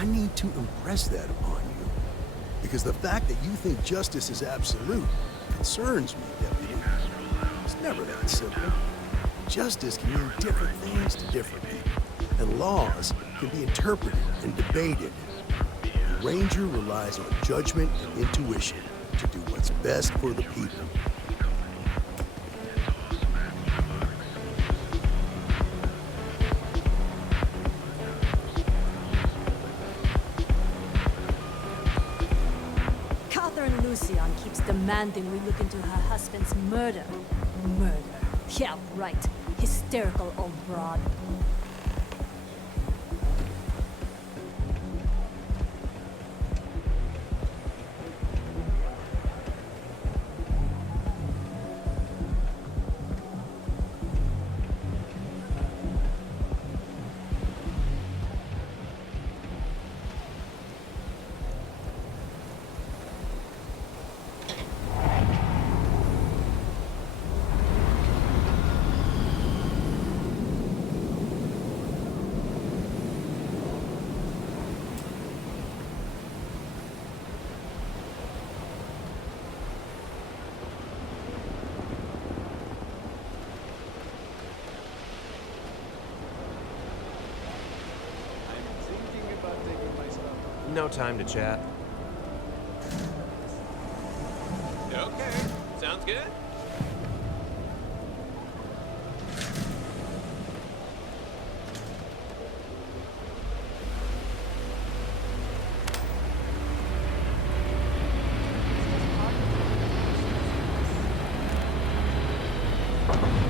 I need to impress that upon you. Because the fact that you think justice is absolute concerns me, Deputy. It's never that simple. Justice can mean different things to different people, and laws can be interpreted and debated. The Ranger relies on judgment and intuition to do what's best for the people. Lucian keeps demanding we look into her husband's murder. Murder. Yeah, right. Hysterical old broad. No time to chat. Okay, sounds good.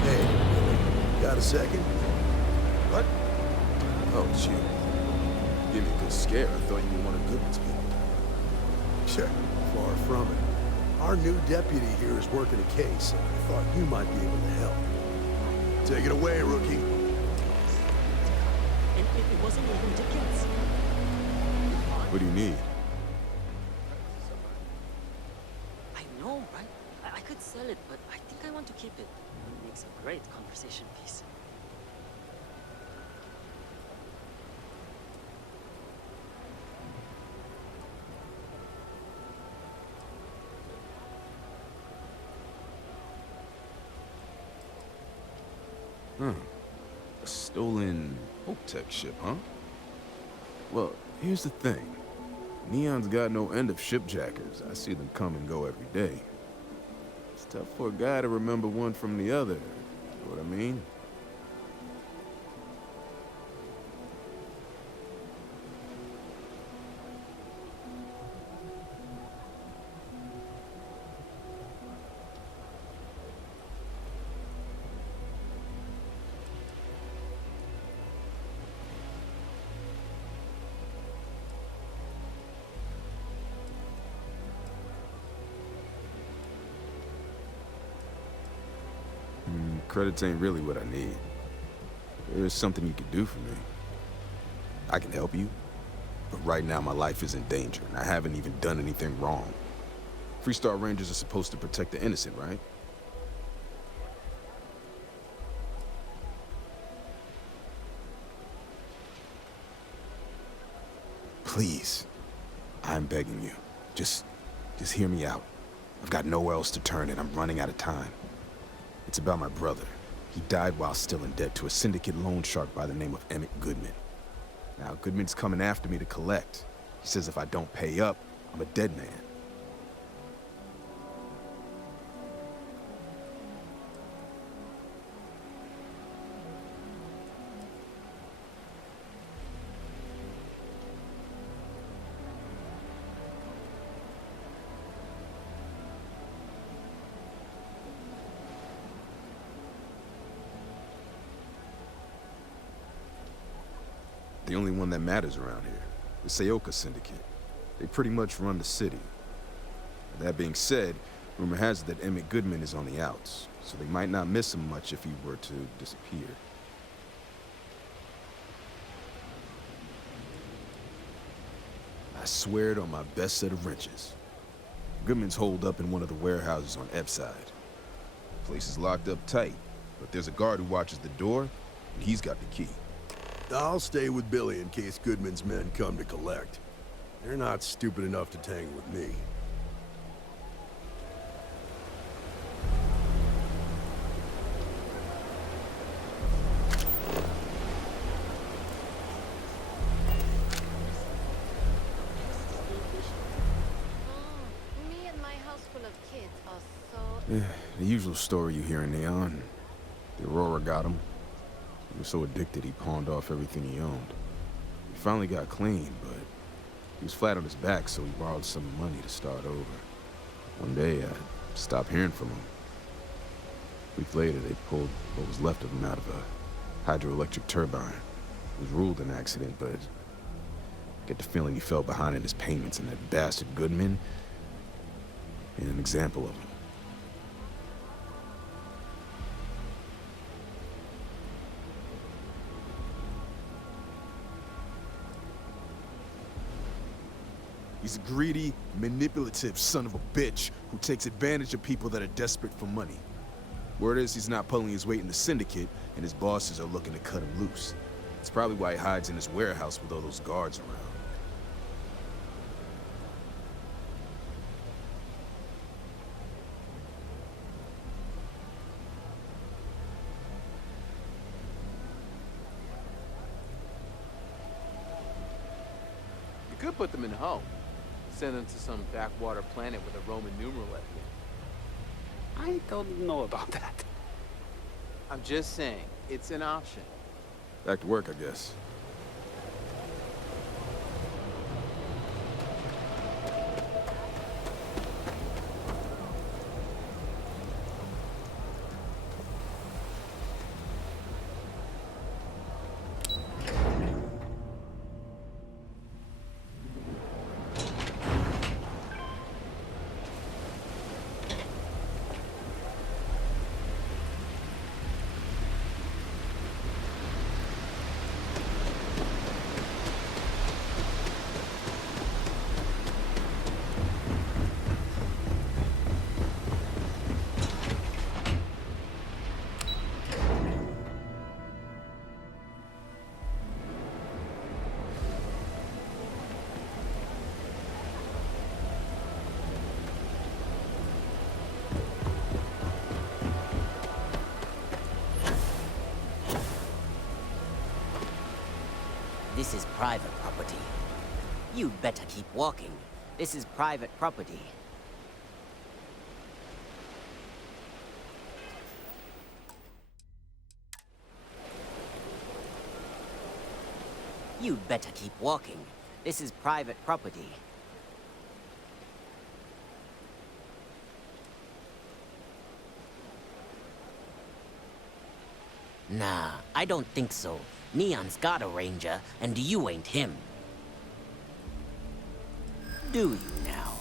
Hey, got a second? What? Oh, gee. Give me a good scare. I thought you were one of Goodman's people. Sure, far from it. Our new deputy here is working a case, and I thought you might be able to help. Take it away, rookie. And it wasn't even Dickens. What do you need? I know, right? I could sell it, but I think I want to keep it. It makes a great conversation piece. A stolen Tech ship, huh? Well, here's the thing. Neon's got no end of shipjackers. I see them come and go every day. It's tough for a guy to remember one from the other. You know what I mean? Credits ain't really what I need. There's something you could do for me. I can help you, but right now my life is in danger, and I haven't even done anything wrong. Freestar Rangers are supposed to protect the innocent, right? Please, I'm begging you. Just hear me out. I've got nowhere else to turn, and I'm running out of time. It's about my brother. He died while still in debt to a syndicate loan shark by the name of Emmett Goodman. Now, Goodman's coming after me to collect. He says if I don't pay up, I'm a dead man. The only one that matters around here, the Seoka Syndicate. They pretty much run the city. That being said, rumor has it that Emmett Goodman is on the outs, so they might not miss him much if he were to disappear. I swear it on my best set of wrenches. Goodman's holed up in one of the warehouses on Epside. The place is locked up tight, but there's a guard who watches the door, and he's got the key. I'll stay with Billy in case Goodman's men come to collect. They're not stupid enough to tangle with me. Me and my house full of kids are so... Yeah, the usual story you hear in Neon. The Aurora got him. He was so addicted he pawned off everything he owned. He finally got clean, but he was flat on his back, so he borrowed some money to start over. One day, I stopped hearing from him. A week later, they pulled what was left of him out of a hydroelectric turbine. It was ruled an accident, but I get the feeling he fell behind in his payments, and that bastard Goodman is an example of him. He's a greedy, manipulative son of a bitch who takes advantage of people that are desperate for money. Word is he's not pulling his weight in the syndicate, and his bosses are looking to cut him loose. It's probably why he hides in his warehouse with all those guards around. You could put them in home. Send them to some backwater planet with a Roman numeral at the end. I don't know about that. I'm just saying, it's an option. Back to work, I guess. This is private property. You'd better keep walking. This is private property. You'd better keep walking. This is private property. Nah, I don't think so. Neon's got a ranger, and you ain't him. Do you now?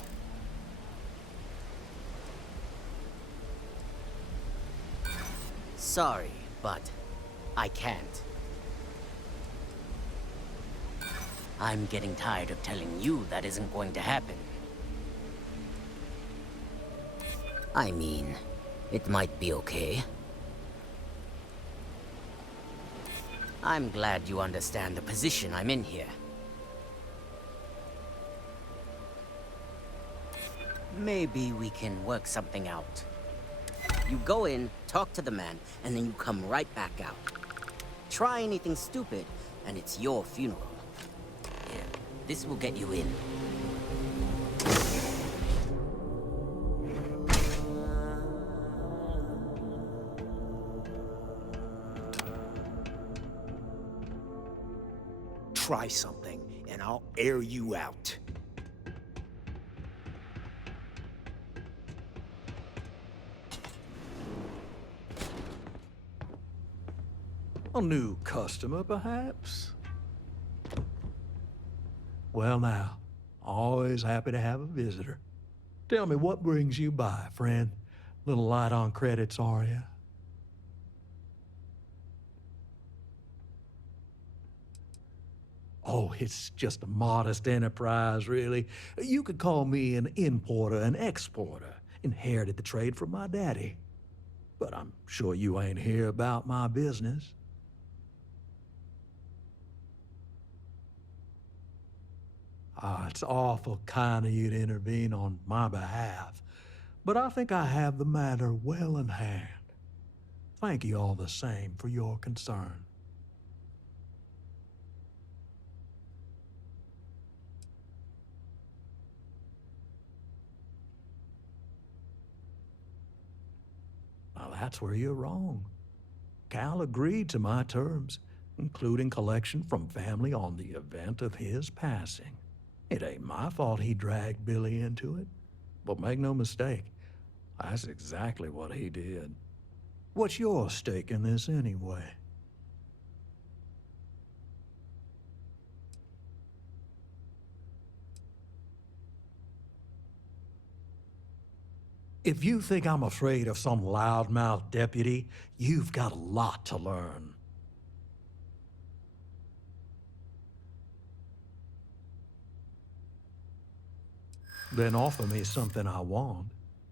Sorry, but I can't. I'm getting tired of telling you that isn't going to happen. I mean, it might be okay. I'm glad you understand the position I'm in here. Maybe we can work something out. You go in, talk to the man, and then you come right back out. Try anything stupid, and it's your funeral. Here, this will get you in. Try something, and I'll air you out. A new customer, perhaps? Well now, always happy to have a visitor. Tell me, what brings you by, friend? Little light on credits, are you? Oh, it's just a modest enterprise, really. You could call me an importer and exporter. Inherited the trade from my daddy. But I'm sure you ain't here about my business. It's awful kind of you to intervene on my behalf, but I think I have the matter well in hand. Thank you all the same for your concern. Now that's where you're wrong. Cal agreed to my terms, including collection from family on the event of his passing. It ain't my fault he dragged Billy into it, but make no mistake, that's exactly what he did. What's your stake in this anyway? If you think I'm afraid of some loudmouth deputy, you've got a lot to learn. Then offer me something I want,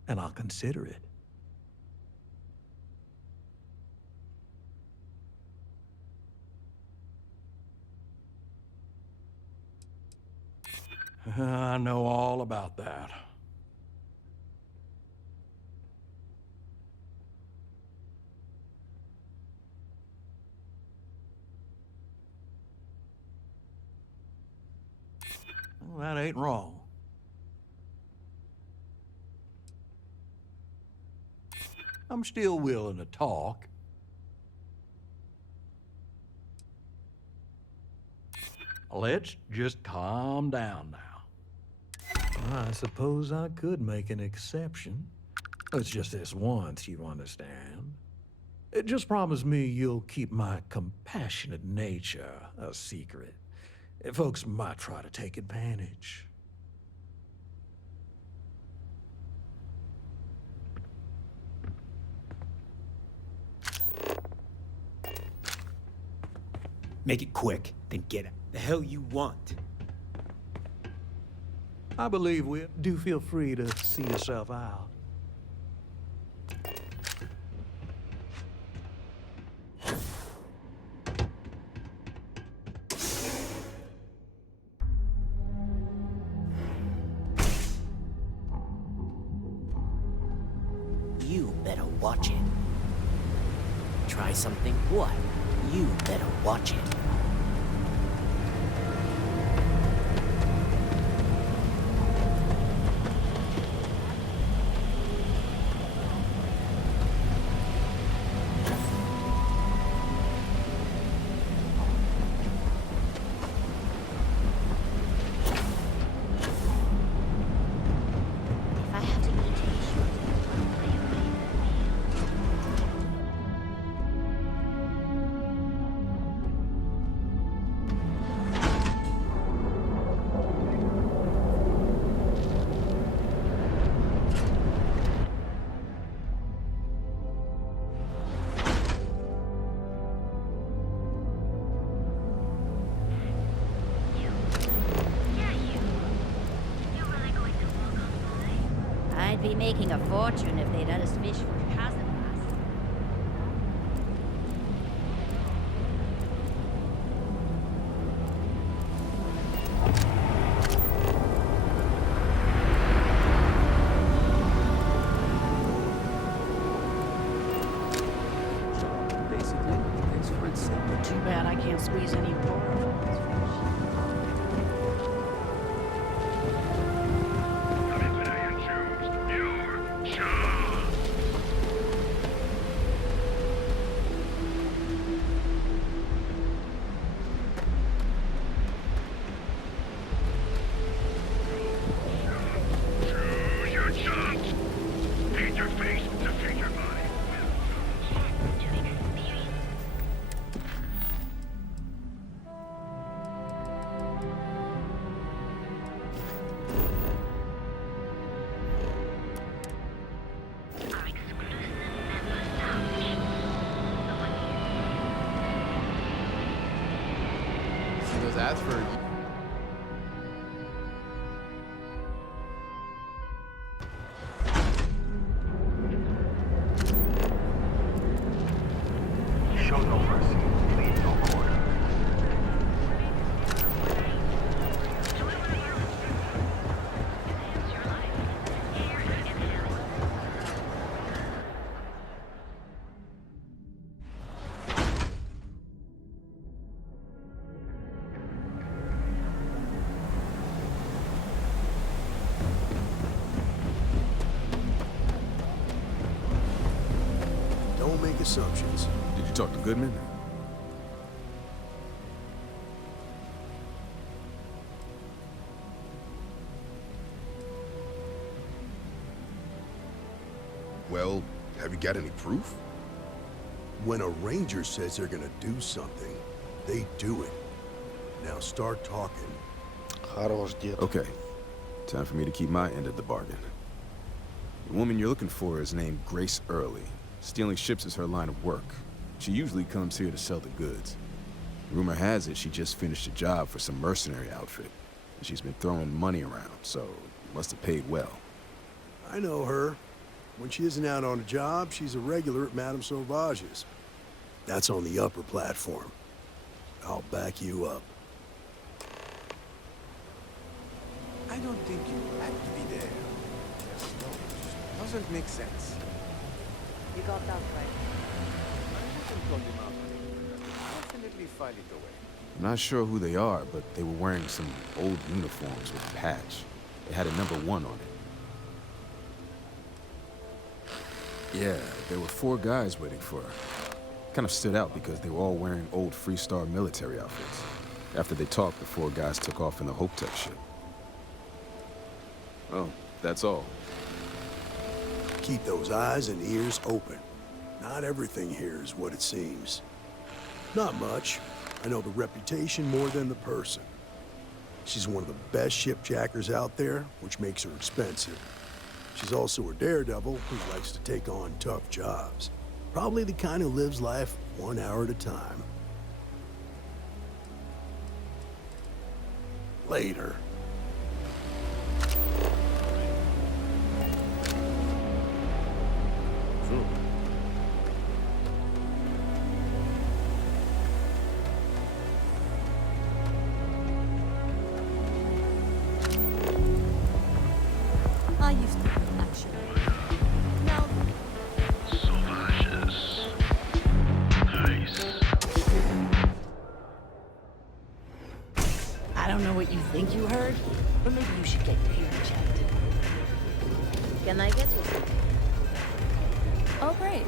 and I'll consider it. I know all about that. Well, that ain't wrong. I'm still willing to talk. Let's just calm down now. I suppose I could make an exception. It's just this once, you understand. Just promise me you'll keep my compassionate nature a secret. Folks might try to take advantage. Make it quick, then get it. The hell you want? I believe we do. Feel free to see yourself out. You better watch it. Try something? What? You better watch it. If I have to eat any short, play away with me. I'd be making a fortune if they'd let us fish for cousin. Basically, thanks for its sake. Too bad I can't squeeze any more. Those ads for Show no mercy, leave no quarter. assumptions. Did you talk to Goodman? Well, have you got any proof? When a ranger says they're gonna do something, they do it. Now start talking. Okay. Time for me to keep my end of the bargain. The woman you're looking for is named Grace Early. Stealing ships is her line of work. She usually comes here to sell the goods. Rumor has it she just finished a job for some mercenary outfit. And she's been throwing money around, so must have paid well. I know her. When she isn't out on a job, she's a regular at Madame Sauvage's. That's on the upper platform. I'll back you up. I don't think you had to be there. Yes, no, it just doesn't make sense. You got that right. I wouldn't call them out. I'll definitely find it away. I'm not sure who they are, but they were wearing some old uniforms with a patch. They had a number 1 on it. Yeah, there were 4 guys waiting for her. Kind of stood out because they were all wearing old Freestar military outfits. After they talked, the 4 guys took off in the Hope Tech ship. Oh, that's all. Keep those eyes and ears open. Not everything here is what it seems. Not much. I know the reputation more than the person. She's one of the best shipjackers out there, which makes her expensive. She's also a daredevil who likes to take on tough jobs. Probably the kind who lives life 1 hour at a time. Later. I used to, actually. Now, Sauvages. Nice. I don't know what you think you heard, but maybe you should get your hearing checked. Can I get you something? Oh, great.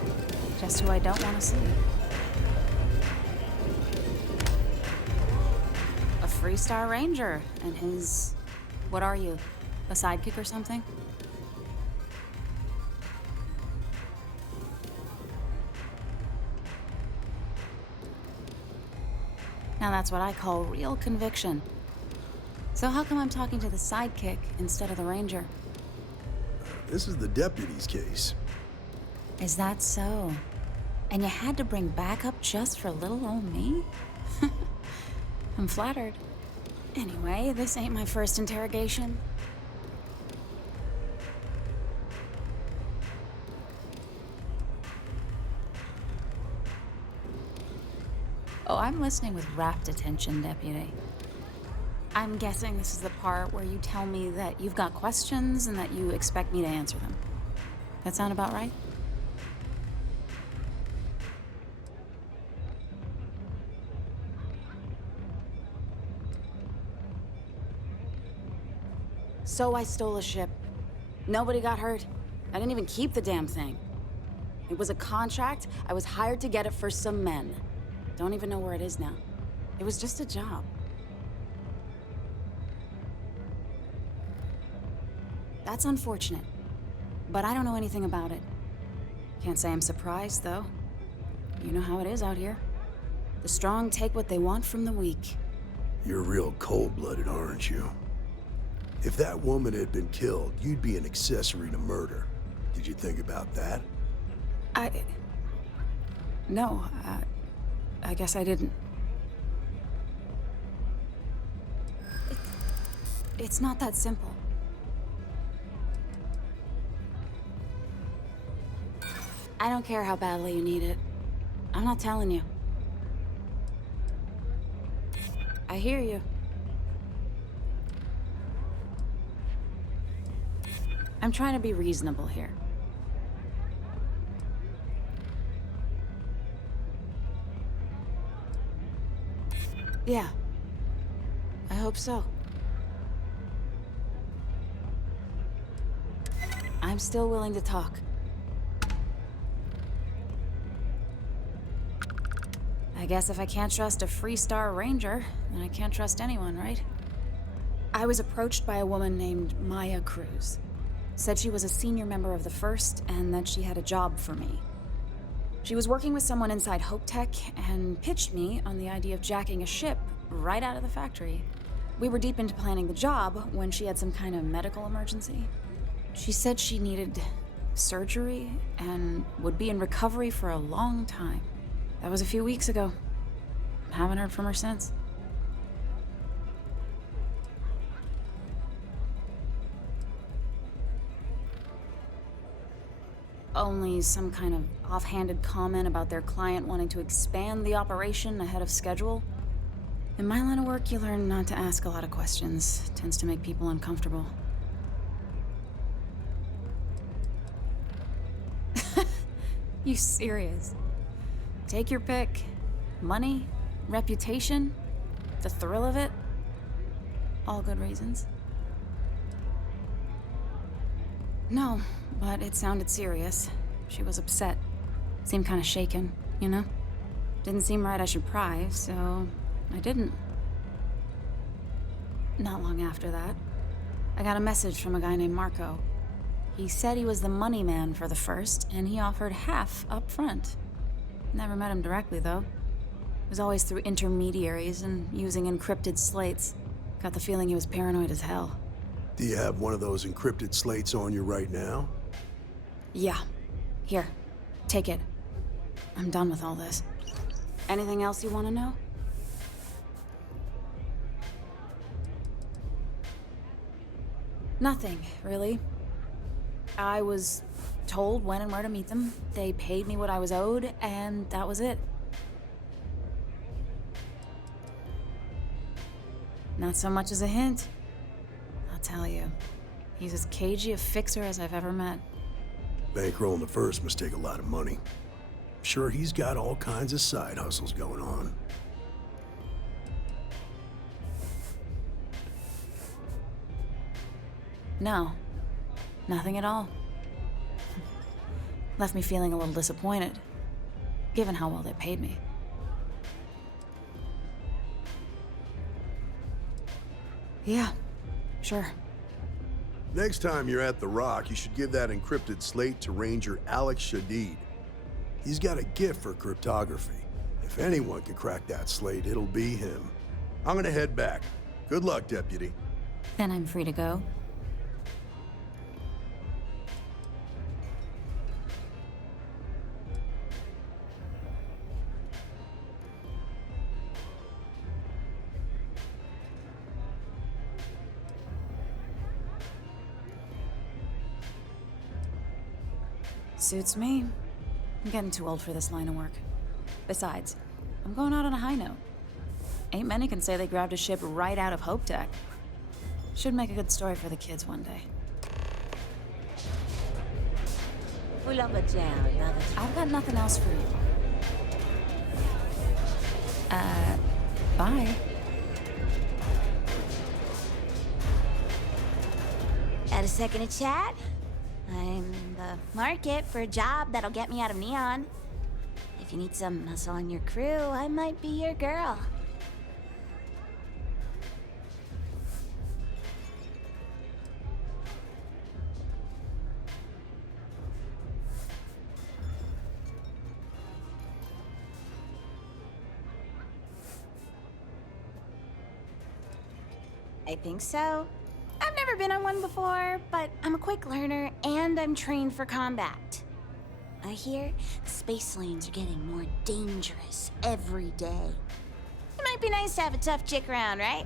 Just who I don't want to see. A Freestar Ranger and his... What are you? A sidekick or something? Now that's what I call real conviction. So how come I'm talking to the sidekick instead of the ranger? This is the deputy's case. Is that so? And you had to bring backup just for little old me? I'm flattered. Anyway, this ain't my first interrogation. Oh, I'm listening with rapt attention, Deputy. I'm guessing this is the part where you tell me that you've got questions and that you expect me to answer them. That sound about right? So I stole a ship. Nobody got hurt. I didn't even keep the damn thing. It was a contract. I was hired to get it for some men. Don't even know where it is now. It was just a job. That's unfortunate. But I don't know anything about it. Can't say I'm surprised, though. You know how it is out here. The strong take what they want from the weak. You're real cold-blooded, aren't you? If that woman had been killed, you'd be an accessory to murder. Did you think about that? No, I guess I didn't. It's not that simple. I don't care how badly you need it. I'm not telling you. I hear you. I'm trying to be reasonable here. Yeah. I hope so. I'm still willing to talk. I guess if I can't trust a Freestar Ranger, then I can't trust anyone, right? I was approached by a woman named Maya Cruz. Said she was a senior member of the First and that she had a job for me. She was working with someone inside Hope Tech and pitched me on the idea of jacking a ship right out of the factory. We were deep into planning the job when she had some kind of medical emergency. She said she needed surgery and would be in recovery for a long time. That was a few weeks ago. Haven't heard from her since. Only some kind of offhanded comment about their client wanting to expand the operation ahead of schedule. In my line of work, you learn not to ask a lot of questions. Tends to make people uncomfortable. You serious? Take your pick. Money, reputation, the thrill of it. All good reasons. No, but it sounded serious. She was upset. Seemed kind of shaken, you know? Didn't seem right I should pry, so I didn't. Not long after that, I got a message from a guy named Marco. He said he was the money man for the First, and he offered half up front. Never met him directly, though. It was always through intermediaries and using encrypted slates. Got the feeling he was paranoid as hell. Do you have one of those encrypted slates on you right now? Yeah. Here. Take it. I'm done with all this. Anything else you want to know? Nothing, really. I was told when and where to meet them. They paid me what I was owed, and that was it. Not so much as a hint. I'll tell you. He's as cagey a fixer as I've ever met. Bankrolling the First must take a lot of money. I'm sure he's got all kinds of side hustles going on. No. Nothing at all. Left me feeling a little disappointed, given how well they paid me. Yeah, sure. Next time you're at the Rock, you should give that encrypted slate to Ranger Alex Shadid. He's got a gift for cryptography. If anyone can crack that slate, it'll be him. I'm gonna head back. Good luck, Deputy. Then I'm free to go. Suits me. I'm getting too old for this line of work. Besides, I'm going out on a high note. Ain't many can say they grabbed a ship right out of Hope Tech. Should make a good story for the kids one day. I've got nothing else for you. Bye. Got a second to chat? I'm in the market for a job that'll get me out of Neon. If you need some muscle on your crew, I might be your girl. I think so. I've never been on one before, but I'm a quick learner and I'm trained for combat. I hear the space lanes are getting more dangerous every day. It might be nice to have a tough chick around, right?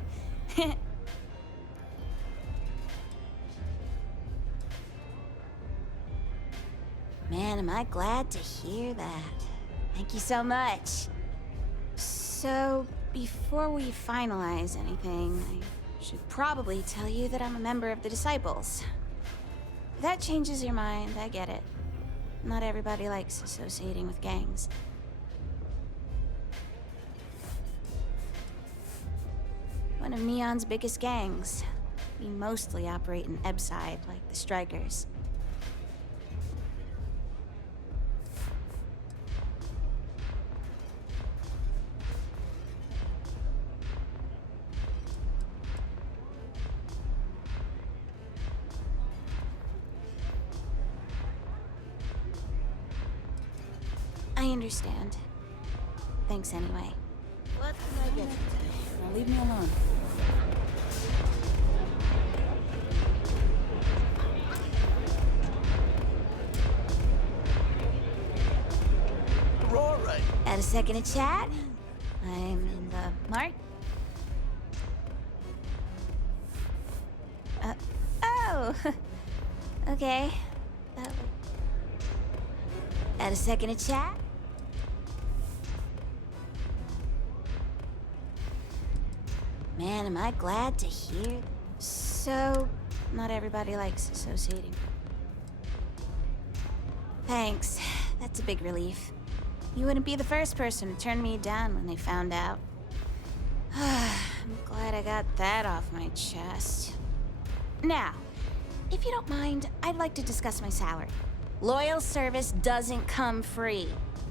Man, am I glad to hear that. Thank you so much. So, before we finalize anything, I should probably tell you that I'm a member of the Disciples. If that changes your mind, I get it. Not everybody likes associating with gangs. One of Neon's biggest gangs. We mostly operate in Ebside, like the Strikers. understand. Thanks anyway. What can I get you today? Now leave me alone. Aurora! Had a second to chat? I'm in the mark. Oh! Okay. Had a second to chat? Man, am I glad to hear. So, not everybody likes associating. Thanks. That's a big relief. You wouldn't be the first person to turn me down when they found out. I'm glad I got that off my chest. Now, if you don't mind, I'd like to discuss my salary. Loyal service doesn't come free.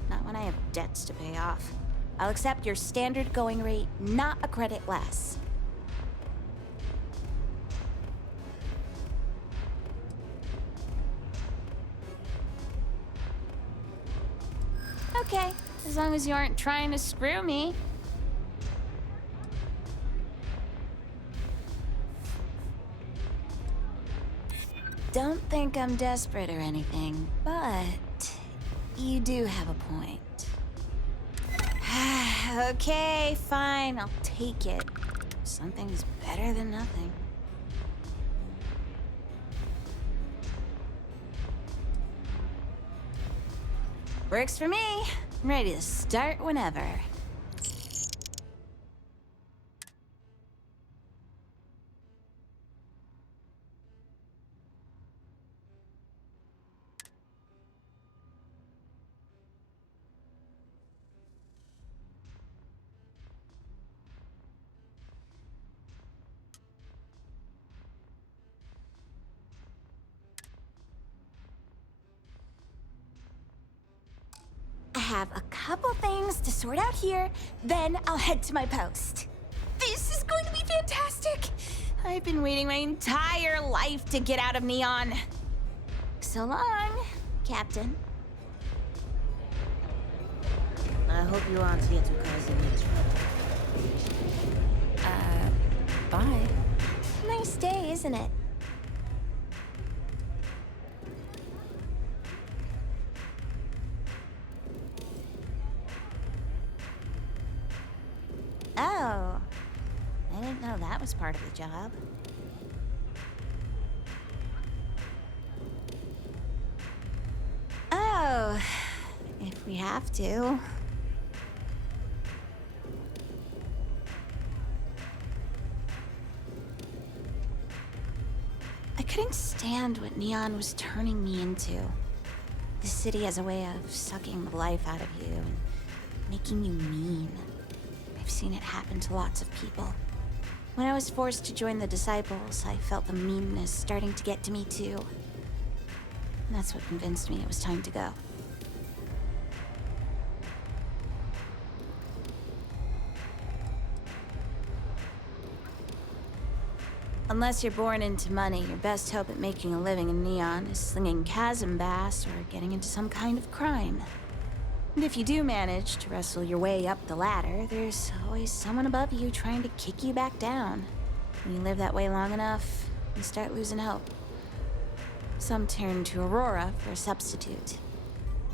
Not when I have debts to pay off. I'll accept your standard going rate, not a credit less. Okay, as long as you aren't trying to screw me. Don't think I'm desperate or anything, but you do have a point. Okay, fine, I'll take it. Something's better than nothing. Works for me. I'm ready to start whenever. I have a couple things to sort out here, then I'll head to my post. This is going to be fantastic! I've been waiting my entire life to get out of Neon. So long, Captain. I hope you aren't here to cause any trouble. Bye. Nice day, isn't it? Oh, I didn't know that was part of the job. Oh, if we have to. I couldn't stand what Neon was turning me into. The city has a way of sucking the life out of you and making you mean. I've seen it happen to lots of people. When I was forced to join the Disciples, I felt the meanness starting to get to me too. And that's what convinced me it was time to go. Unless you're born into money, your best hope at making a living in Neon is slinging chasm bass or getting into some kind of crime. And if you do manage to wrestle your way up the ladder, there's always someone above you trying to kick you back down. When you live that way long enough, you start losing hope. Some turn to Aurora for a substitute.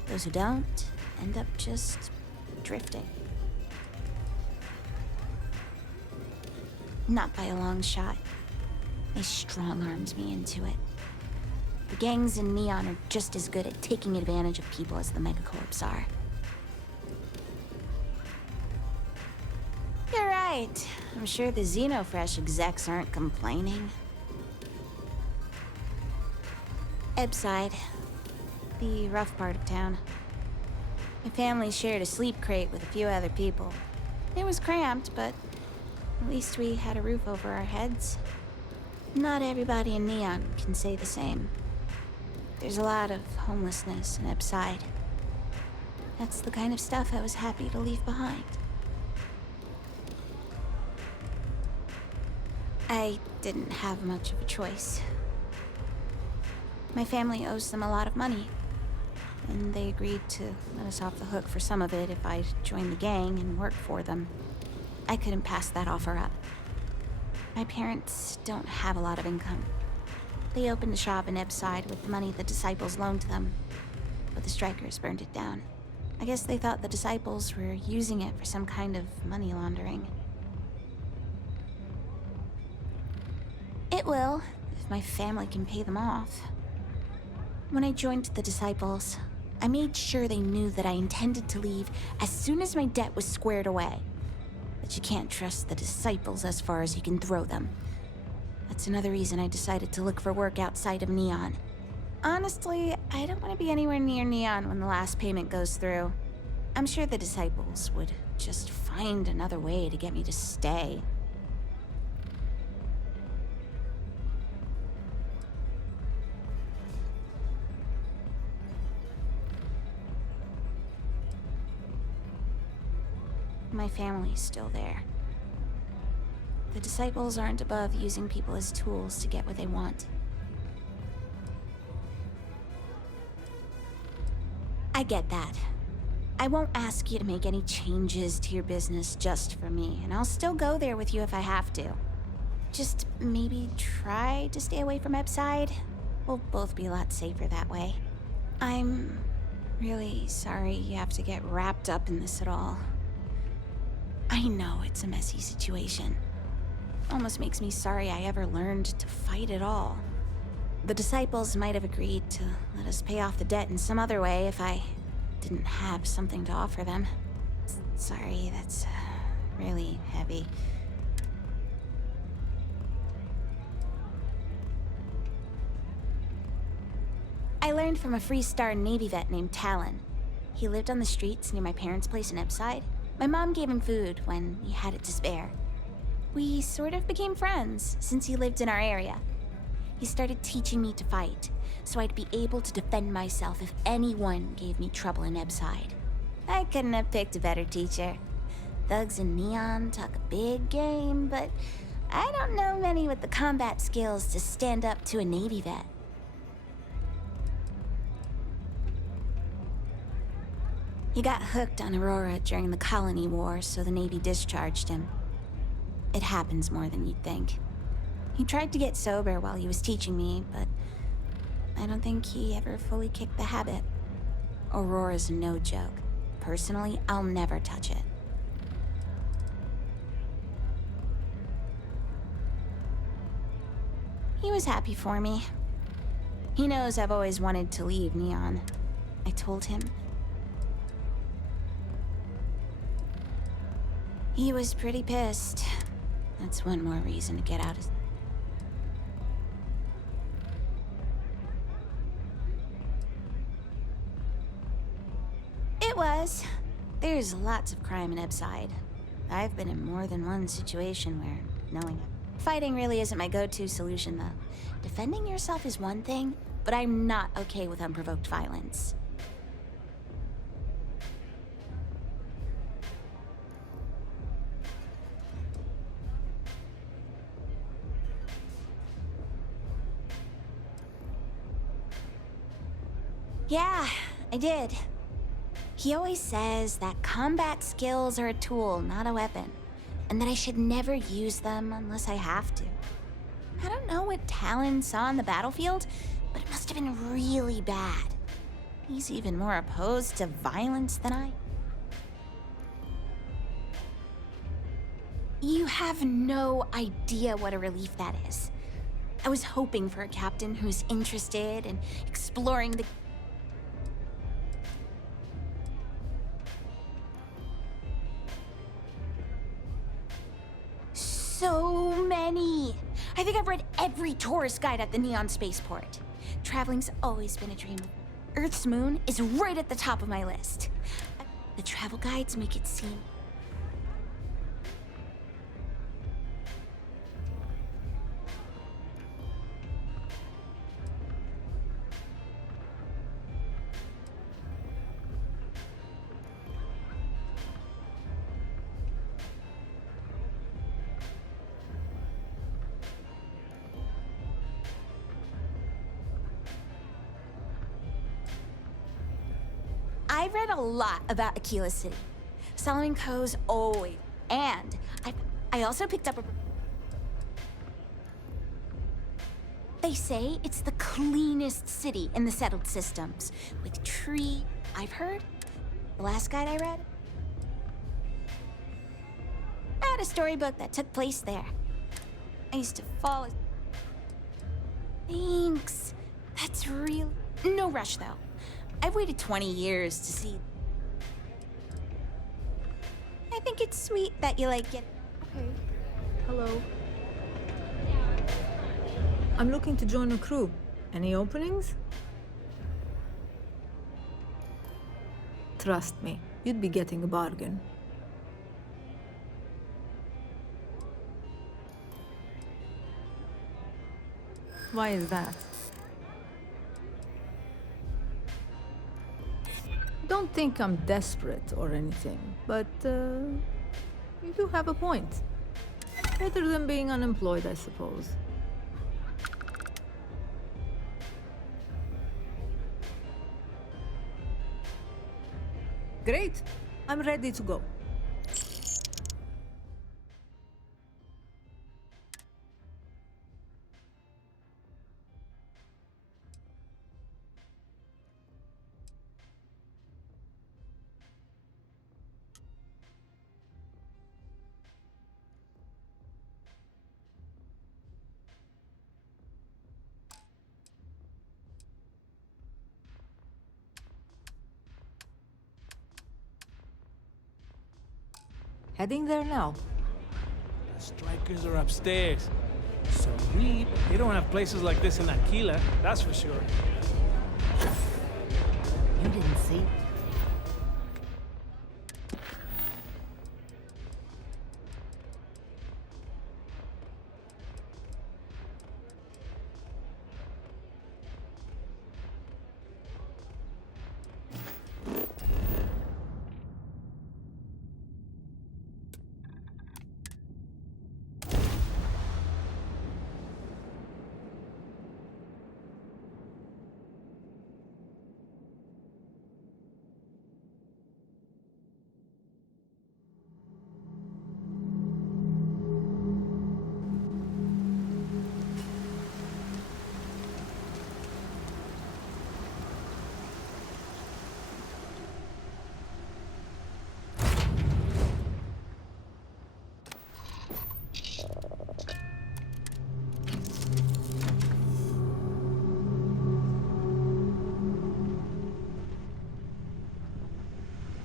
Those who don't end up just drifting. Not by a long shot. They strong-armed me into it. The gangs in Neon are just as good at taking advantage of people as the megacorps are. You're right. I'm sure the Xenofresh execs aren't complaining. Ebbside. The rough part of town. My family shared a sleep crate with a few other people. It was cramped, but at least we had a roof over our heads. Not everybody in Neon can say the same. There's a lot of homelessness in Ebbside. That's the kind of stuff I was happy to leave behind. I didn't have much of a choice. My family owes them a lot of money. and they agreed to let us off the hook for some of it if I joined the gang and worked for them. I couldn't pass that offer up. My parents don't have a lot of income. They opened a shop in Ebbside with the money the Disciples loaned them, but the strikers burned it down. I guess they thought the Disciples were using it for some kind of money laundering. It will, if my family can pay them off. When I joined the Disciples, I made sure they knew that I intended to leave as soon as my debt was squared away. But you can't trust the Disciples as far as you can throw them. That's another reason I decided to look for work outside of Neon. Honestly, I don't want to be anywhere near Neon when the last payment goes through. I'm sure the Disciples would just find another way to get me to stay. My family's still there. The Disciples aren't above using people as tools to get what they want. I get that. I won't ask you to make any changes to your business just for me, and I'll still go there with you if I have to. Just maybe try to stay away from Ebbside. We'll both be a lot safer that way. I'm really sorry you have to get wrapped up in this at all. I know it's a messy situation. Almost makes me sorry I ever learned to fight at all. The Disciples might have agreed to let us pay off the debt in some other way if I didn't have something to offer them. Sorry, that's really heavy. I learned from a Freestar Navy vet named Talon. He lived on the streets near my parents' place in Ebbside. My mom gave him food when he had it to spare. We sort of became friends since he lived in our area. He started teaching me to fight, so I'd be able to defend myself if anyone gave me trouble in Ebbside. I couldn't have picked a better teacher. Thugs in Neon talk a big game, but I don't know many with the combat skills to stand up to a Navy vet. He got hooked on Aurora during the Colony War, so the Navy discharged him. It happens more than you'd think. He tried to get sober while he was teaching me, but I don't think he ever fully kicked the habit. Aurora's no joke. Personally, I'll never touch it. He was happy for me. He knows I've always wanted to leave Neon. I told him. He was pretty pissed. That's one more reason to get out of... It was. There's lots of crime in Ebbside. I've been in more than one situation where knowing it. Fighting really isn't my go-to solution, though. Defending yourself is one thing, but I'm not okay with unprovoked violence. Yeah, I did. He always says that combat skills are a tool, not a weapon, and that I should never use them unless I have to. I don't know what Talon saw on the battlefield, but it must have been really bad. He's even more opposed to violence than I. You have no idea what a relief that is. I was hoping for a captain who's interested in exploring the... So many! I think I've read every tourist guide at the Neon Spaceport. Traveling's always been a dream. Earth's moon is right at the top of my list. The travel guides make it seem... I've read a lot about Aquila City. Solomon Coe's always. And I also picked up a... They say it's the cleanest city in the settled systems. With tree... I've heard. The last guide I read. I had a storybook that took place there. I used to fall... Thanks. That's real... No rush, though. I've waited 20 years to see... I think it's sweet that you like it. Okay. Hello. I'm looking to join a crew. Any openings? Trust me, you'd be getting a bargain. Why is that? Don't think I'm desperate or anything, but you do have a point. Better than being unemployed, I suppose. Great. I'm ready to go. Heading there now. The strikers are upstairs. So we don't have places like this in Aquila, that's for sure. You didn't see?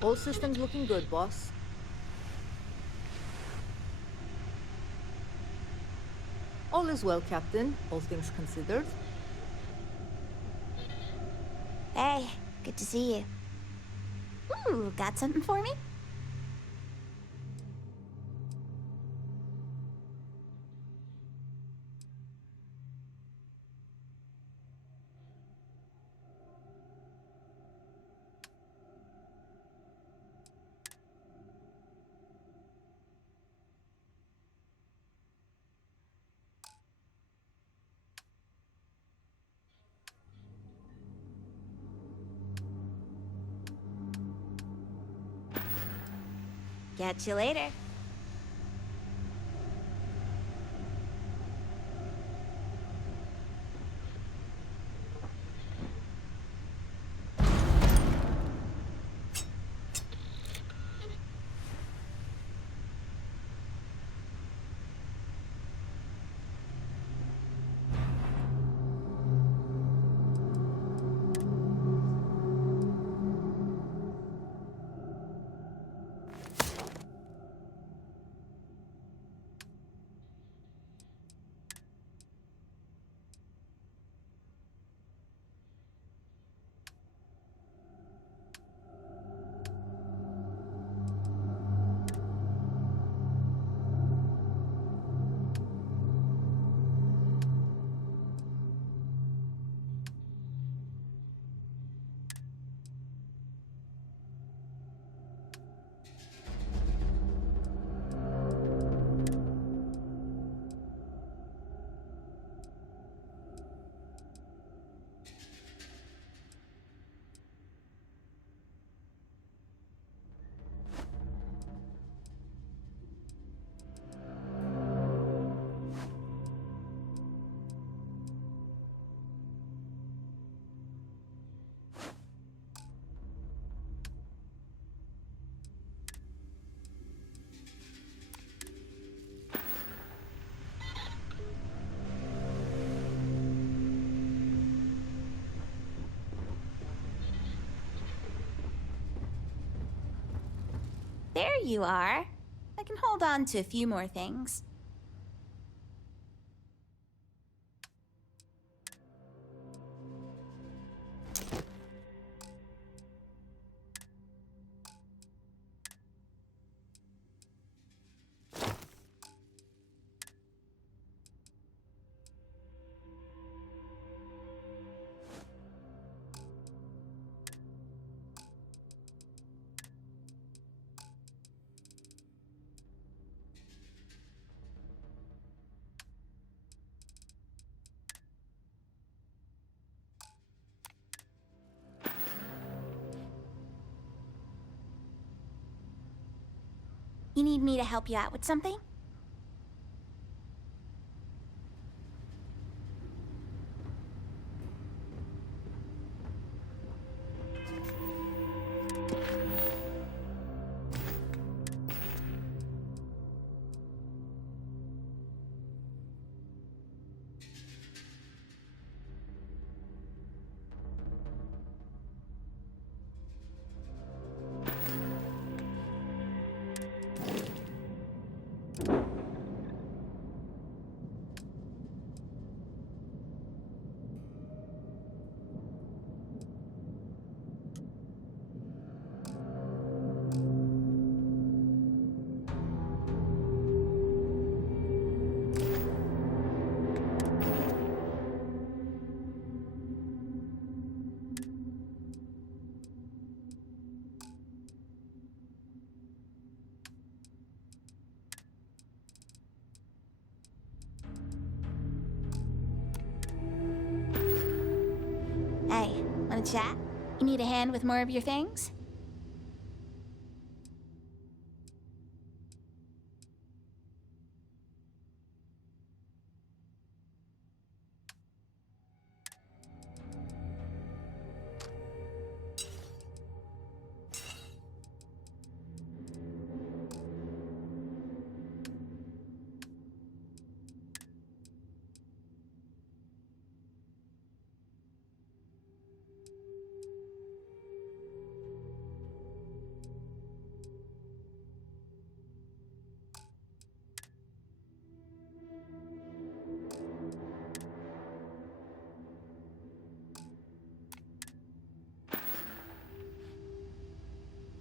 All systems looking good, boss. All is well, Captain, all things considered. Hey, good to see you. Ooh, got something for me? Catch you later. There you are. I can hold on to a few more things. You need me to help you out with something? Hey, wanna chat? You need a hand with more of your things?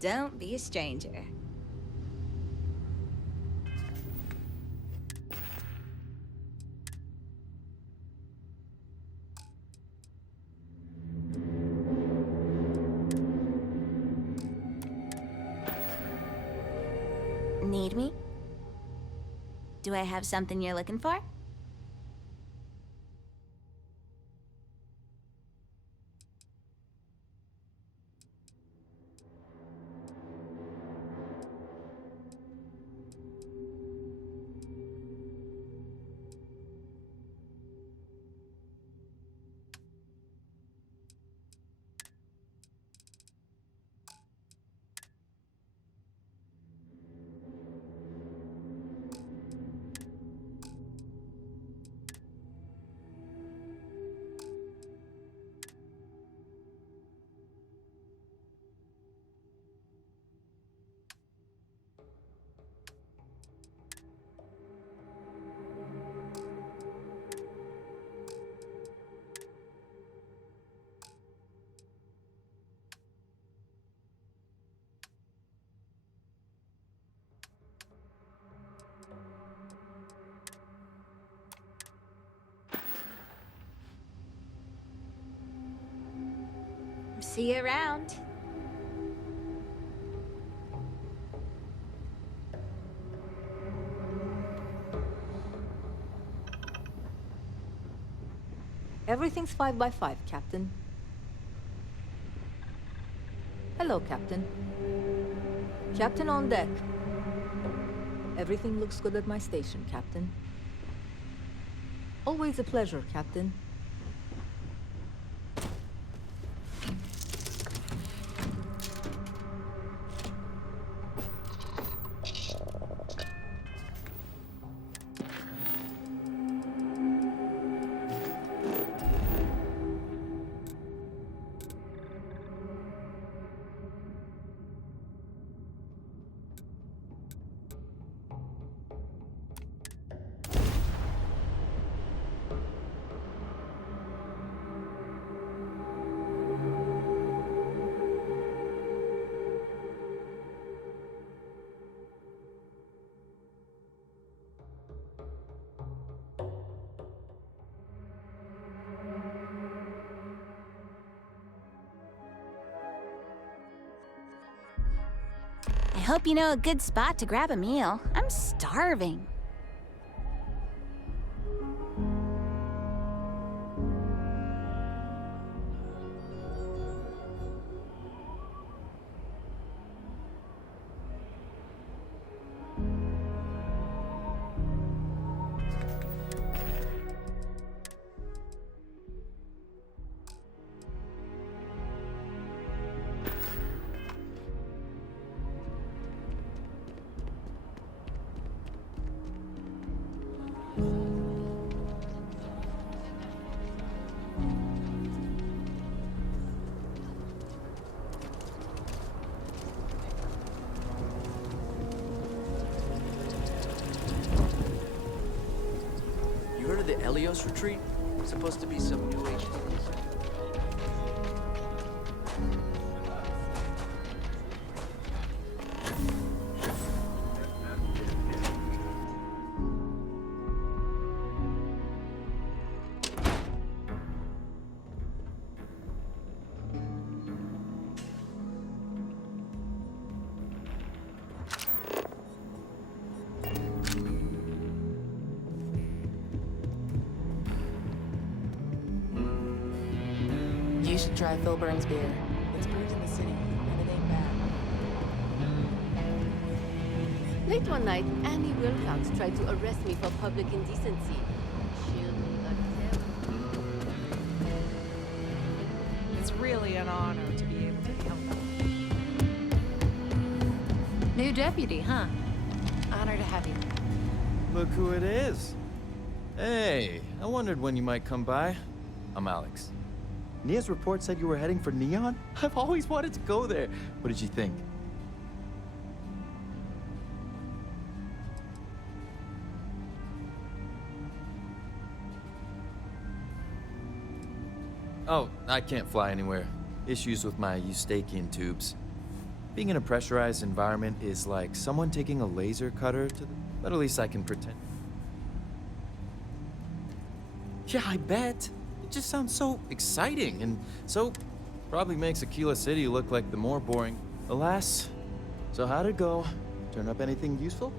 Don't be a stranger. Need me? Do I have something you're looking for? See you around. Everything's 5 by 5, Captain. Hello, Captain. Captain on deck. Everything looks good at my station, Captain. Always a pleasure, Captain. I hope you know a good spot to grab a meal. I'm starving. You heard of the Elios retreat? Supposed to be some new age. You should try Filburn's beer. It's brewed in the city, and it ain't bad. Late one night, Annie Wilcox tried to arrest me for public indecency. She'll be a terror. It's really an honor to be able to help you. New deputy, huh? Honor to have you. Look who it is. Hey, I wondered when you might come by. I'm Alex. Nia's report said you were heading for Neon? I've always wanted to go there. What did you think? Oh, I can't fly anywhere. Issues with my Eustachian tubes. Being in a pressurized environment is like someone taking a laser cutter to the... But at least I can pretend. Yeah, I bet. It just sounds so exciting, and so probably makes Aquila City look like the more boring. Alas, so how'd it go? Turn up anything useful?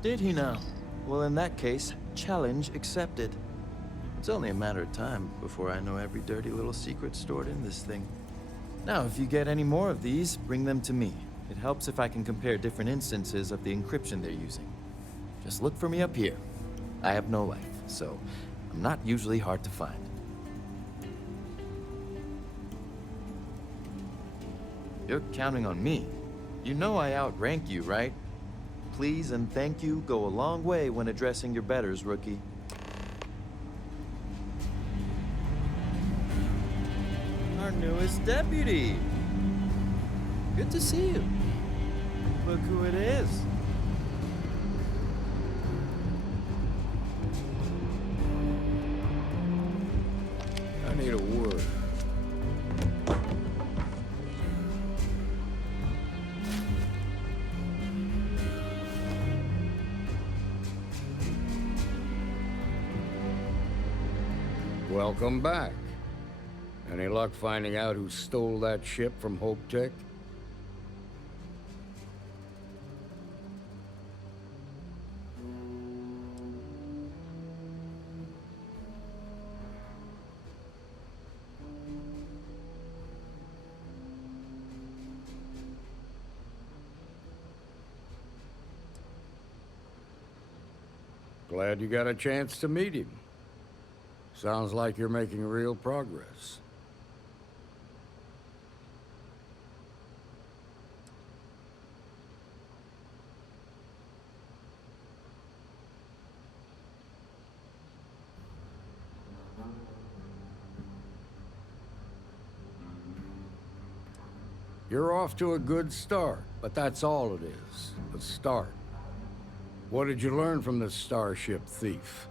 Did he now? Well, in that case, challenge accepted. It's only a matter of time before I know every dirty little secret stored in this thing. Now, if you get any more of these, bring them to me. It helps if I can compare different instances of the encryption they're using. Just look for me up here. I have no life, so I'm not usually hard to find. You're counting on me. You know I outrank you, right? Please and thank you go a long way when addressing your betters, rookie. Our newest deputy. Good to see you. Look who it is. I need a word. Welcome back. Any luck finding out who stole that ship from Hope Tech? Glad you got a chance to meet him. Sounds like you're making real progress. You're off to a good start, but that's all it is, a start. What did you learn from this starship thief?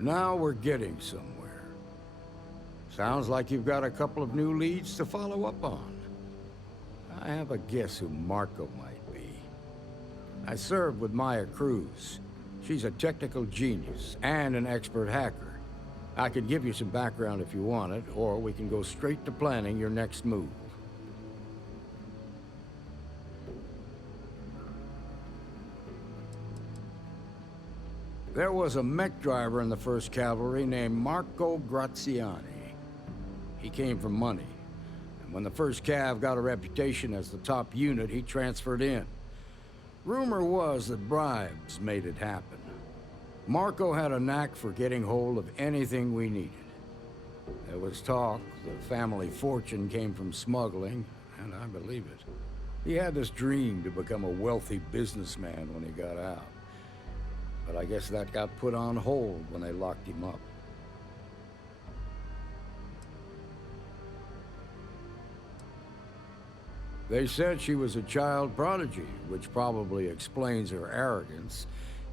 Now we're getting somewhere. Sounds like you've got a couple of new leads to follow up on. I have a guess who Marco might be. I served with Maya Cruz. She's a technical genius and an expert hacker. I could give you some background if you want it, or we can go straight to planning your next move. There was a mech driver in the 1st Cavalry named Marco Graziani. He came from money. And when the 1st Cav got a reputation as the top unit, he transferred in. Rumor was that bribes made it happen. Marco had a knack for getting hold of anything we needed. There was talk the family fortune came from smuggling, and I believe it. He had this dream to become a wealthy businessman when he got out. But I guess that got put on hold when they locked him up. They said she was a child prodigy, which probably explains her arrogance.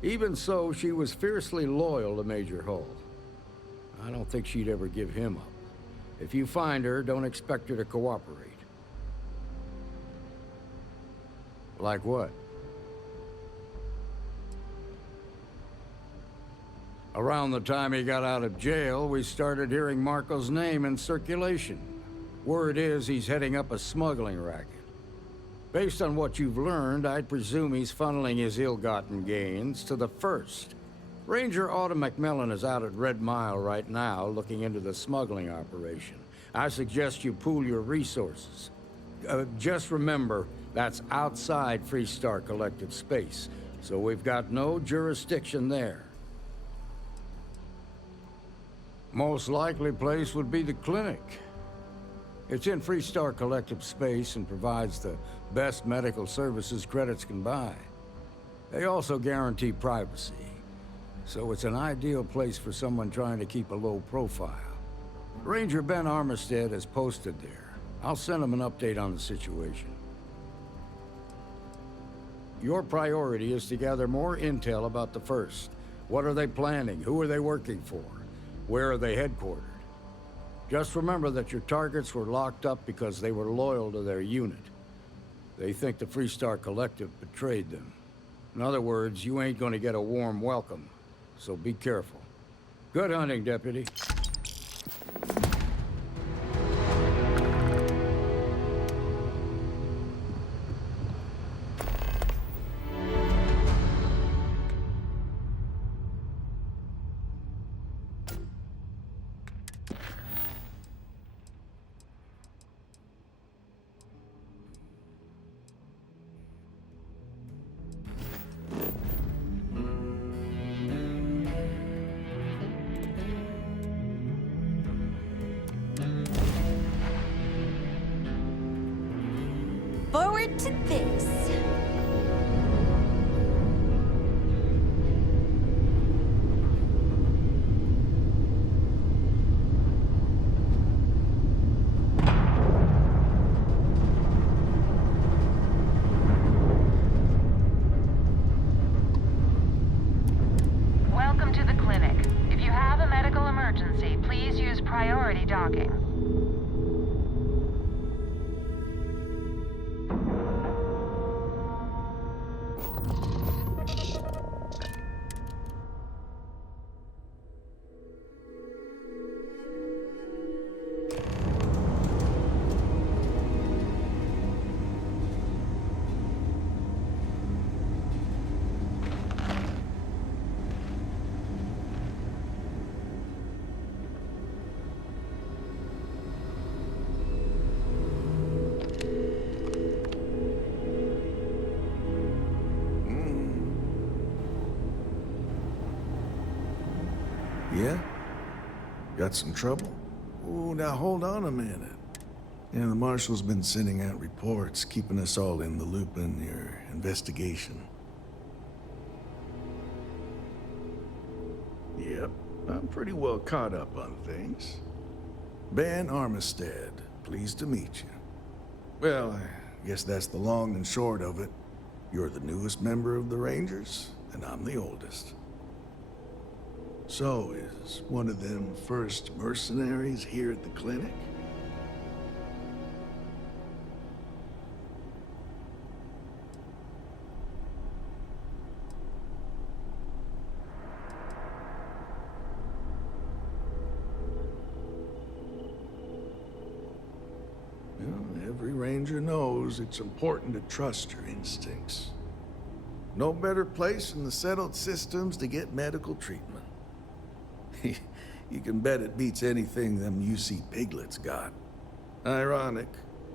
Even so, she was fiercely loyal to Major Hull. I don't think she'd ever give him up. If you find her, don't expect her to cooperate. Like what? Around the time he got out of jail, we started hearing Marco's name in circulation. Word is he's heading up a smuggling racket. Based on what you've learned, I'd presume he's funneling his ill-gotten gains to the 1st. Ranger Autumn McMillan is out at Red Mile right now, looking into the smuggling operation. I suggest you pool your resources. Just remember, that's outside Freestar Collective space, so we've got no jurisdiction there. Most likely place would be the clinic. It's in Freestar Collective space and provides the best medical services credits can buy. They also guarantee privacy, so it's an ideal place for someone trying to keep a low profile. Ranger Ben Armistead is posted there. I'll send him an update on the situation. Your priority is to gather more intel about the 1st. What are they planning? Who are they working for? Where are they headquartered? Just remember that your targets were locked up because they were loyal to their unit. They think the Freestar Collective betrayed them. In other words, you ain't gonna get a warm welcome, so be careful. Good hunting, Deputy. Forward to this. Welcome to the clinic. If you have a medical emergency, please use priority docking. Yeah? Got some trouble? Oh, now hold on a minute. Yeah, the Marshal's been sending out reports, keeping us all in the loop in your investigation. Yep, I'm pretty well caught up on things. Ben Armistead, pleased to meet you. Well, I guess that's the long and short of it. You're the newest member of the Rangers, and I'm the oldest. So, is one of them first mercenaries here at the clinic? Well, every ranger knows it's important to trust your instincts. No better place in the settled systems to get medical treatment. You can bet it beats anything them UC piglets got. Ironic,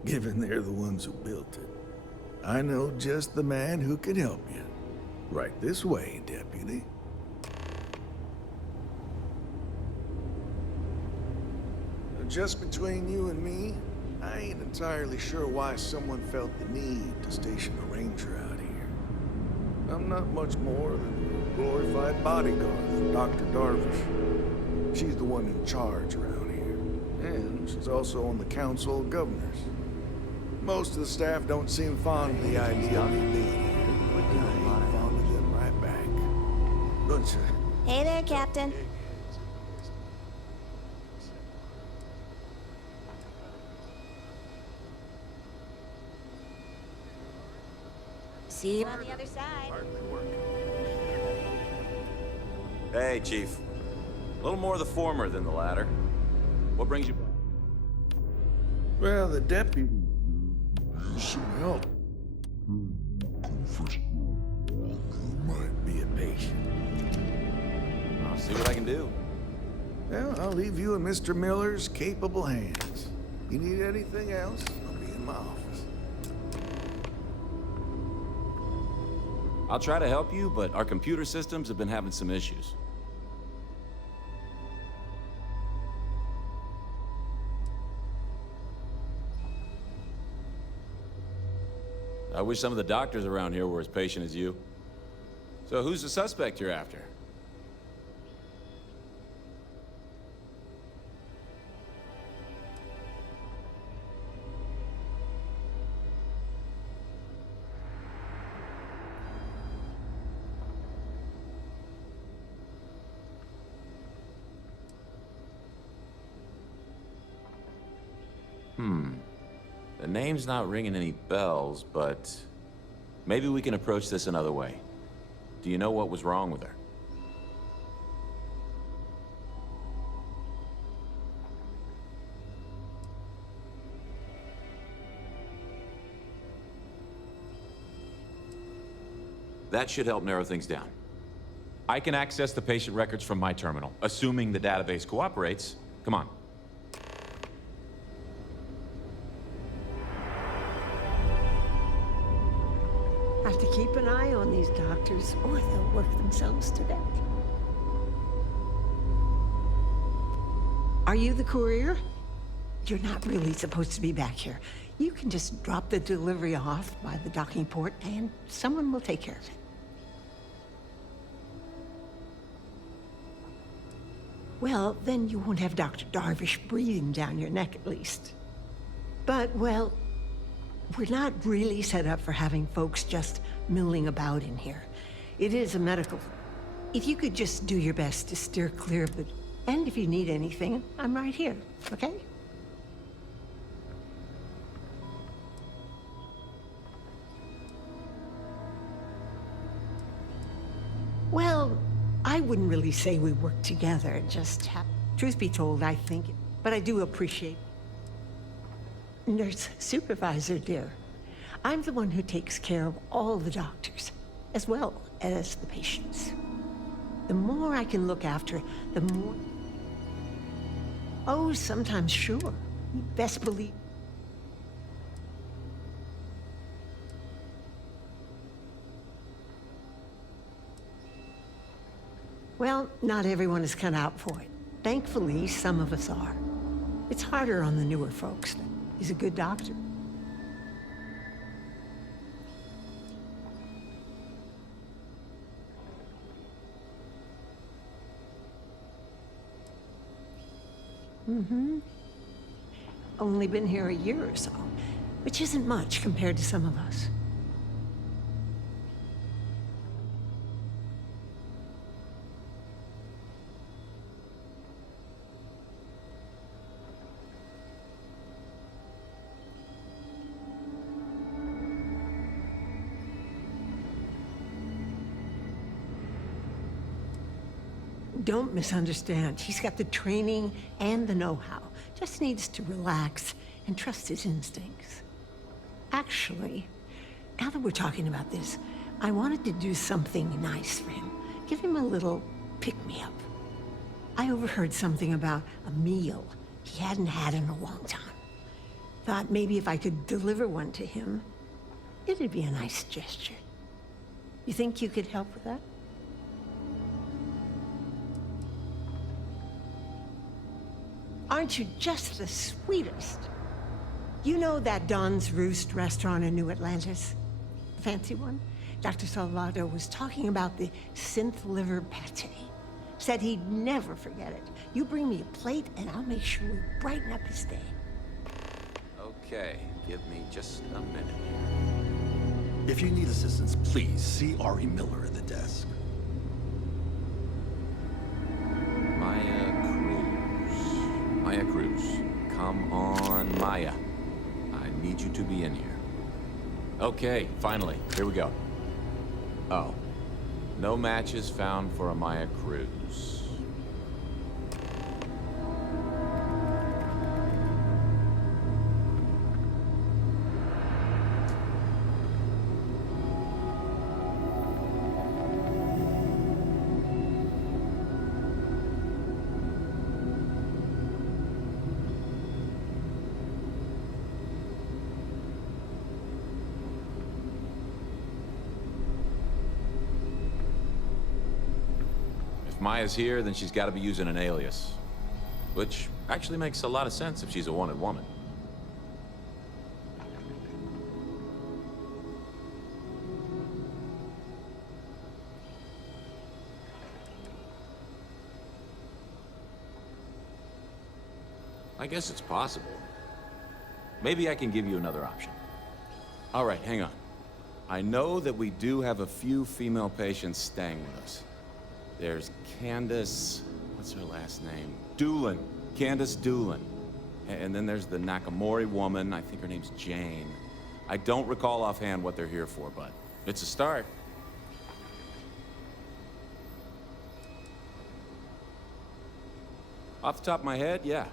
given they're the ones who built it. I know just the man who can help you. Right this way, Deputy. Just between you and me, I ain't entirely sure why someone felt the need to station a ranger out here. I'm not much more than a glorified bodyguard for Dr. Darvish. She's the one in charge around here, and she's also on the Council of Governors. Most of the staff don't seem fond of the idea of me being here, but I ain't fond of them right back. Bunch of... Hey there, Captain. See you on the other side. Hey, Chief. A little more the former than the latter. What brings you back? Well, the deputy... some help. Might be a patient. I'll see what I can do. Well, I'll leave you in Mr. Miller's capable hands. You need anything else, I'll be in my office. I'll try to help you, but our computer systems have been having some issues. I wish some of the doctors around here were as patient as you. So who's the suspect you're after? The name's not ringing any bells, but maybe we can approach this another way. Do you know what was wrong with her? That should help narrow things down. I can access the patient records from my terminal, assuming the database cooperates. Come on. Have to keep an eye on these doctors, or they'll work themselves to death. Are you the courier? You're not really supposed to be back here. You can just drop the delivery off by the docking port, and someone will take care of it. Well, then you won't have Dr. Darvish breathing down your neck, at least. But, well, we're not really set up for having folks just milling about in here. It is a medical... If you could just do your best to steer clear of the... And if you need anything, I'm right here, okay? Well, I wouldn't really say we work together, just have... Truth be told, I think... But I do appreciate... Nurse supervisor, dear. I'm the one who takes care of all the doctors, as well as the patients. The more I can look after, the more... Oh, sometimes, sure. You best believe... Well, not everyone is cut out for it. Thankfully, some of us are. It's harder on the newer folks. He's a good doctor. Only been here a year or so, which isn't much compared to some of us. Don't misunderstand. He's got the training and the know-how. Just needs to relax and trust his instincts. Actually, now that we're talking about this, I wanted to do something nice for him. Give him a little pick-me-up. I overheard something about a meal he hadn't had in a long time. Thought maybe if I could deliver one to him, it'd be a nice gesture. You think you could help with that? Aren't you just the sweetest? You know that Don's Roost restaurant in New Atlantis? The fancy one? Dr. Salvato was talking about the synth liver pate. Said he'd never forget it. You bring me a plate and I'll make sure we brighten up his day. Okay, give me just a minute here. If you need assistance, please see Ari Miller at the desk. Maya Cruz. Come on, Maya. I need you to be in here. Okay, finally. Here we go. Oh. No matches found for a Maya Cruz. Maya's here, then she's got to be using an alias. Which actually makes a lot of sense if she's a wanted woman. I guess it's possible. Maybe I can give you another option. All right, hang on. I know that we do have a few female patients staying with us. There's Candace, what's her last name? Doolin. Candace Doolin. And then there's the Nakamori woman, I think her name's Jane. I don't recall offhand what they're here for, but it's a start. Off the top of my head, yeah.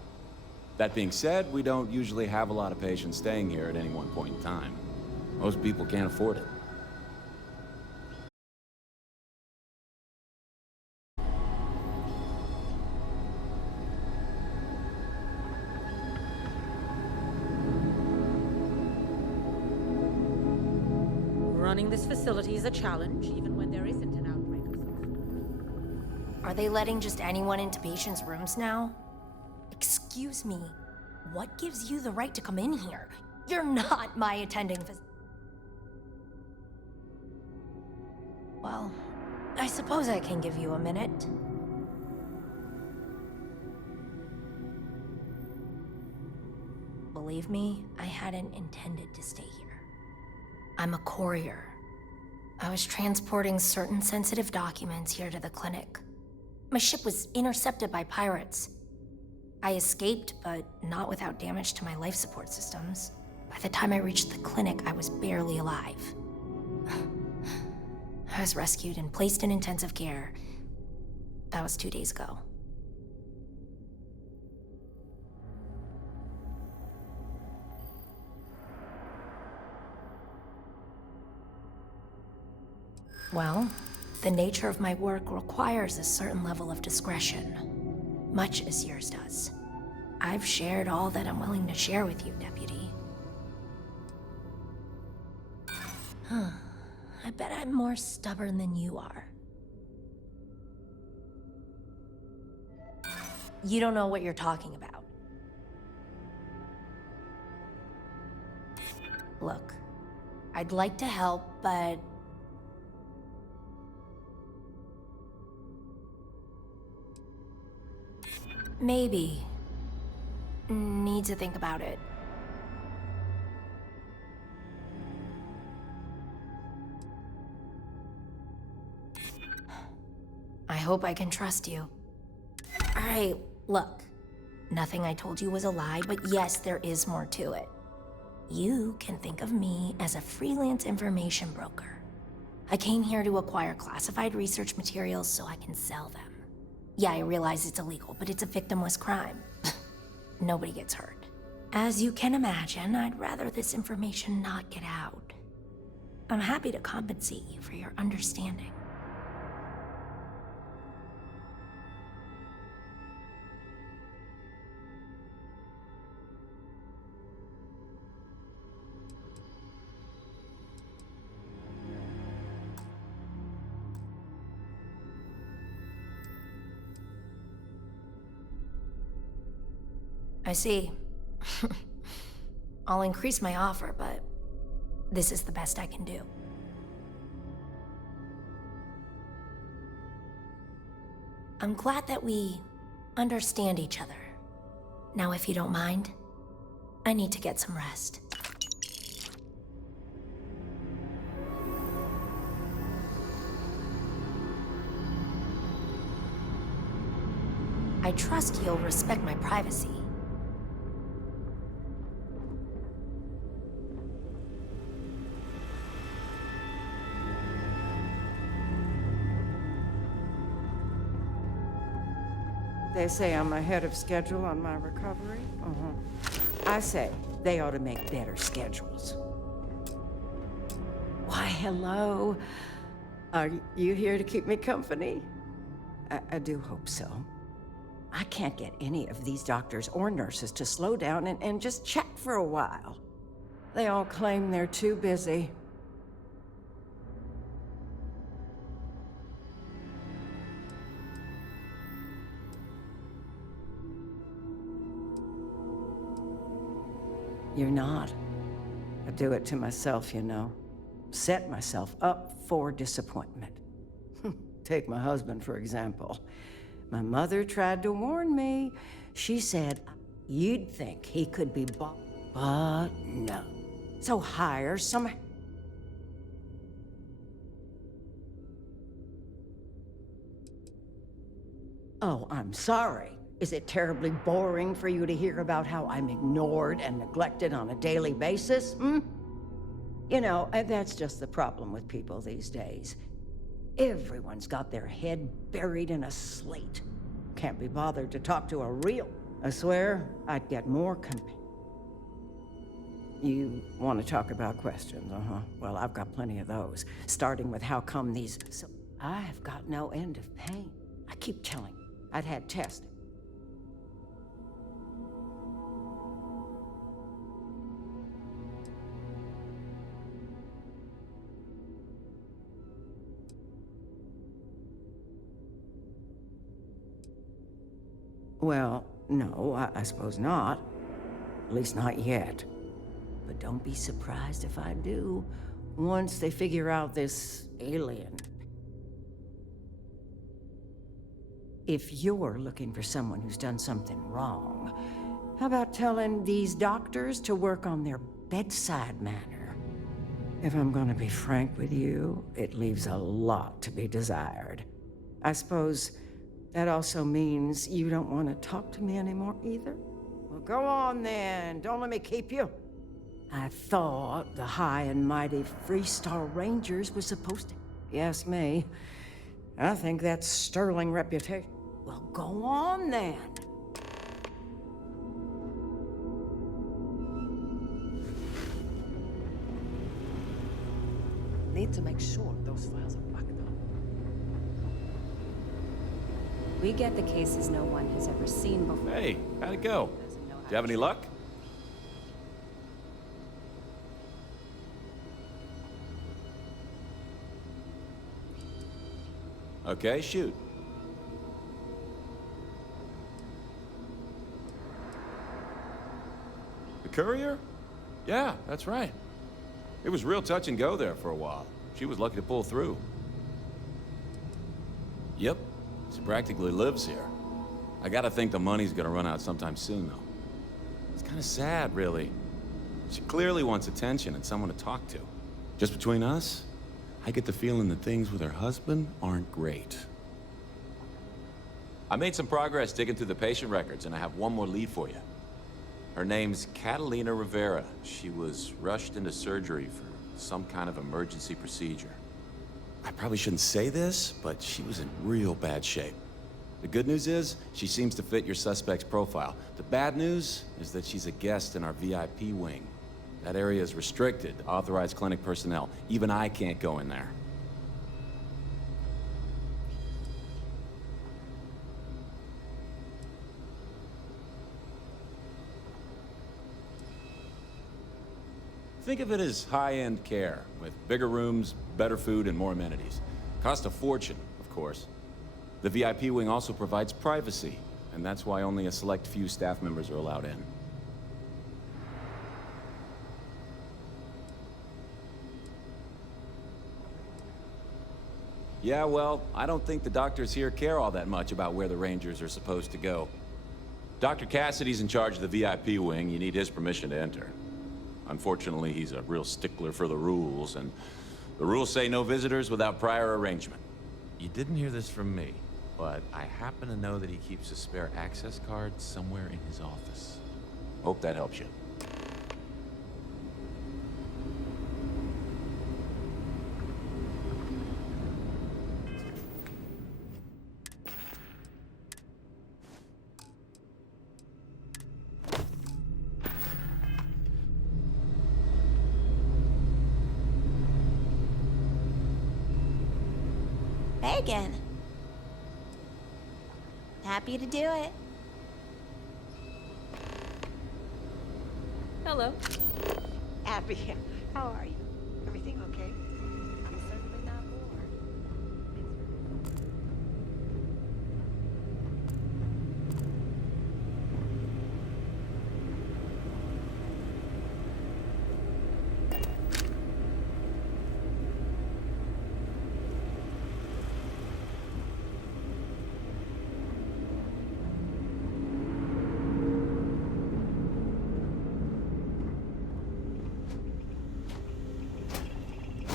That being said, we don't usually have a lot of patients staying here at any one point in time. Most people can't afford it. Running this facility is a challenge, even when there isn't an outbreak of some Are they letting just anyone into patients' rooms now? Excuse me, what gives you the right to come in here? You're not my attending Well, I suppose I can give you a minute. Believe me, I hadn't intended to stay here. I'm a courier. I was transporting certain sensitive documents here to the clinic. My ship was intercepted by pirates. I escaped, but not without damage to my life support systems. By the time I reached the clinic, I was barely alive. I was rescued and placed in intensive care. That was 2 days ago. Well, the nature of my work requires a certain level of discretion, much as yours does. I've shared all that I'm willing to share with you, Deputy. I bet I'm more stubborn than you are. You don't know what you're talking about. Look, I'd like to help, but maybe. Need to think about it. I hope I can trust you. Alright, look. Nothing I told you was a lie, but yes, there is more to it. You can think of me as a freelance information broker. I came here to acquire classified research materials so I can sell them. Yeah, I realize it's illegal, but it's a victimless crime. Nobody gets hurt. As you can imagine, I'd rather this information not get out. I'm happy to compensate you for your understanding. I see. I'll increase my offer, but this is the best I can do. I'm glad that we understand each other. Now, if you don't mind, I need to get some rest. I trust you'll respect my privacy. They say I'm ahead of schedule on my recovery. I say they ought to make better schedules. Why, hello. Are you here to keep me company? I do hope so. I can't get any of these doctors or nurses to slow down and just chat for a while. They all claim they're too busy. You're not. I do it to myself, you know. Set myself up for disappointment. Take my husband, for example. My mother tried to warn me. She said, you'd think he could be bought, but no. So hire some... Oh, I'm sorry. Is it terribly boring for you to hear about how I'm ignored and neglected on a daily basis? You know, that's just the problem with people these days. Everyone's got their head buried in a slate. Can't be bothered to talk to a real... I swear, I'd get more You want to talk about questions, Well, I've got plenty of those. Starting with how come these... So, I've got no end of pain. I keep telling you, I'd had testing. Well, no, I suppose not. At least not yet. But don't be surprised if I do. Once they figure out this alien. If you're looking for someone who's done something wrong, how about telling these doctors to work on their bedside manner? If I'm gonna be frank with you, it leaves a lot to be desired. I suppose that also means you don't want to talk to me anymore either? Well, go on then. Don't let me keep you. I thought the high and mighty Freestar Rangers was supposed to... Yes, me. I think that's sterling reputation. Well, go on then. Need to make sure those files are backed up. We get the cases no one has ever seen before. Hey, how'd it go? Do you have any luck? Okay, shoot. The courier? Yeah, that's right. It was real touch and go there for a while. She was lucky to pull through. Yep, she practically lives here. I gotta think the money's gonna run out sometime soon, though. It's kinda sad, really. She clearly wants attention and someone to talk to. Just between us, I get the feeling that things with her husband aren't great. I made some progress digging through the patient records, and I have one more lead for you. Her name's Catalina Rivera. She was rushed into surgery for some kind of emergency procedure. I probably shouldn't say this, but she was in real bad shape. The good news is, she seems to fit your suspect's profile. The bad news is that she's a guest in our VIP wing. That area is restricted to authorized clinic personnel. Even I can't go in there. Think of it as high-end care, with bigger rooms, better food, and more amenities. Cost a fortune, of course. The VIP wing also provides privacy, and that's why only a select few staff members are allowed in. Yeah, well, I don't think the doctors here care all that much about where the Rangers are supposed to go. Dr. Cassidy's in charge of the VIP wing. You need his permission to enter. Unfortunately, he's a real stickler for the rules, and the rules say no visitors without prior arrangement. You didn't hear this from me, but I happen to know that he keeps a spare access card somewhere in his office. Hope that helps you. Megan. Happy to do it. Hello. Abby, how are you? Everything okay? I'm certainly not bored.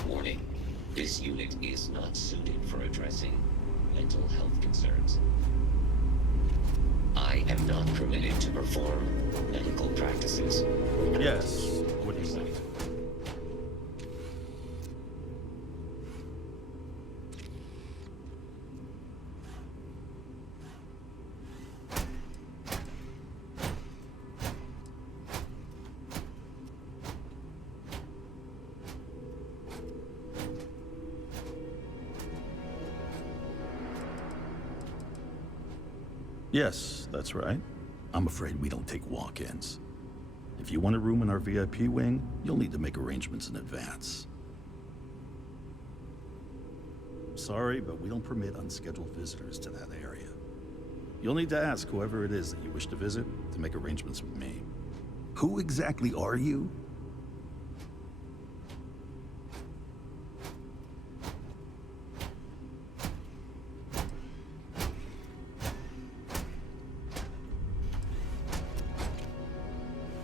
Warning. This unit is not suited for addressing mental health concerns. I am not permitted to perform medical practices. Yes. What do you want? Yes, that's right. I'm afraid we don't take walk-ins. If you want a room in our VIP wing, you'll need to make arrangements in advance. Sorry, but we don't permit unscheduled visitors to that area. You'll need to ask whoever it is that you wish to visit to make arrangements with me. Who exactly are you?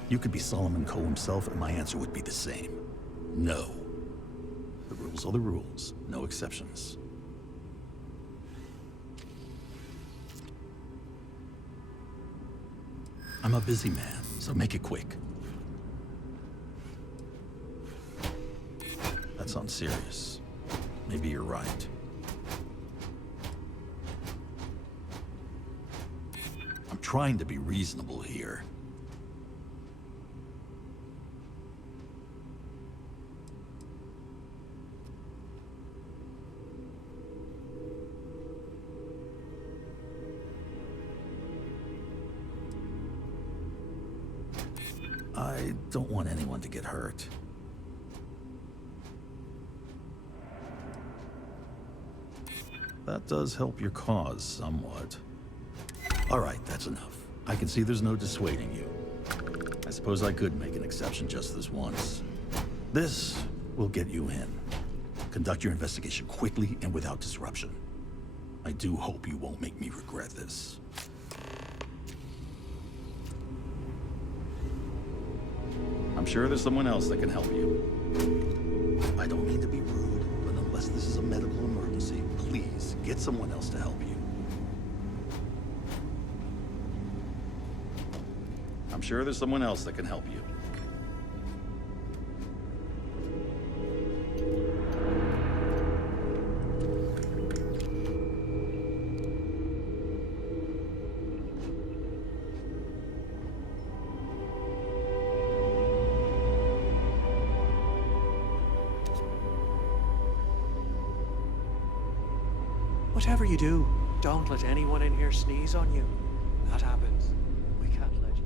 You could be Solomon Coe himself, and my answer would be the same. No. The rules are the rules. No exceptions. I'm a busy man, so make it quick. That sounds serious. Maybe you're right. I'm trying to be reasonable here. I don't want anyone to get hurt. That does help your cause somewhat. All right, that's enough. I can see there's no dissuading you. I suppose I could make an exception just this once. This will get you in. Conduct your investigation quickly and without disruption. I do hope you won't make me regret this. I'm sure there's someone else that can help you. I don't mean to be rude, but unless this is a medical emergency, please get someone else to help you. I'm sure there's someone else that can help you. Whatever you do, don't let anyone in here sneeze on you. That happens. We can't let you.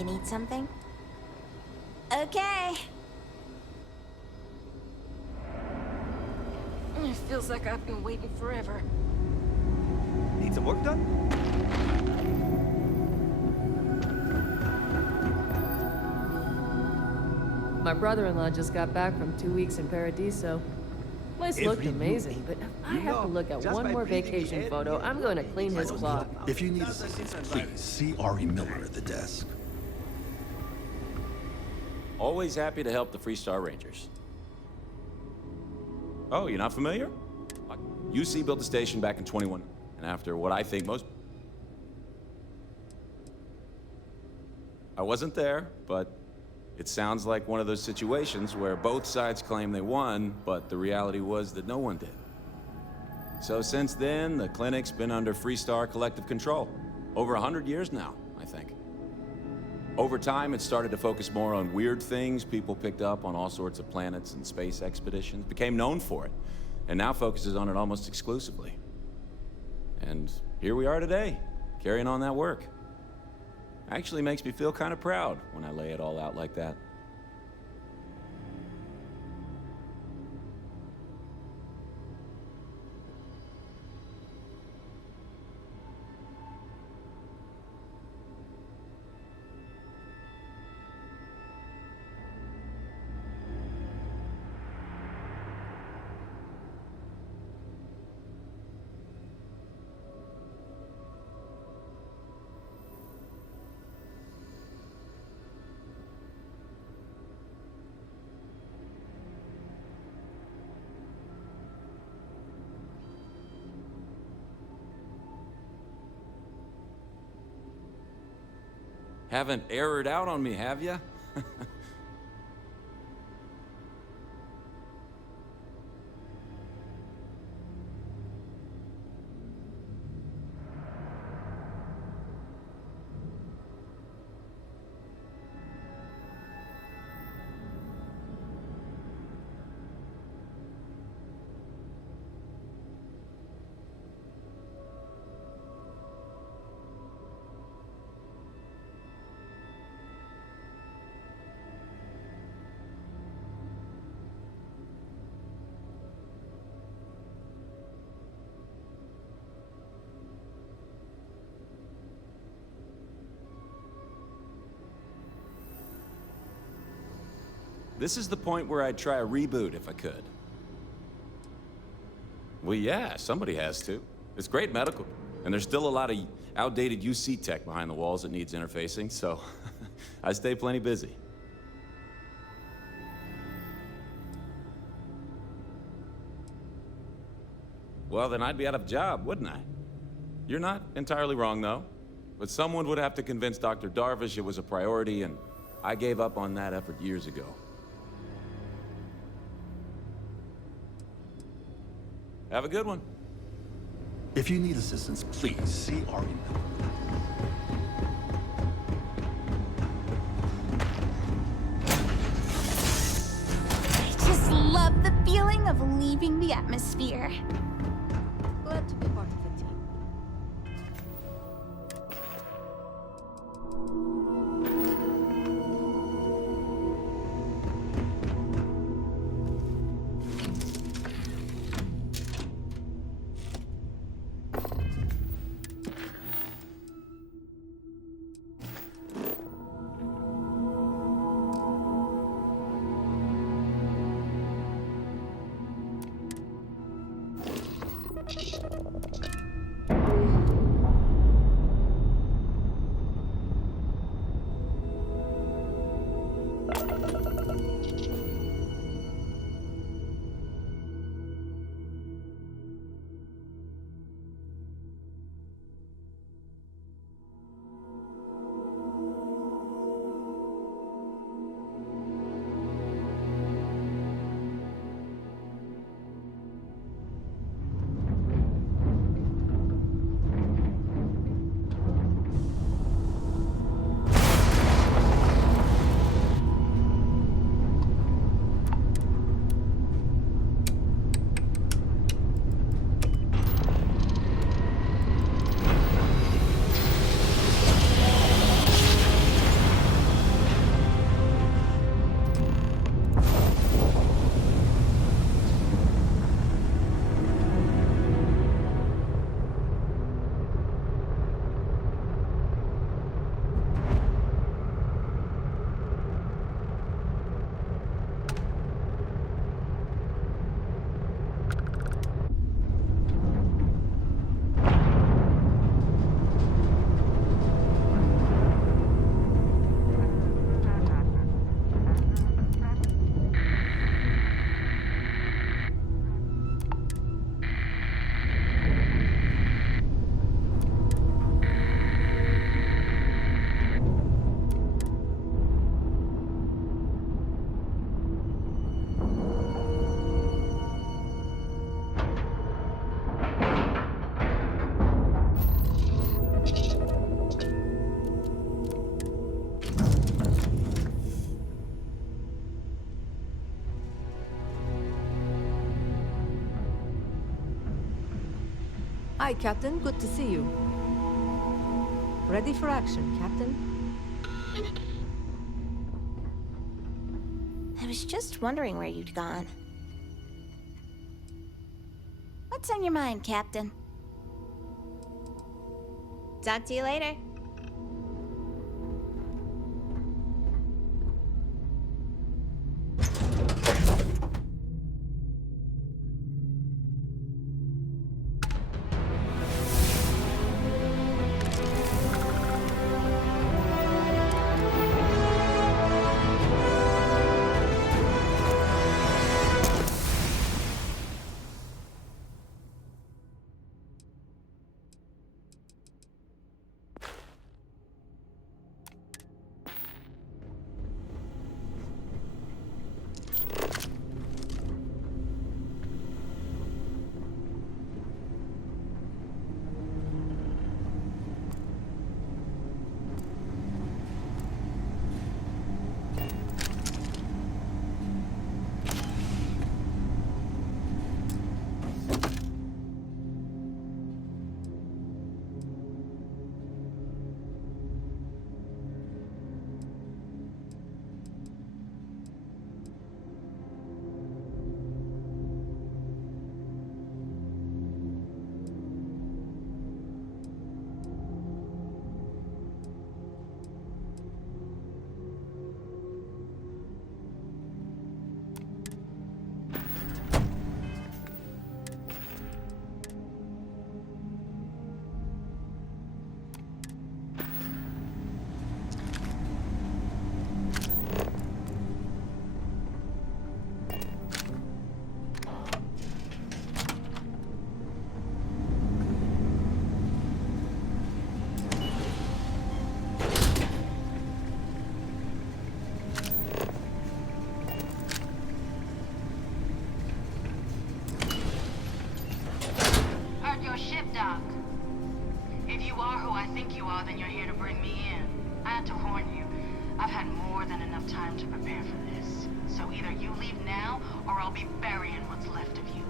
You need something? Okay. It feels like I've been waiting forever. Need some work done? My brother-in-law just got back from 2 weeks in Paradiso. Place looked amazing, but if I have to look at one more vacation photo, I'm going to clean his clock. If you need assistance, please see Ari Miller at the desk. Always happy to help the Freestar Rangers. Oh, you're not familiar? UC built the station back in 21, and after what I think most... I wasn't there, but it sounds like one of those situations where both sides claim they won, but the reality was that no one did. So since then, the clinic's been under Freestar collective control. Over 100 years now, I think. Over time, it started to focus more on weird things. People picked up on all sorts of planets and space expeditions, became known for it, and now focuses on it almost exclusively. And here we are today, carrying on that work. Actually makes me feel kind of proud when I lay it all out like that. Haven't errored out on me, have ya? This is the point where I'd try a reboot if I could. Well, yeah, somebody has to. It's great medical, and there's still a lot of outdated UC tech behind the walls that needs interfacing, so I stay plenty busy. Well, then I'd be out of a job, wouldn't I? You're not entirely wrong, though. But someone would have to convince Dr. Darvish it was a priority, and I gave up on that effort years ago. Have a good one. If you need assistance, please see Ari Miller. I just love the feeling of leaving the atmosphere. Glad to be part of the team. Hi, Captain. Good to see you. Ready for action, Captain? I was just wondering where you'd gone. What's on your mind, Captain? Talk to you later. Your ship, Doc. If you are who I think you are, then you're here to bring me in. I had to warn you. I've had more than enough time to prepare for this. So either you leave now, or I'll be burying what's left of you.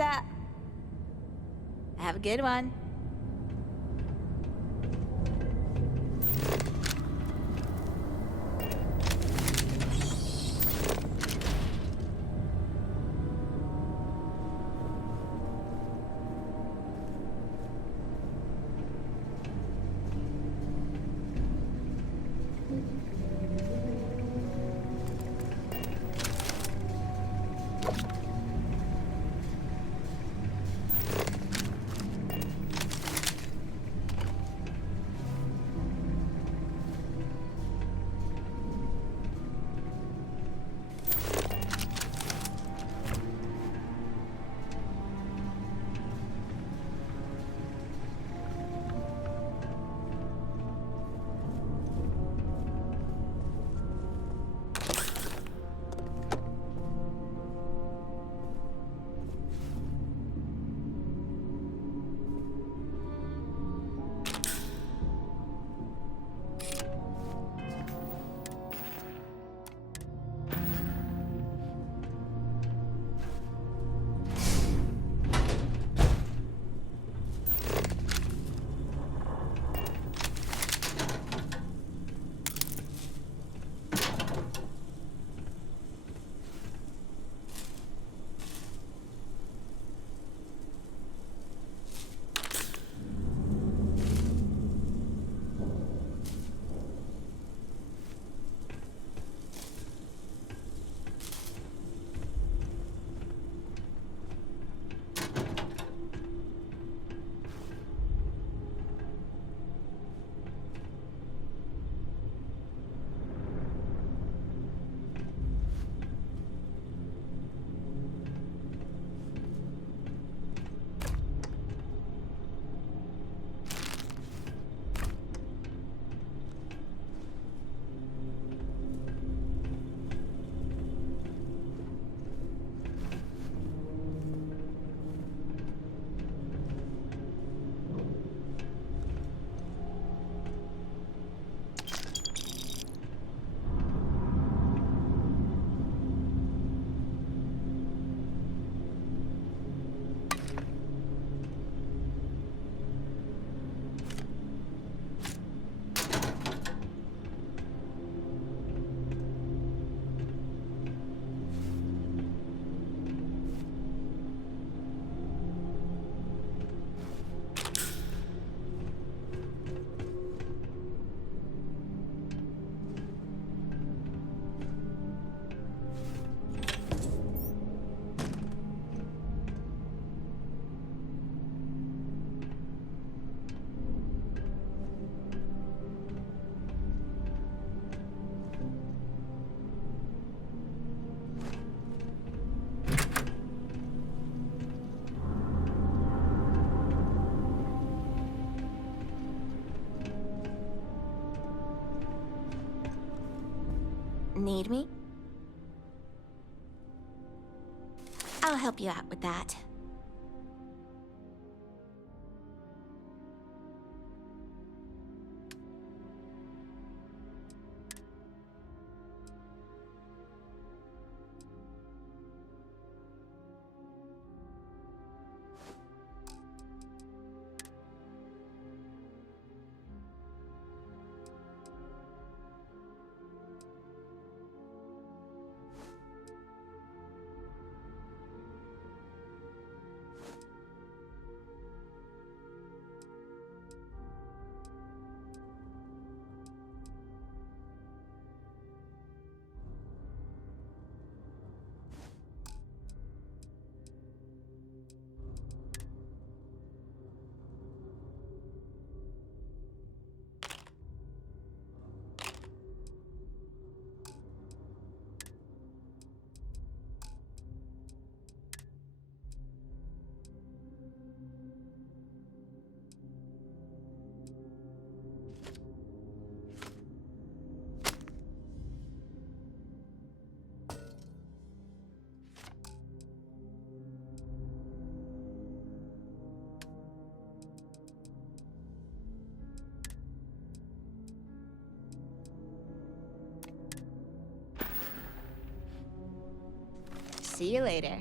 up. Have a good one. Need me? I'll help you out with that. See you later.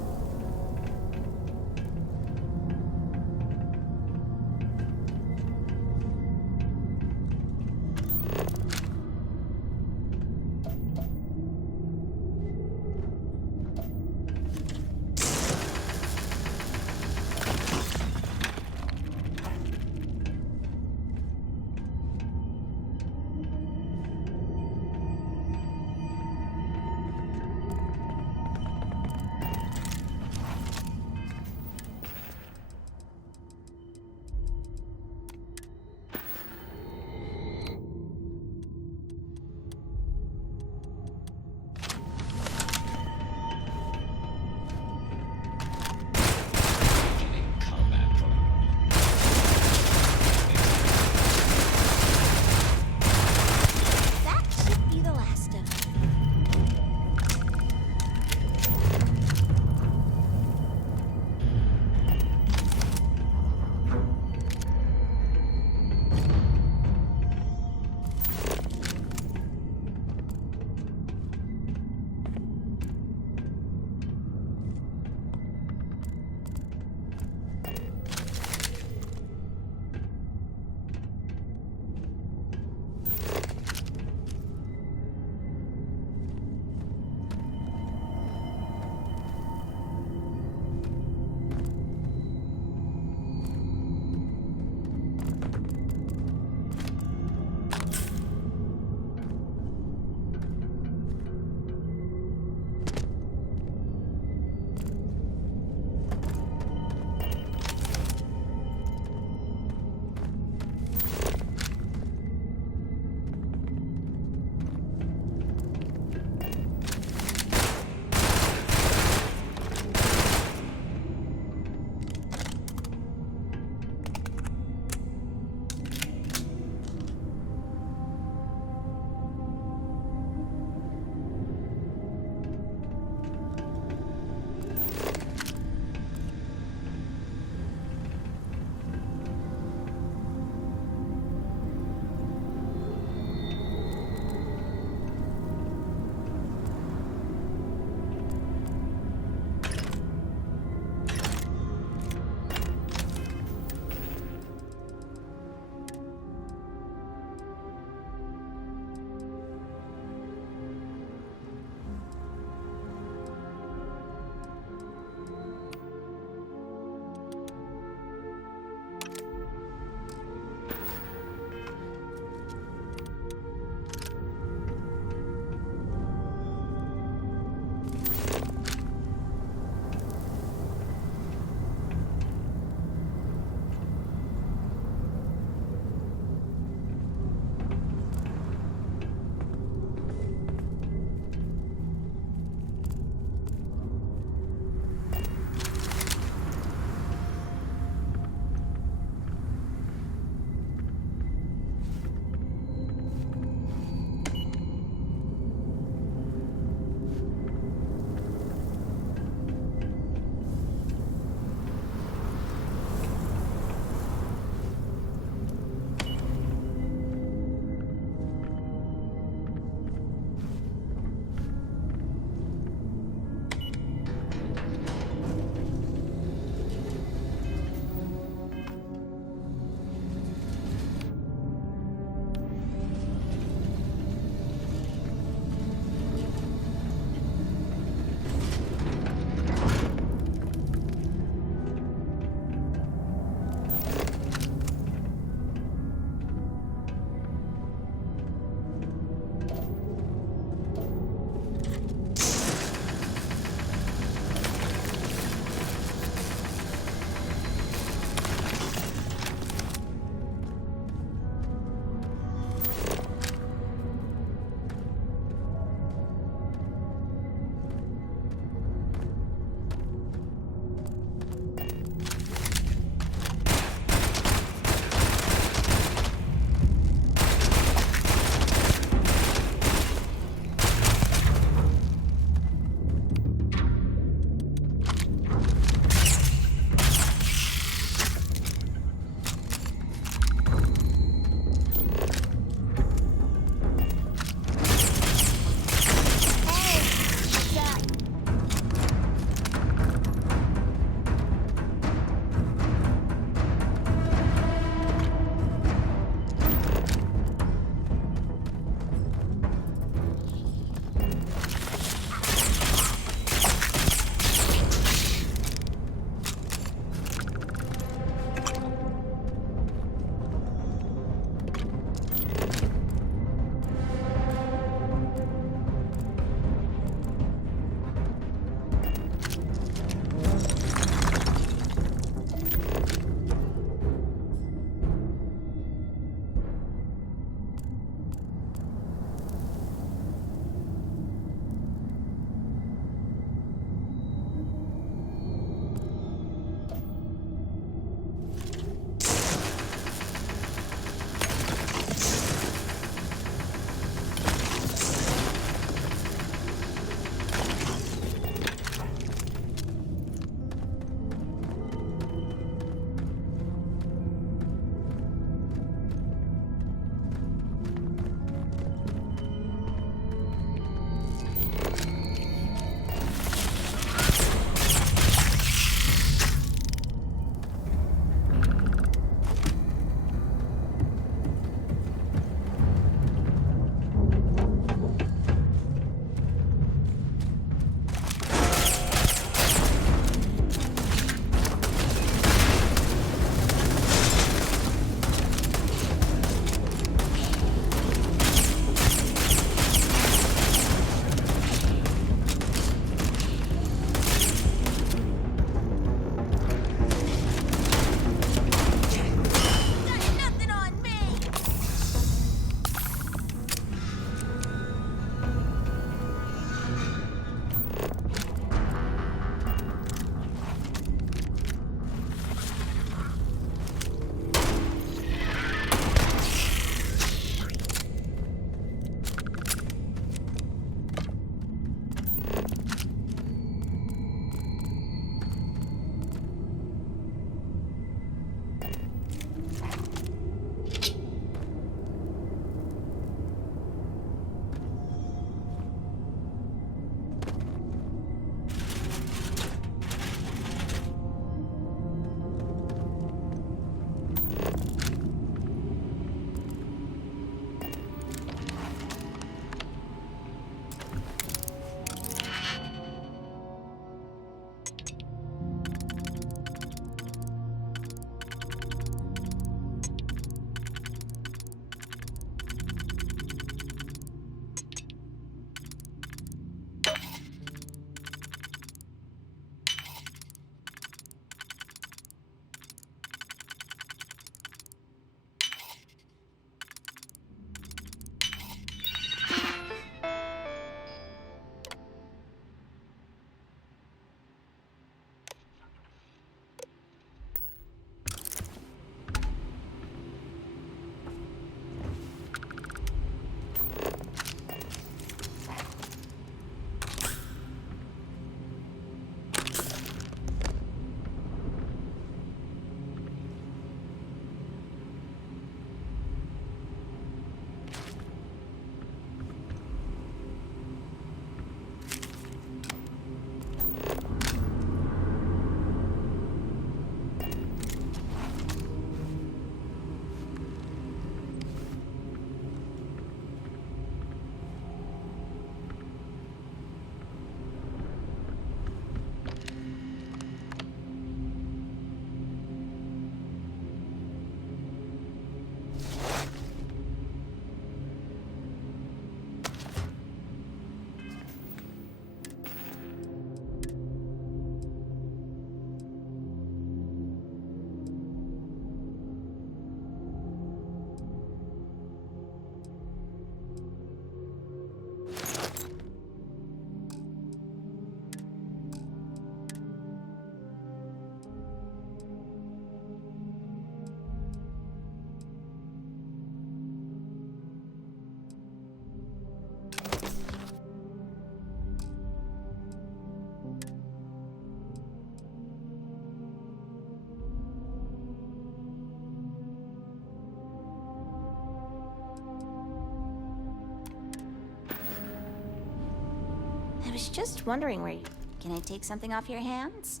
I was just wondering where Can I take something off your hands?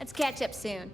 Let's catch up soon.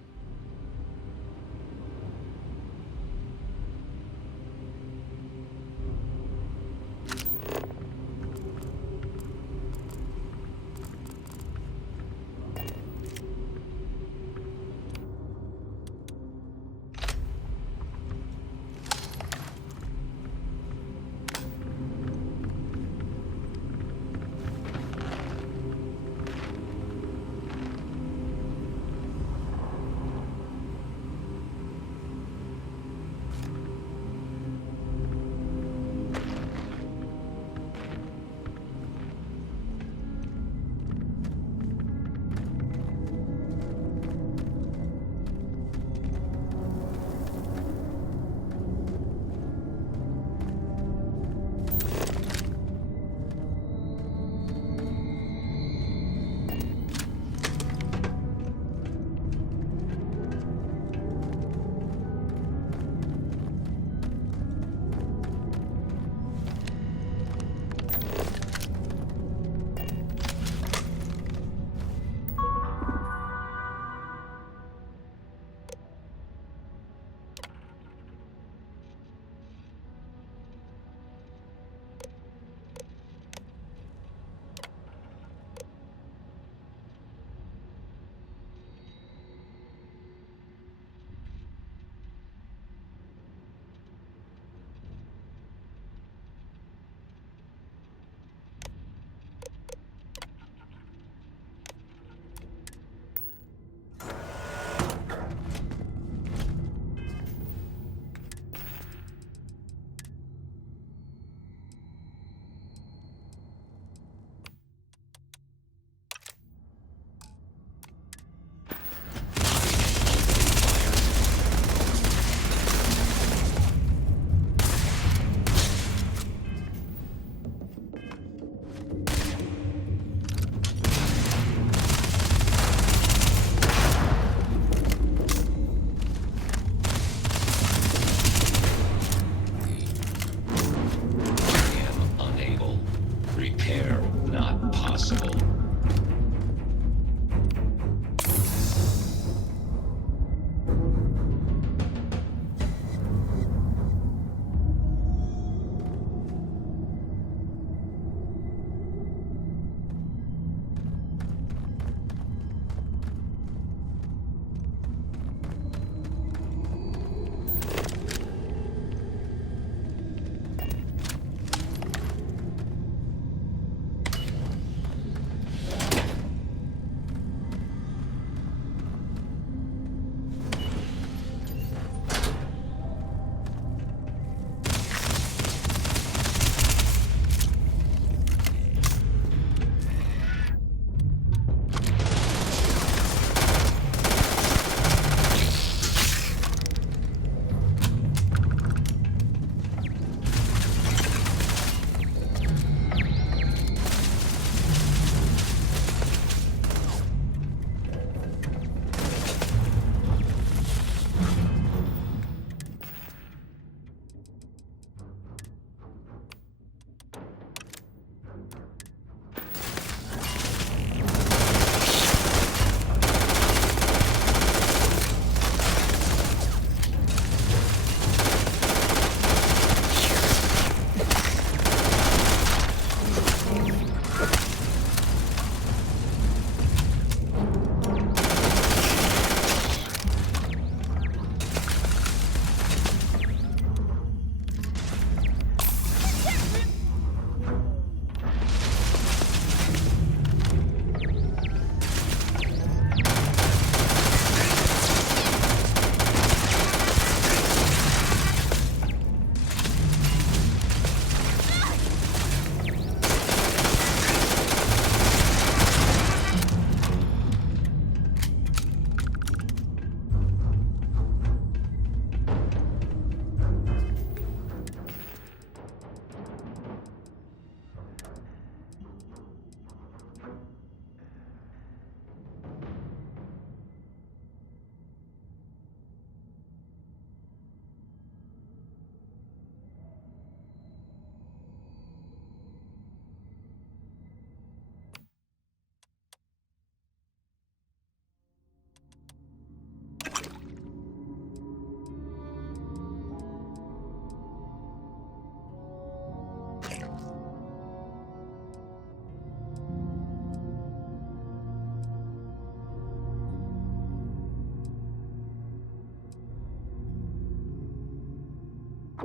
I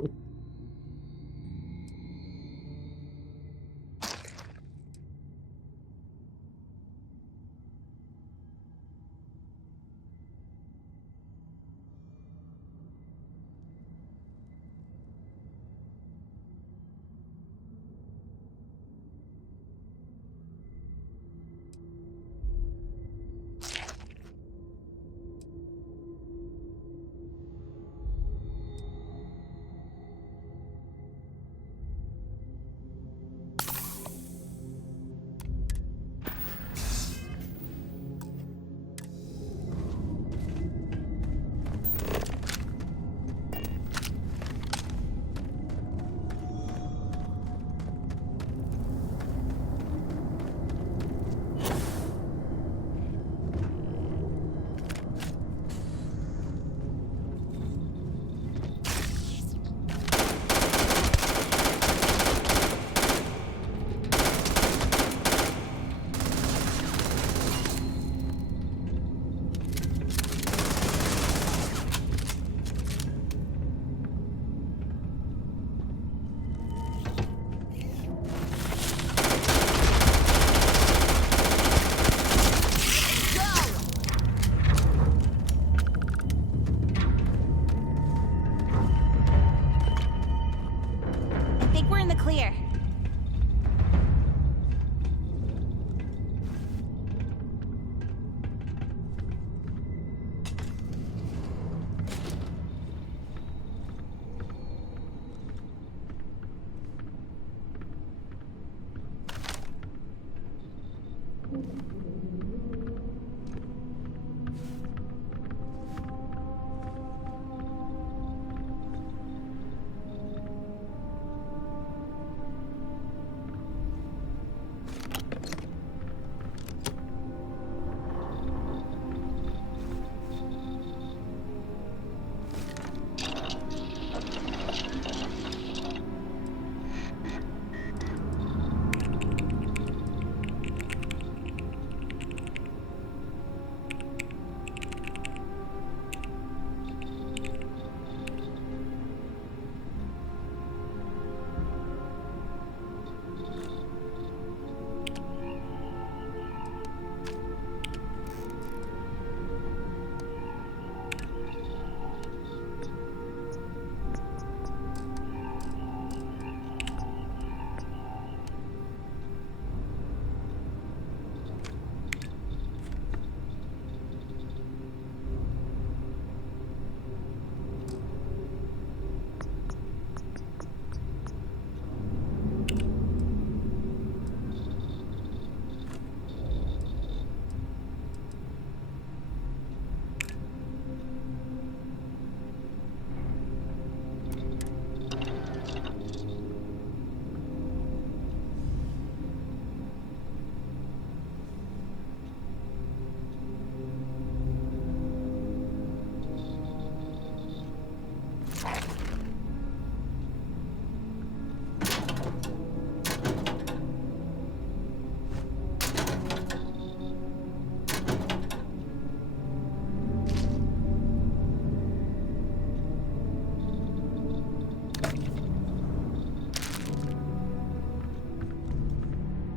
think we're in the clear.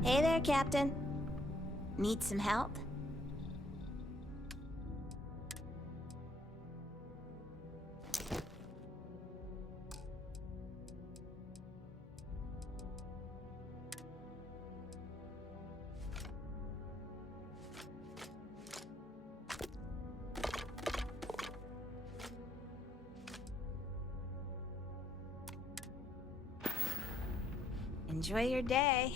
Hey there, Captain. Need some help? Enjoy your day.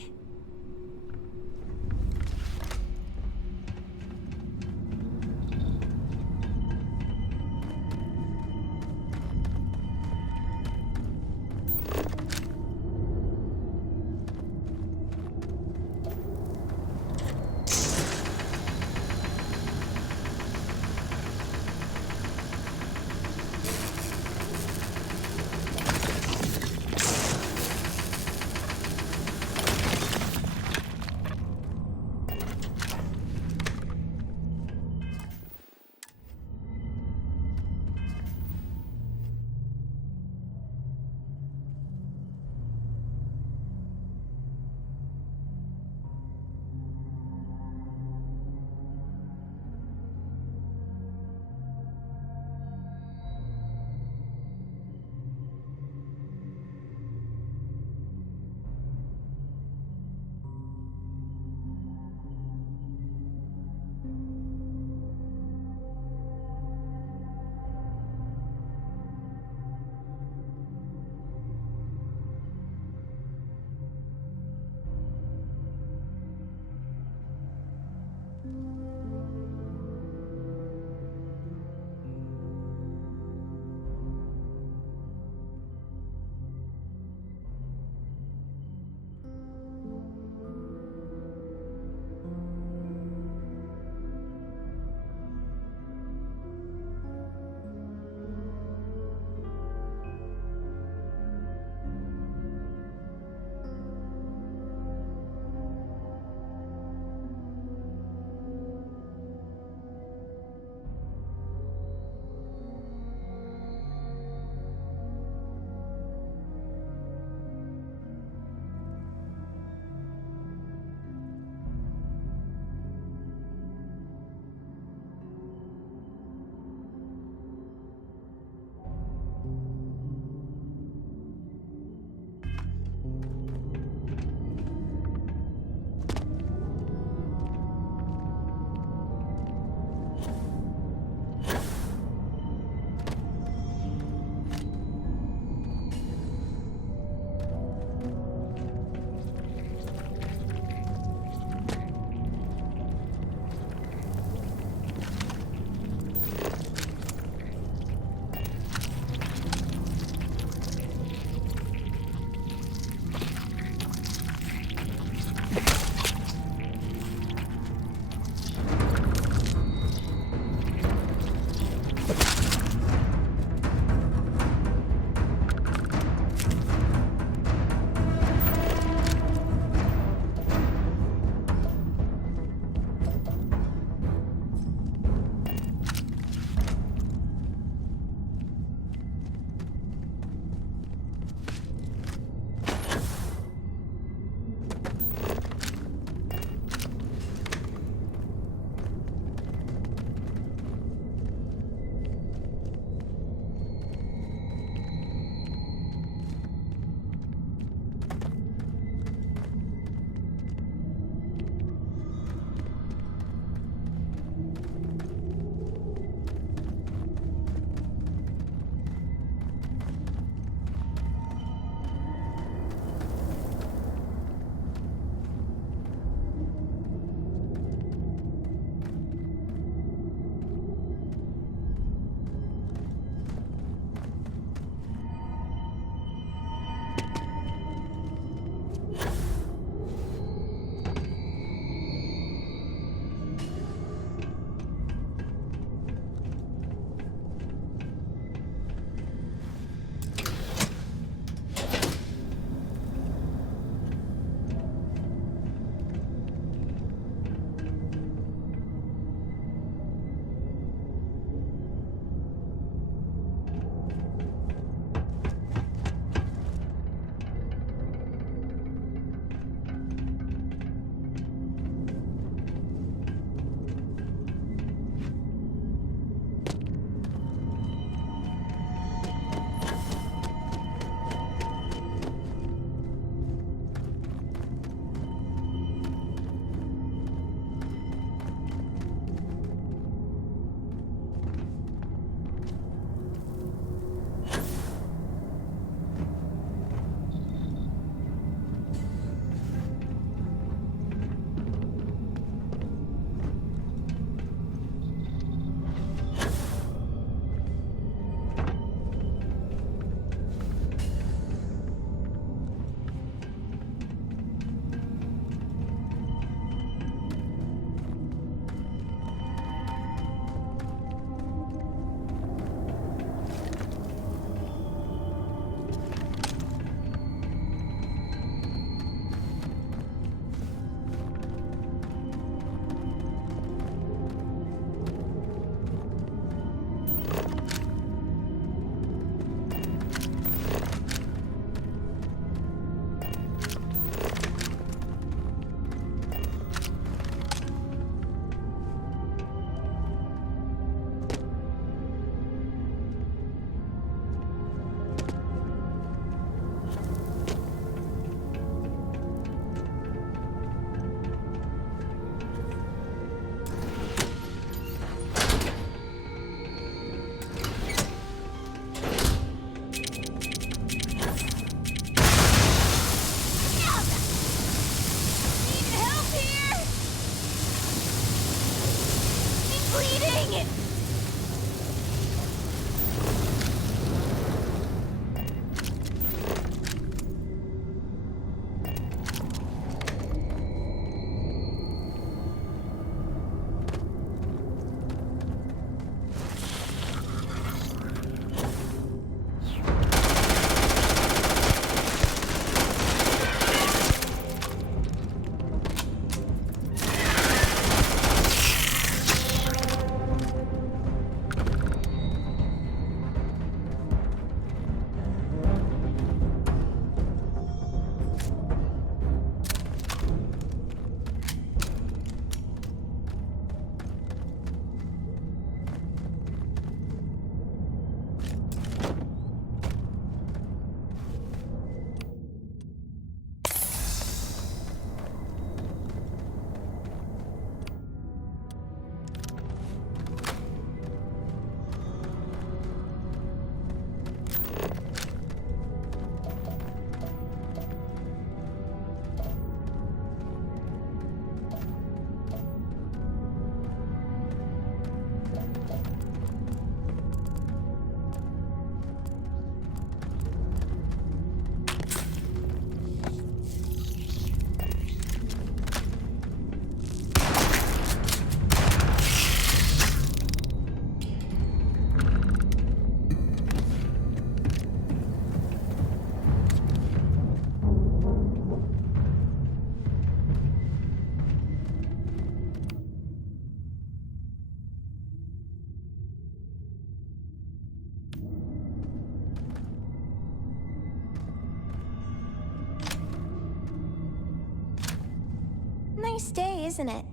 nice day, isn't it?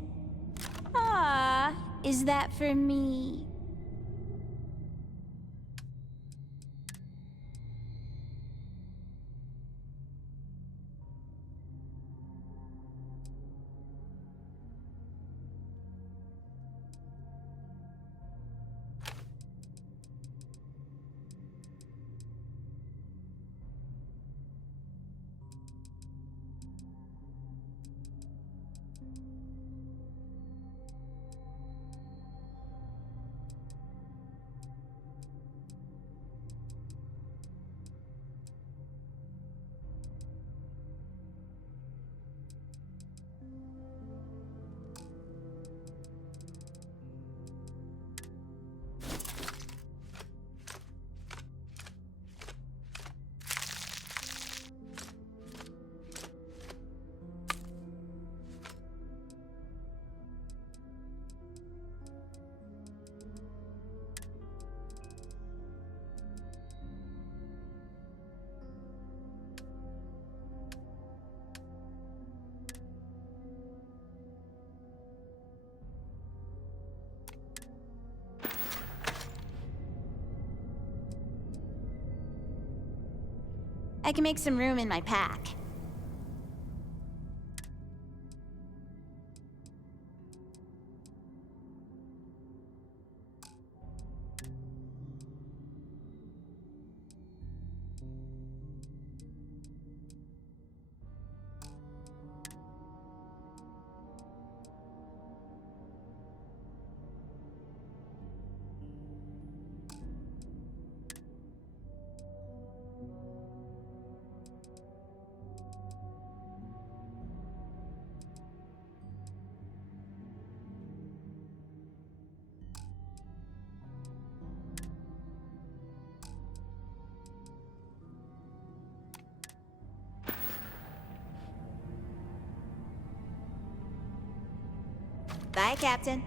Ah, is that for me? I can make some room in my pack. Bye, Captain.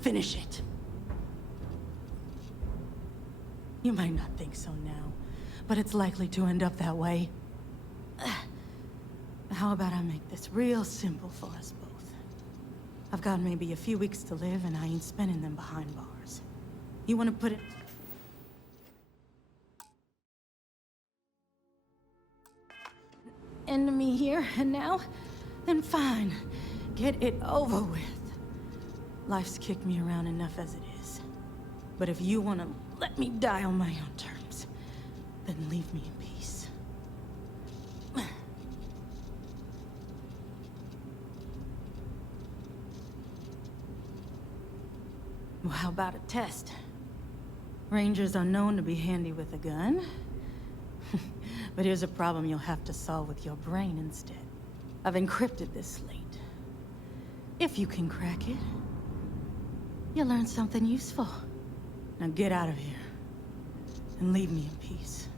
Finish it. You might not think so now, but it's likely to end up that way. How about I make this real simple for us both? I've got maybe a few weeks to live, and I ain't spending them behind bars. You want to put it... end me here and now? Then fine. Get it over with. Life's kicked me around enough as it is. But if you want to let me die on my own terms, then leave me in peace. Well, how about a test? Rangers are known to be handy with a gun. But here's a problem you'll have to solve with your brain instead. I've encrypted this slate. If you can crack it, you'll learn something useful. Now get out of here, and leave me in peace.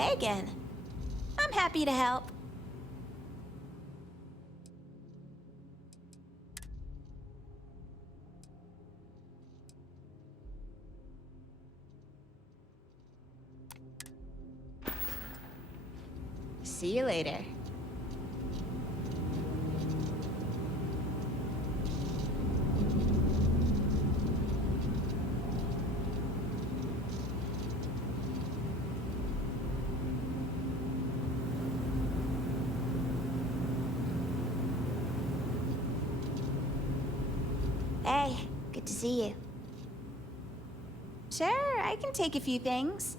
Hagen. I'm happy to help. See you later. Hey, good to see you. Sure, I can take a few things.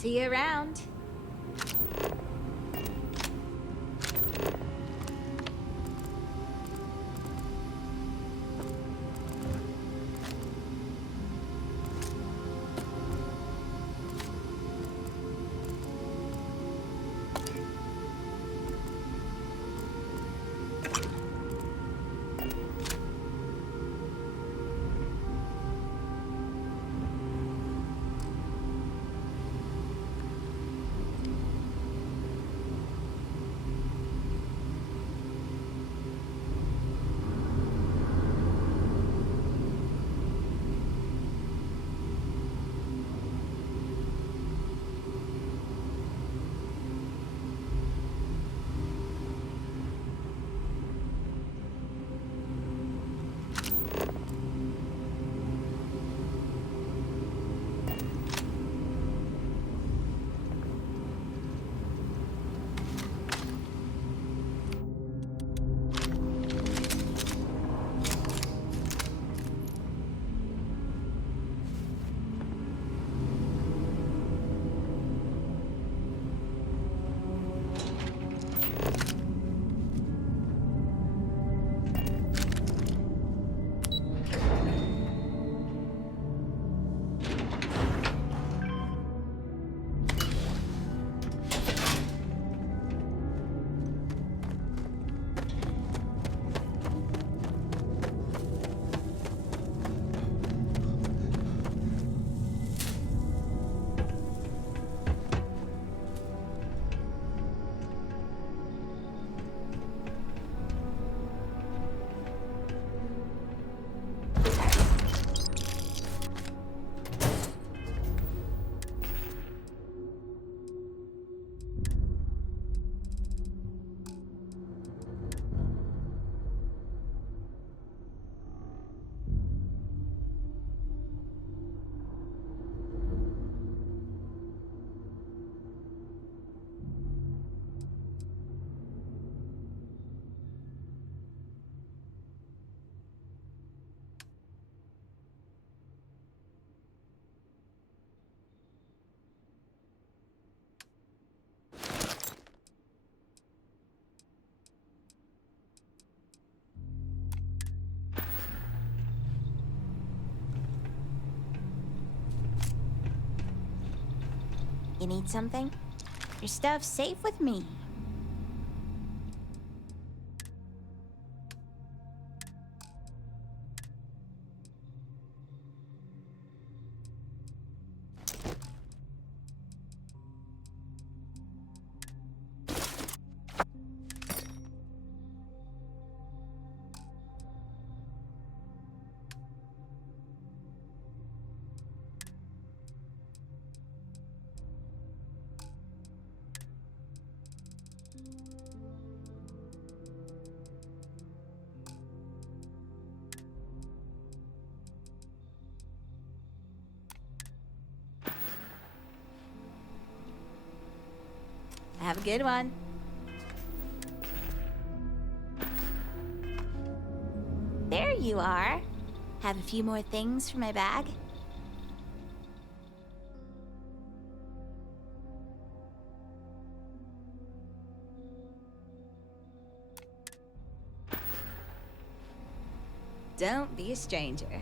See you around. You need something? Your stuff's safe with me. Have a good one. There you are. Have a few more things for my bag? Don't be a stranger.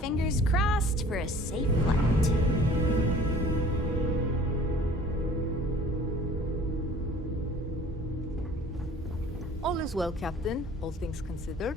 Fingers crossed for a safe flight. All is well, Captain, all things considered.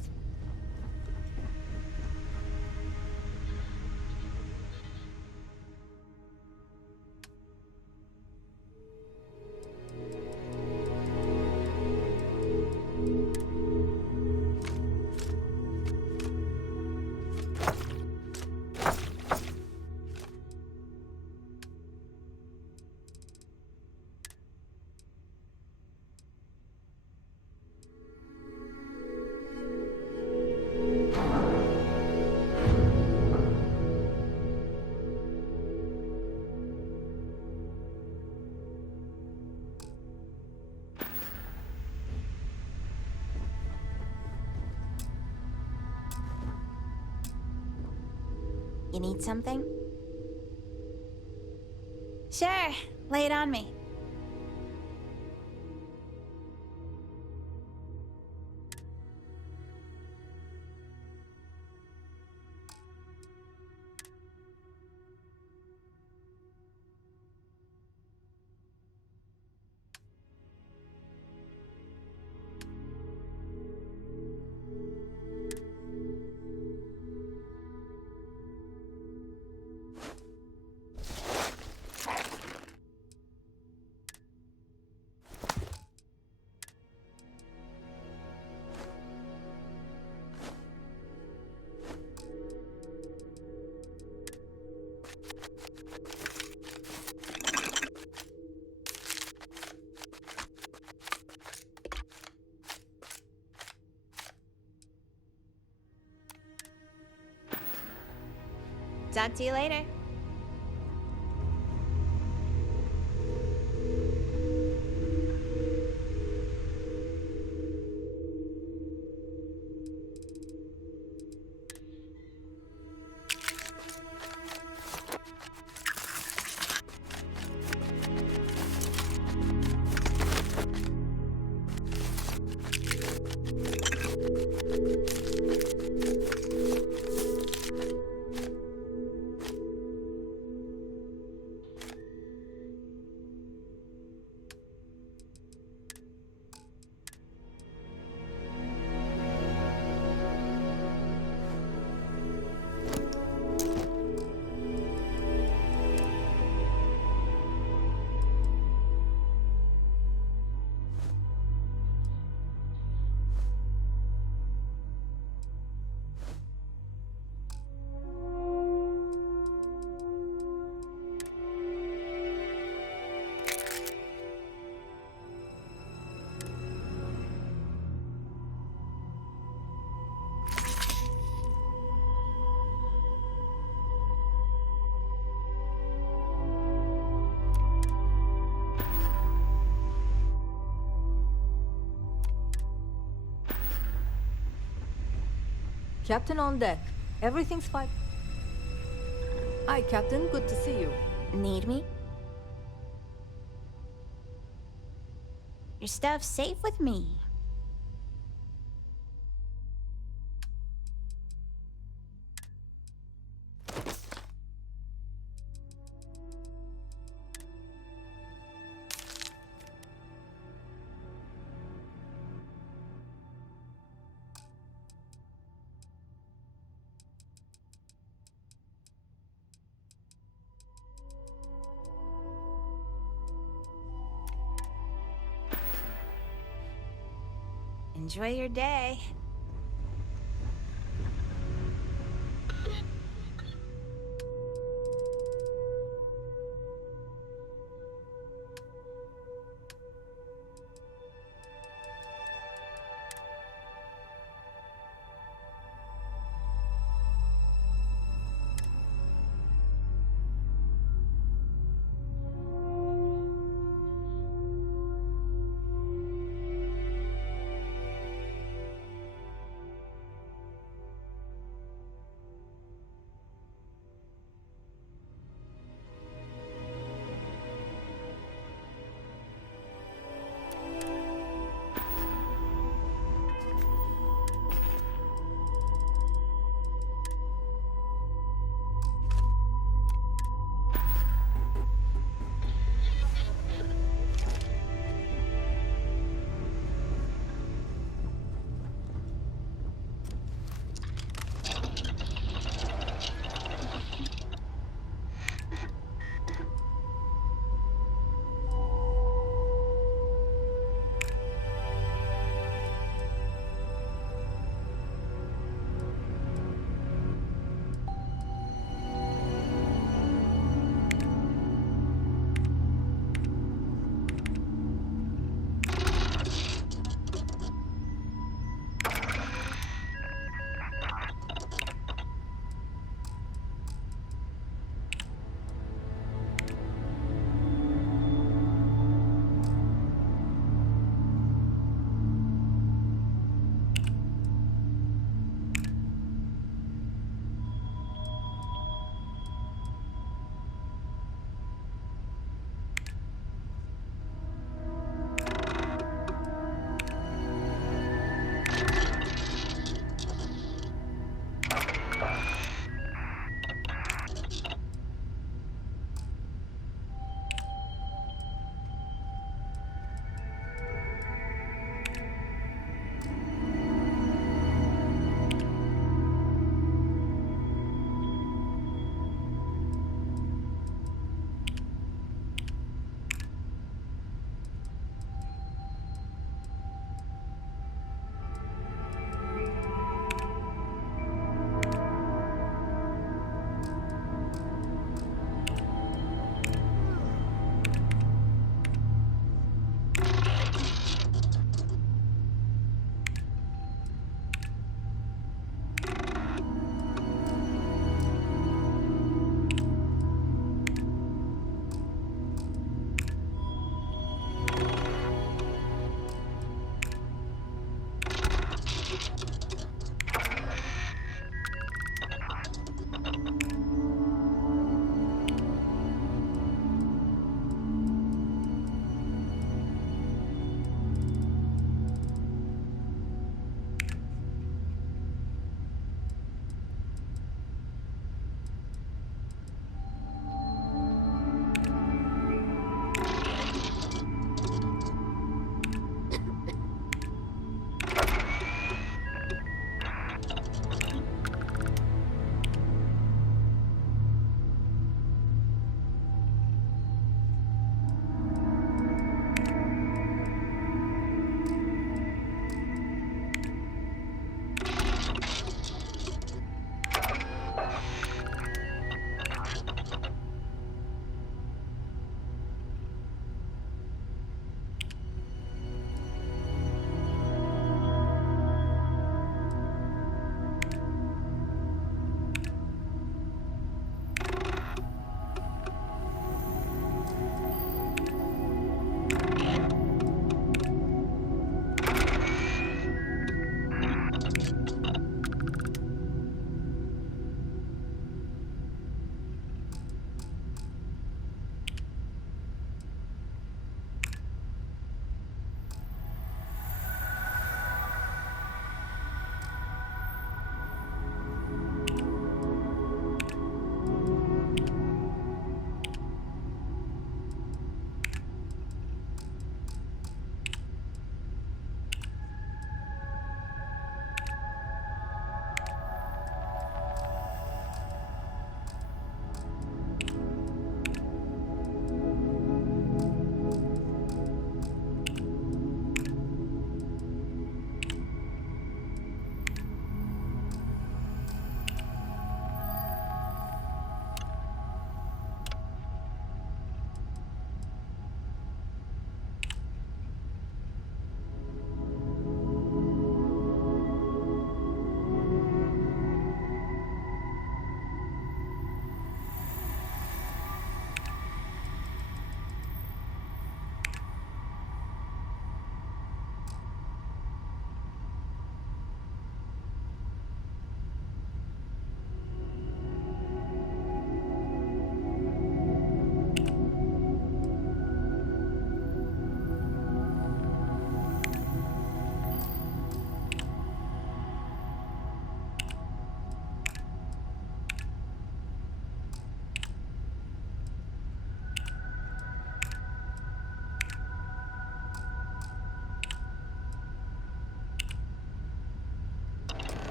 You need something? Sure, lay it on me. Talk to you later. Captain on deck. Everything's fine. Hi, Captain. Good to see you. Need me? Your stuff's safe with me. Enjoy your day.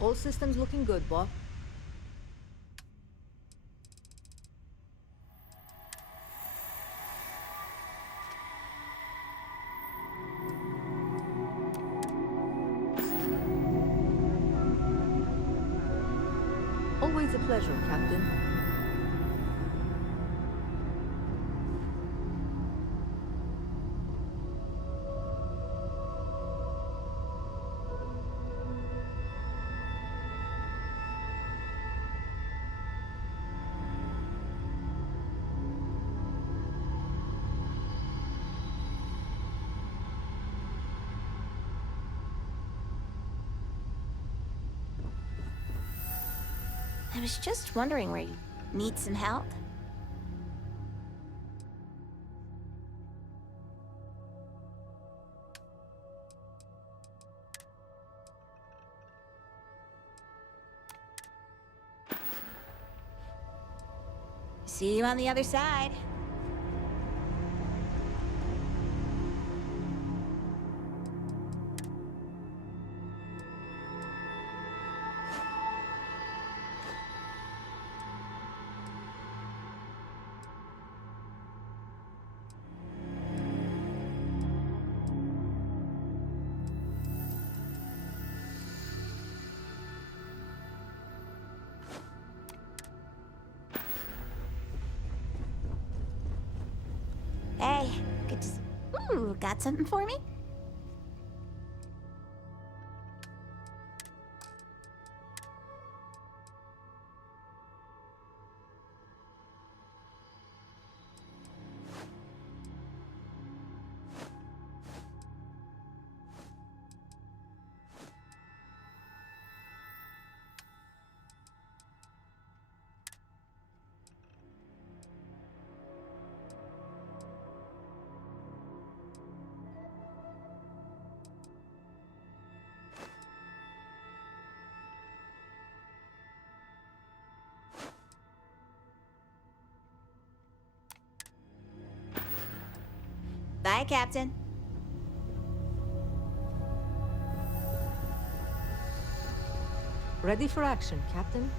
All systems looking good, Bob. Always a pleasure, Captain. I was just wondering where you need some help. See you on the other side. Hey, good to Ooh, got something for me? Bye, Captain. Ready for action, Captain.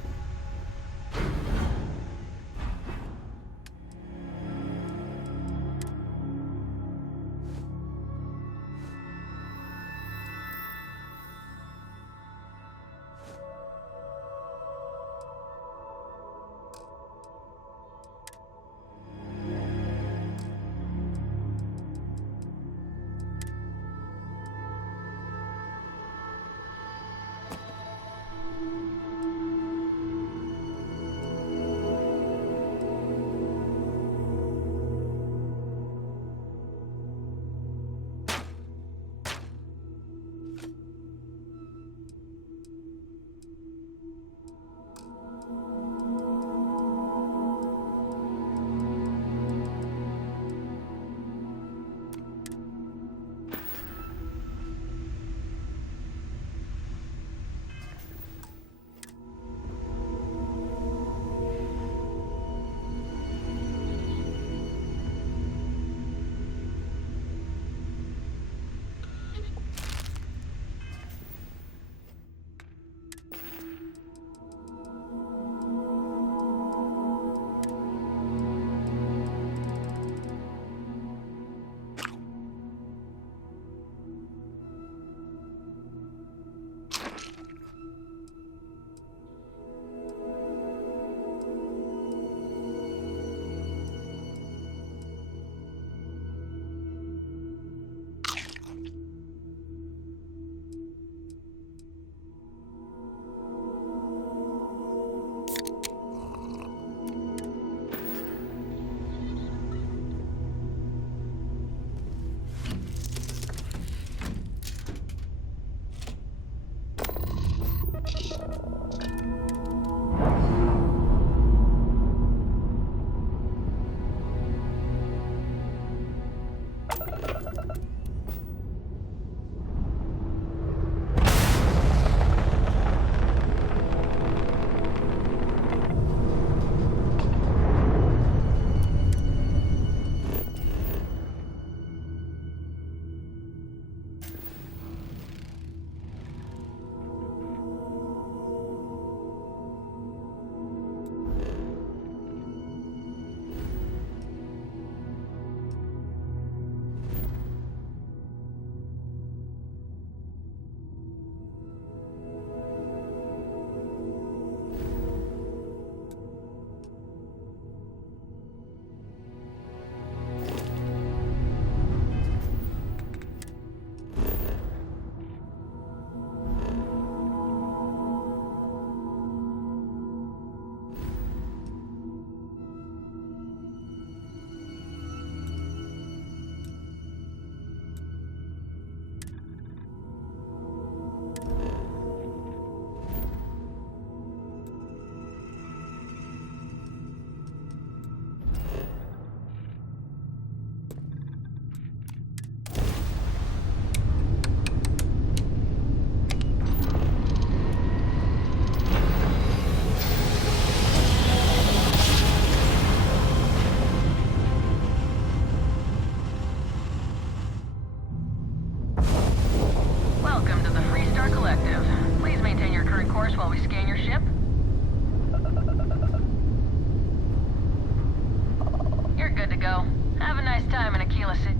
you're good to go. Have a nice time in Aquila City.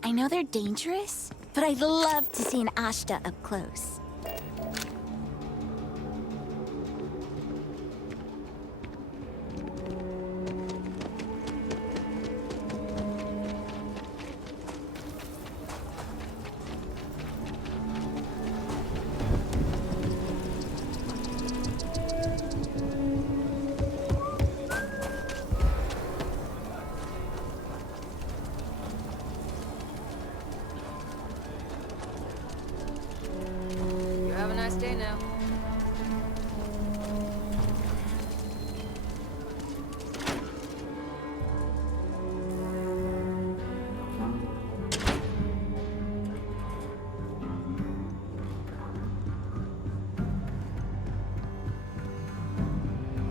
I know they're dangerous, but I'd love to see an Ashta up close. You have a nice day now.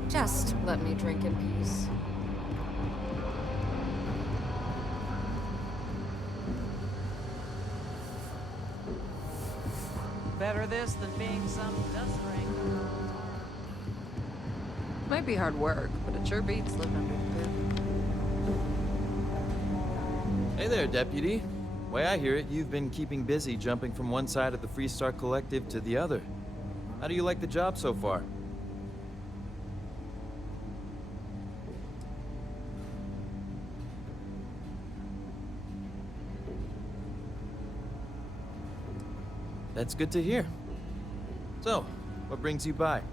Just let me drink in peace. Better this than being some dust ring. Might be hard work, but it sure beats living under the pit. Hey there, Deputy. Way I hear it, you've been keeping busy jumping from one side of the Freestar Collective to the other. How do you like the job so far? That's good to hear. So, what brings you by?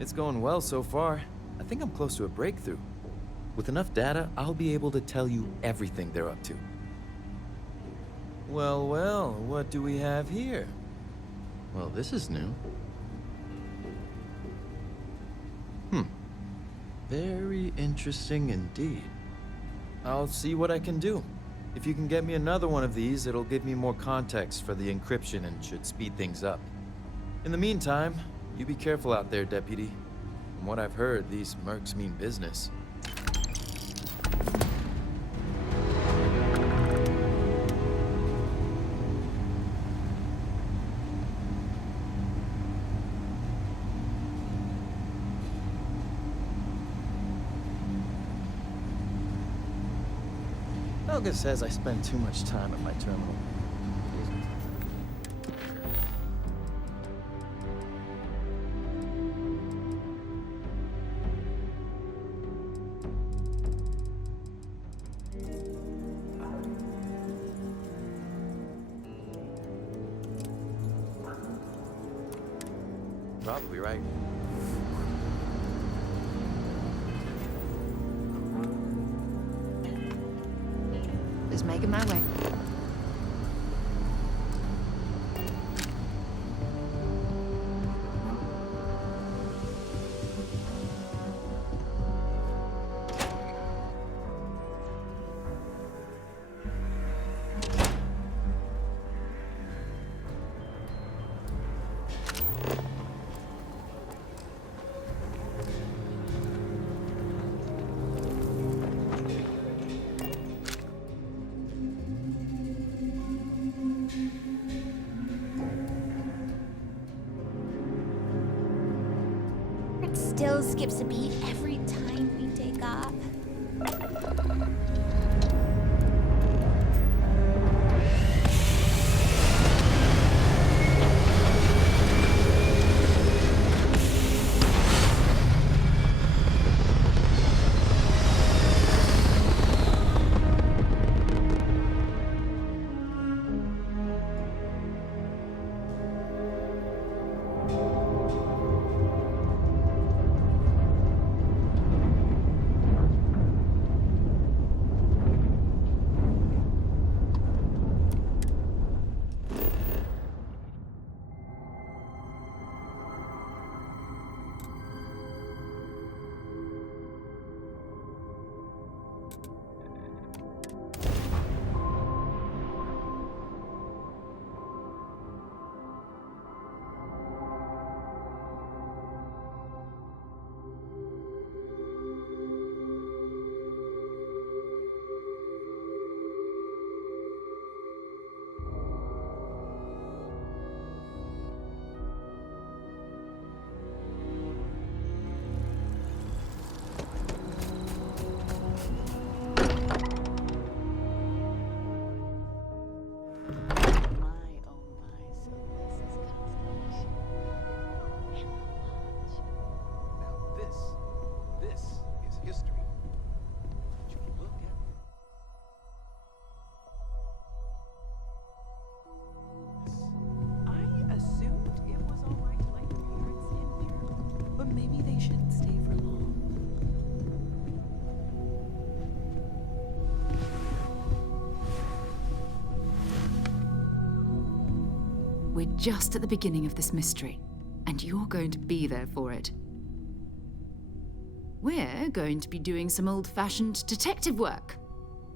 It's going well so far. I think I'm close to a breakthrough. With enough data, I'll be able to tell you everything they're up to. Well, well, what do we have here? Well, this is new. Very interesting indeed. I'll see what I can do. If you can get me another one of these, it'll give me more context for the encryption and should speed things up. In the meantime, you be careful out there, Deputy. From what I've heard, these mercs mean business. Helga says I spend too much time at my terminal. Probably right. Just making my way. It still skips a beat every time we take off. We're just at the beginning of this mystery, and you're going to be there for it. We're going to be doing some old-fashioned detective work.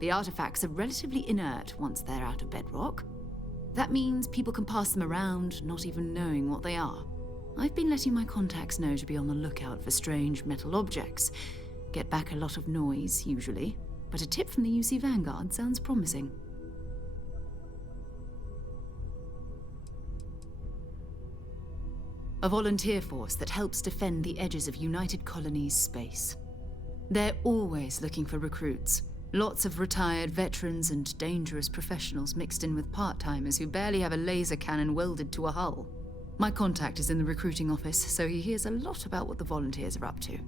The artifacts are relatively inert once they're out of bedrock. That means people can pass them around, not even knowing what they are. I've been letting my contacts know to be on the lookout for strange metal objects. Get back a lot of noise, usually, but a tip from the UC Vanguard sounds promising. A volunteer force that helps defend the edges of United Colonies space. They're always looking for recruits. Lots of retired veterans and dangerous professionals mixed in with part-timers who barely have a laser cannon welded to a hull. My contact is in the recruiting office, so he hears a lot about what the volunteers are up to.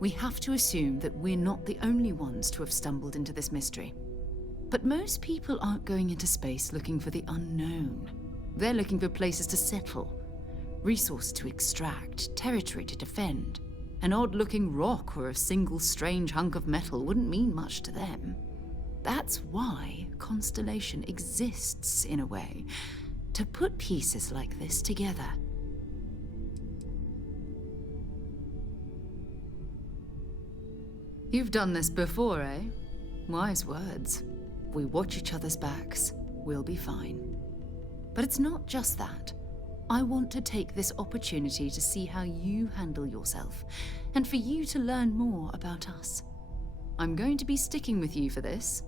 We have to assume that we're not the only ones to have stumbled into this mystery. But most people aren't going into space looking for the unknown. They're looking for places to settle, resources to extract, territory to defend. An odd-looking rock or a single strange hunk of metal wouldn't mean much to them. That's why Constellation exists, in a way, to put pieces like this together. You've done this before, eh? Wise words. If we watch each other's backs, we'll be fine. But it's not just that. I want to take this opportunity to see how you handle yourself, and for you to learn more about us. I'm going to be sticking with you for this.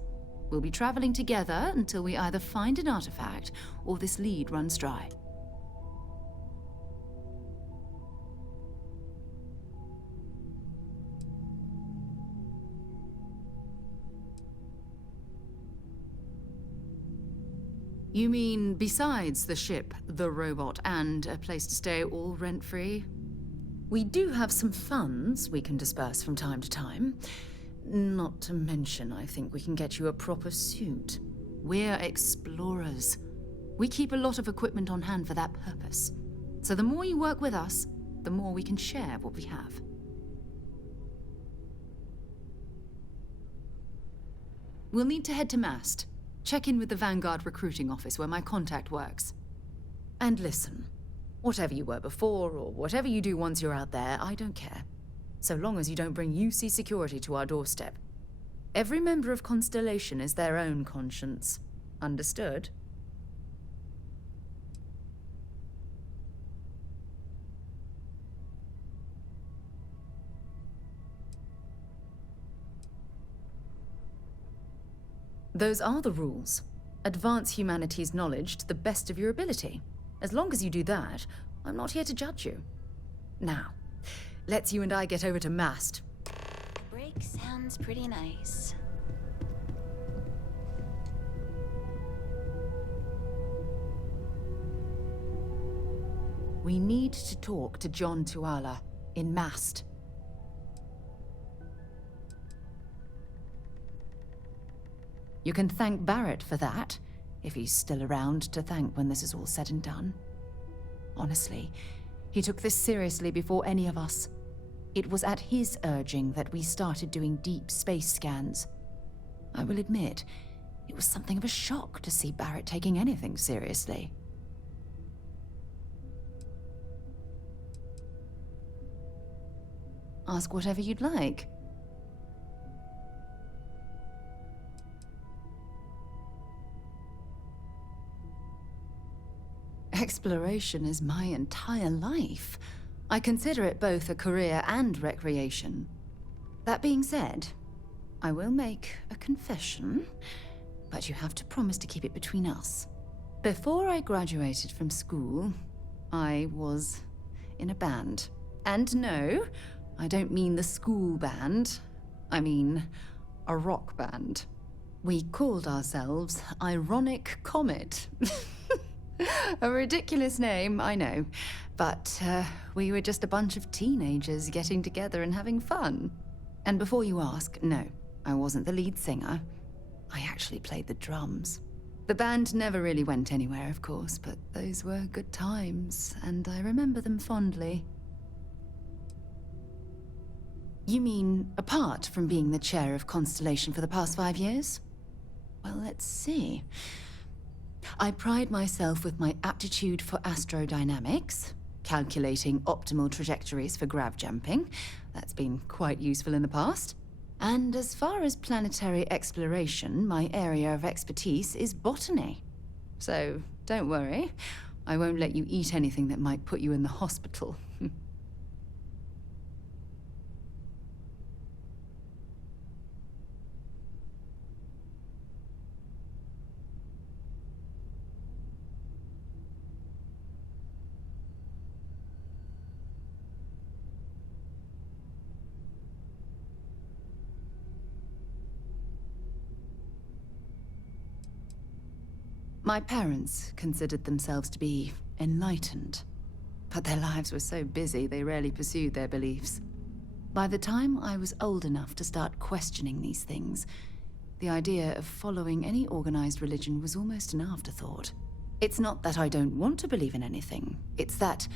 We'll be traveling together until we either find an artifact or this lead runs dry. You mean besides the ship, the robot, and a place to stay all rent-free? We do have some funds we can disperse from time to time. Not to mention, I think we can get you a proper suit. We're explorers. We keep a lot of equipment on hand for that purpose. So the more you work with us, the more we can share what we have. We'll need to head to Mast. Check in with the Vanguard recruiting office where my contact works. And listen, whatever you were before, or whatever you do once you're out there, I don't care. So long as you don't bring UC security to our doorstep. Every member of Constellation is their own conscience. Understood? Those are the rules. Advance humanity's knowledge to the best of your ability. As long as you do that, I'm not here to judge you. Now, let's you and I get over to Mast. Break sounds pretty nice. We need to talk to John Tuala in Mast. You can thank Barrett for that, if he's still around to thank when this is all said and done. Honestly, he took this seriously before any of us. It was at his urging that we started doing deep space scans. I will admit, it was something of a shock to see Barrett taking anything seriously. Ask whatever you'd like. Exploration is my entire life. I consider it both a career and recreation. That being said, I will make a confession, but you have to promise to keep it between us. Before I graduated from school, I was in a band. And no, I don't mean the school band. I mean a rock band. We called ourselves Ironic Comet. A ridiculous name, I know. But we were just a bunch of teenagers getting together and having fun. And before you ask, no, I wasn't the lead singer. I actually played the drums. The band never really went anywhere, of course, but those were good times, and I remember them fondly. You mean, apart from being the chair of Constellation for the past 5 years? Well, let's see. I pride myself with my aptitude for astrodynamics, calculating optimal trajectories for grav jumping. That's been quite useful in the past. And as far as planetary exploration, my area of expertise is botany. So don't worry, I won't let you eat anything that might put you in the hospital. My parents considered themselves to be enlightened, but their lives were so busy they rarely pursued their beliefs. By the time I was old enough to start questioning these things, the idea of following any organized religion was almost an afterthought. It's not that I don't want to believe in anything, it's that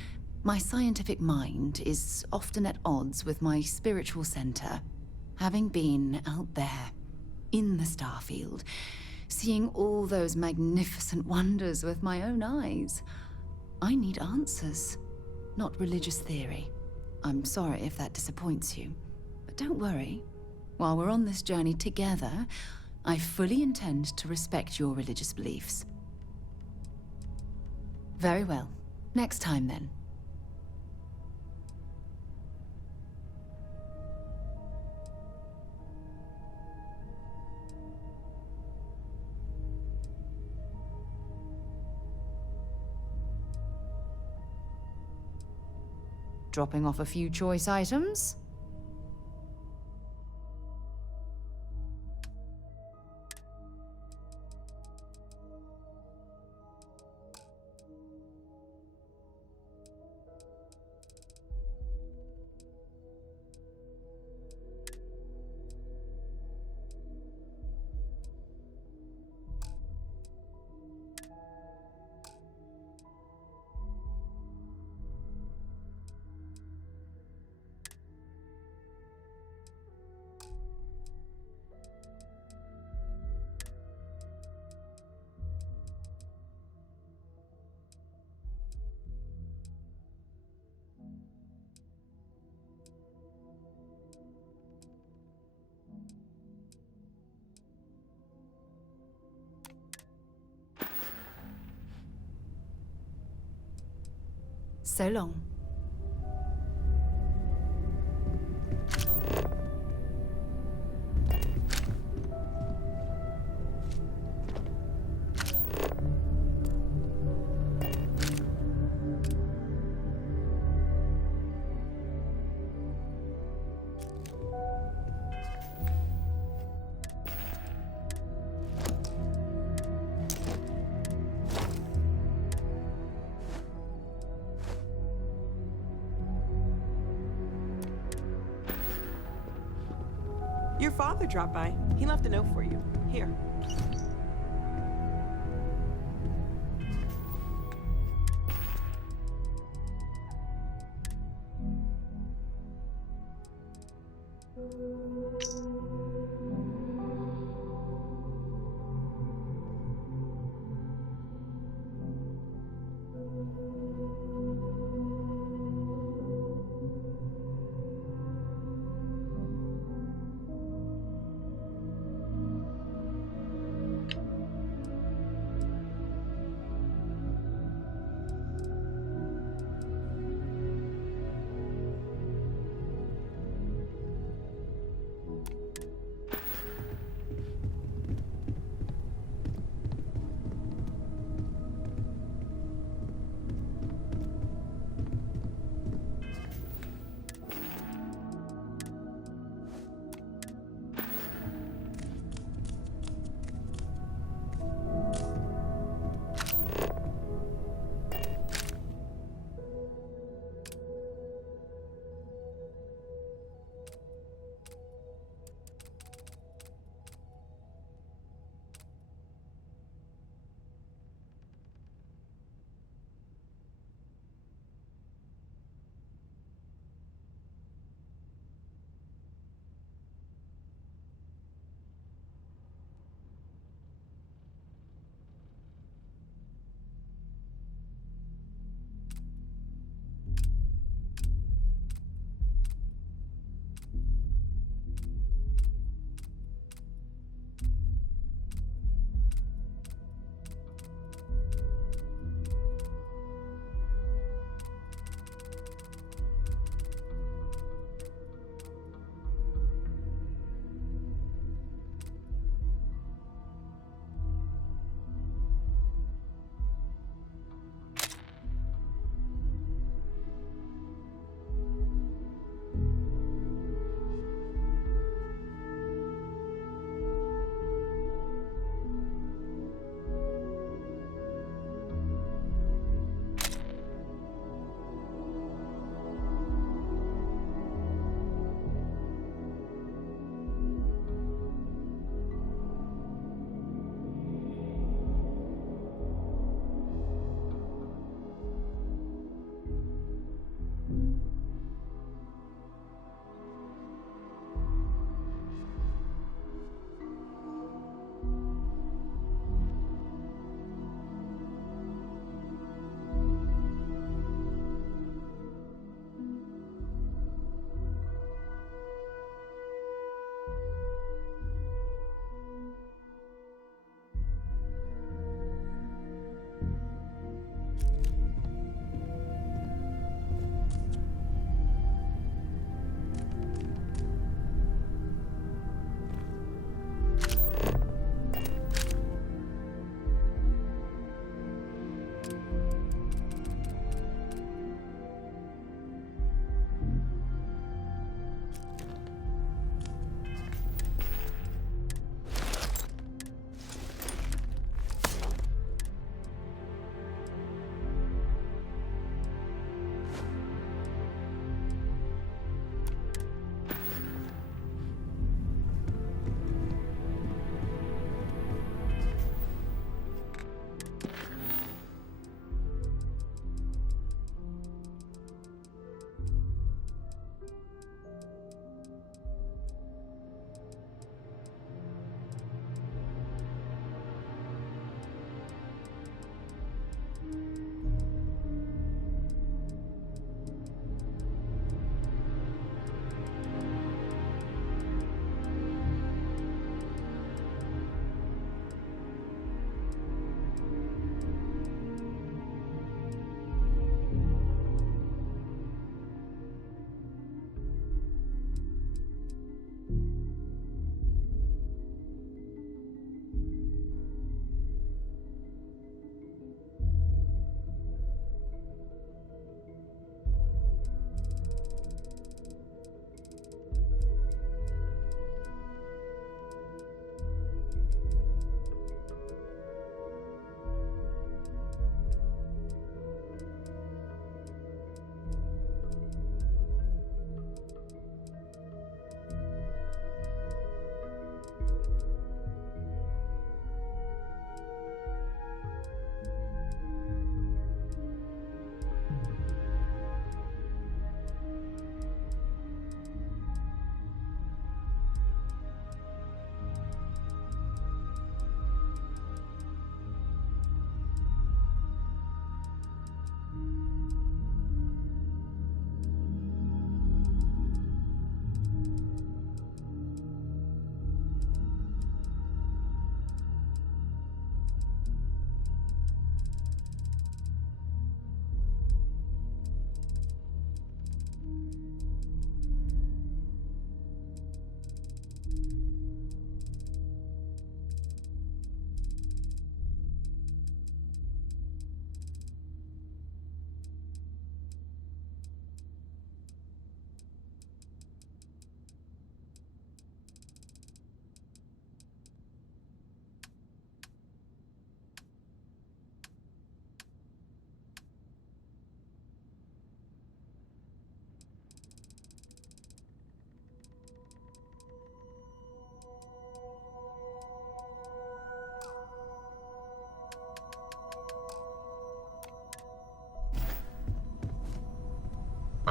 my scientific mind is often at odds with my spiritual center. Having been out there, in the Starfield, seeing all those magnificent wonders with my own eyes. I need answers, not religious theory. I'm sorry if that disappoints you, but don't worry. While we're on this journey together, I fully intend to respect your religious beliefs. Very well. Next time, then. Dropping off a few choice items? So long. Your father dropped by. He left a note for you. Here.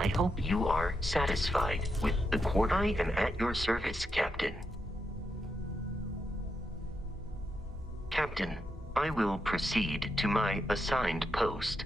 I hope you are satisfied with the court. I am at your service, Captain. Captain, I will proceed to my assigned post.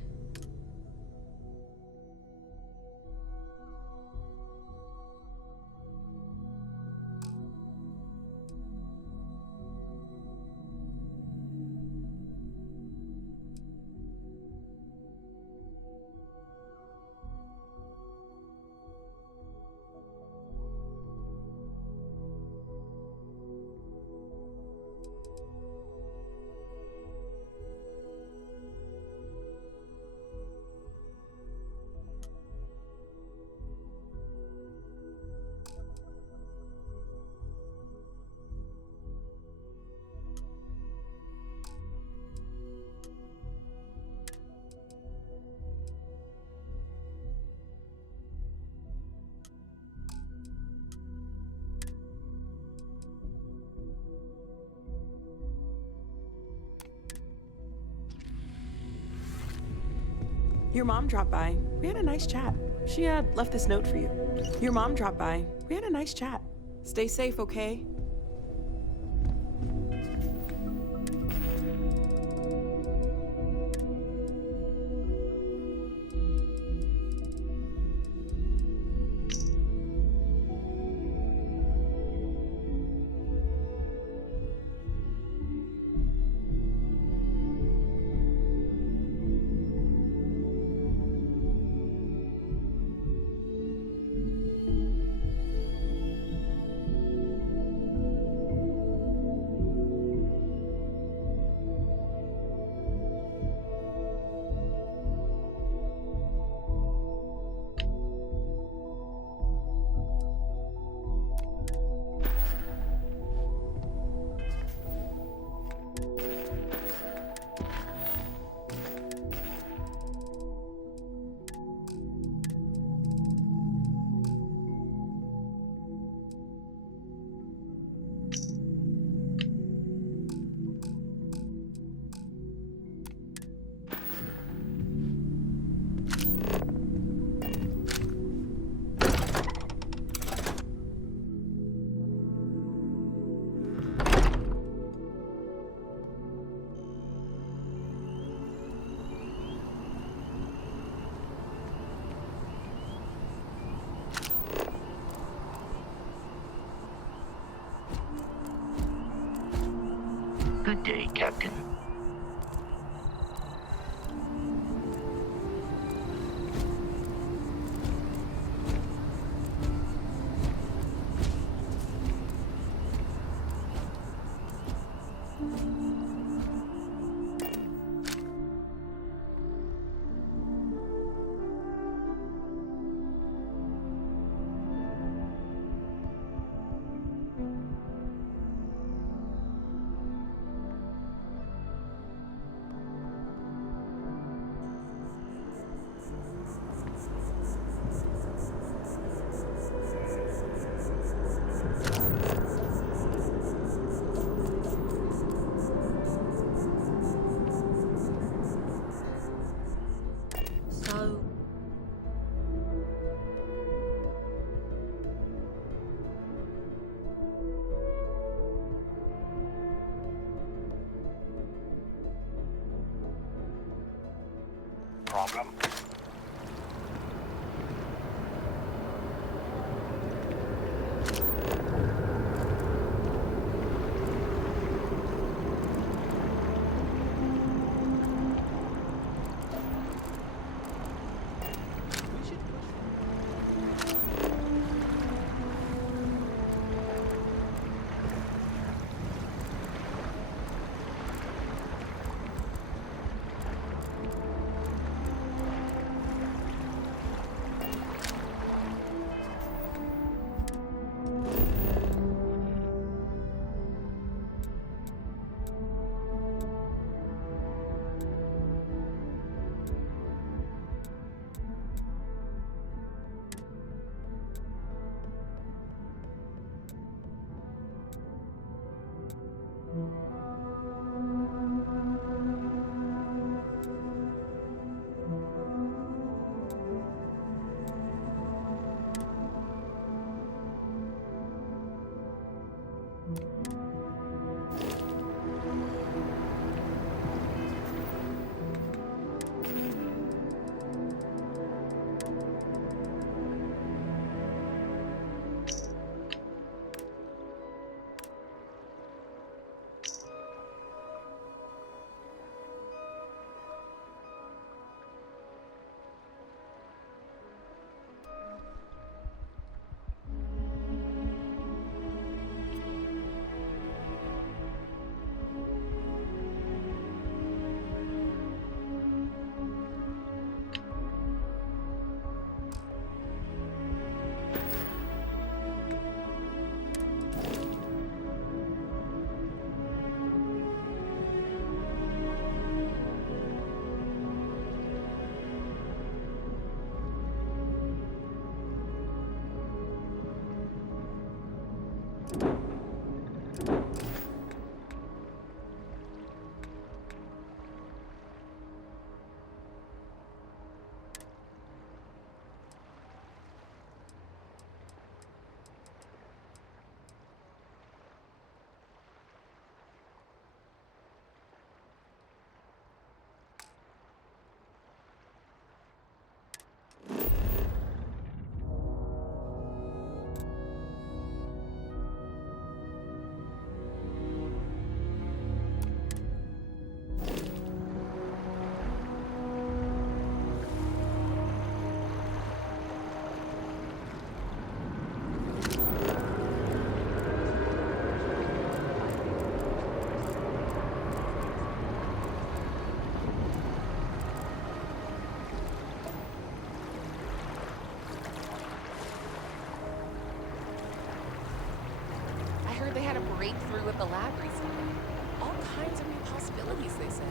Your mom dropped by. We had a nice chat. She left this note for you. Your mom dropped by. We had a nice chat. Stay safe, okay? Good day, Captain. Problem. breakthrough at the lab recently. All kinds of new possibilities, they say.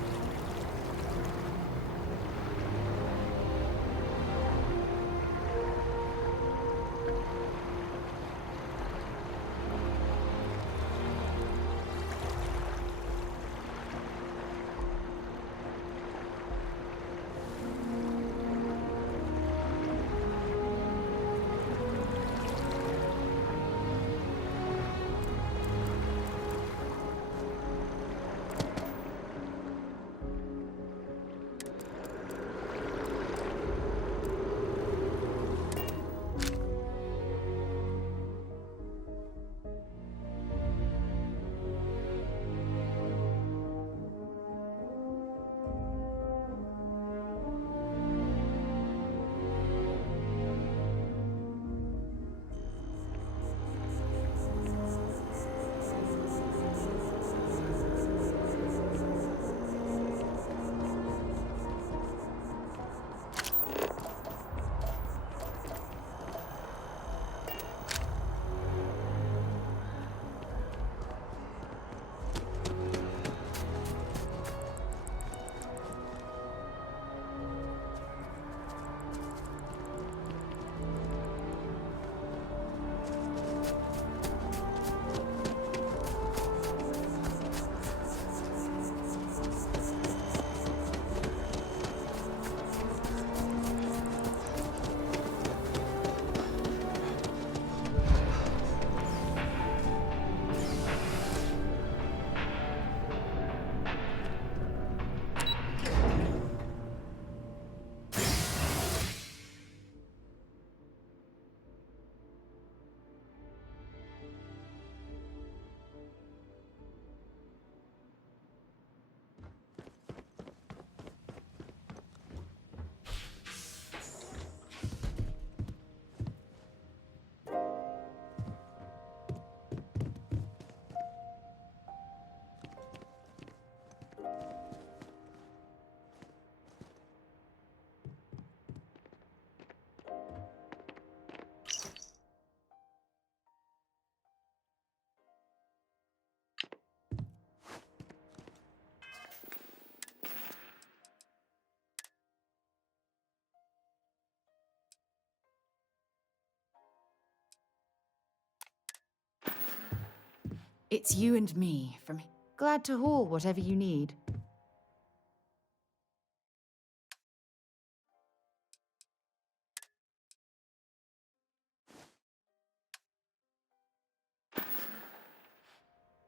It's you and me, from glad to haul whatever you need.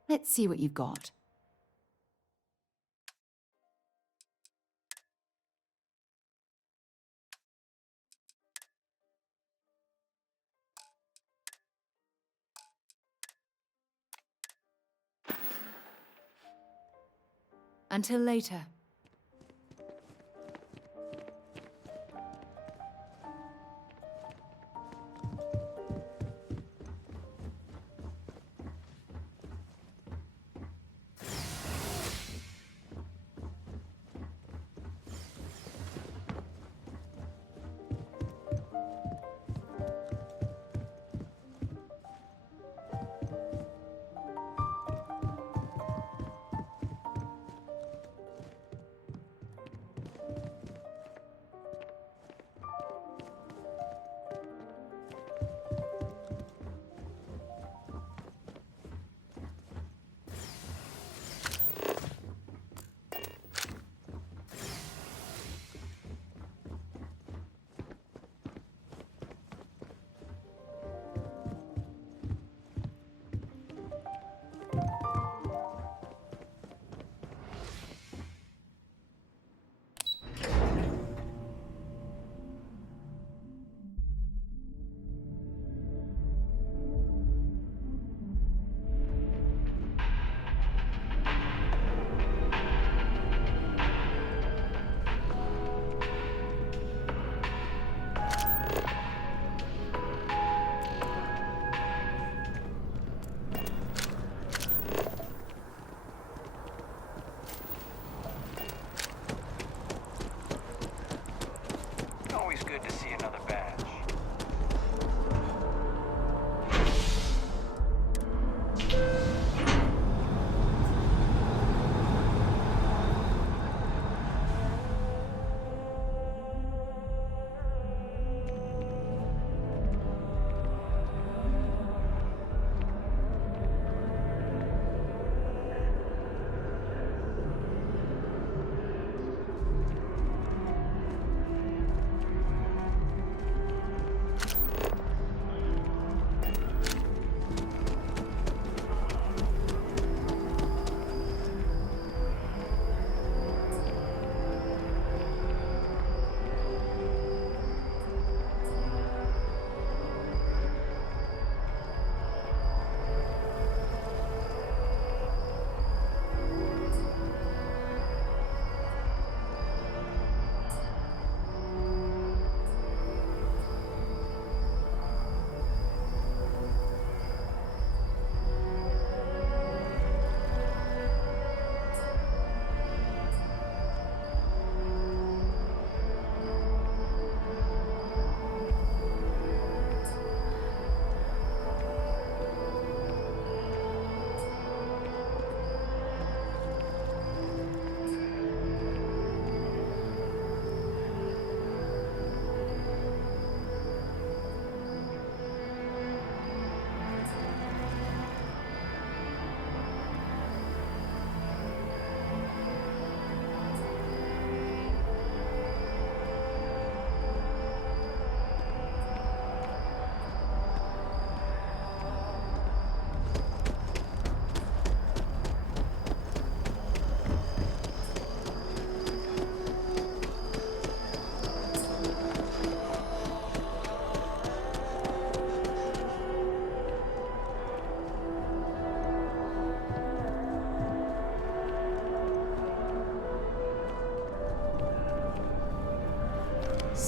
Let's see what you've got. Until later.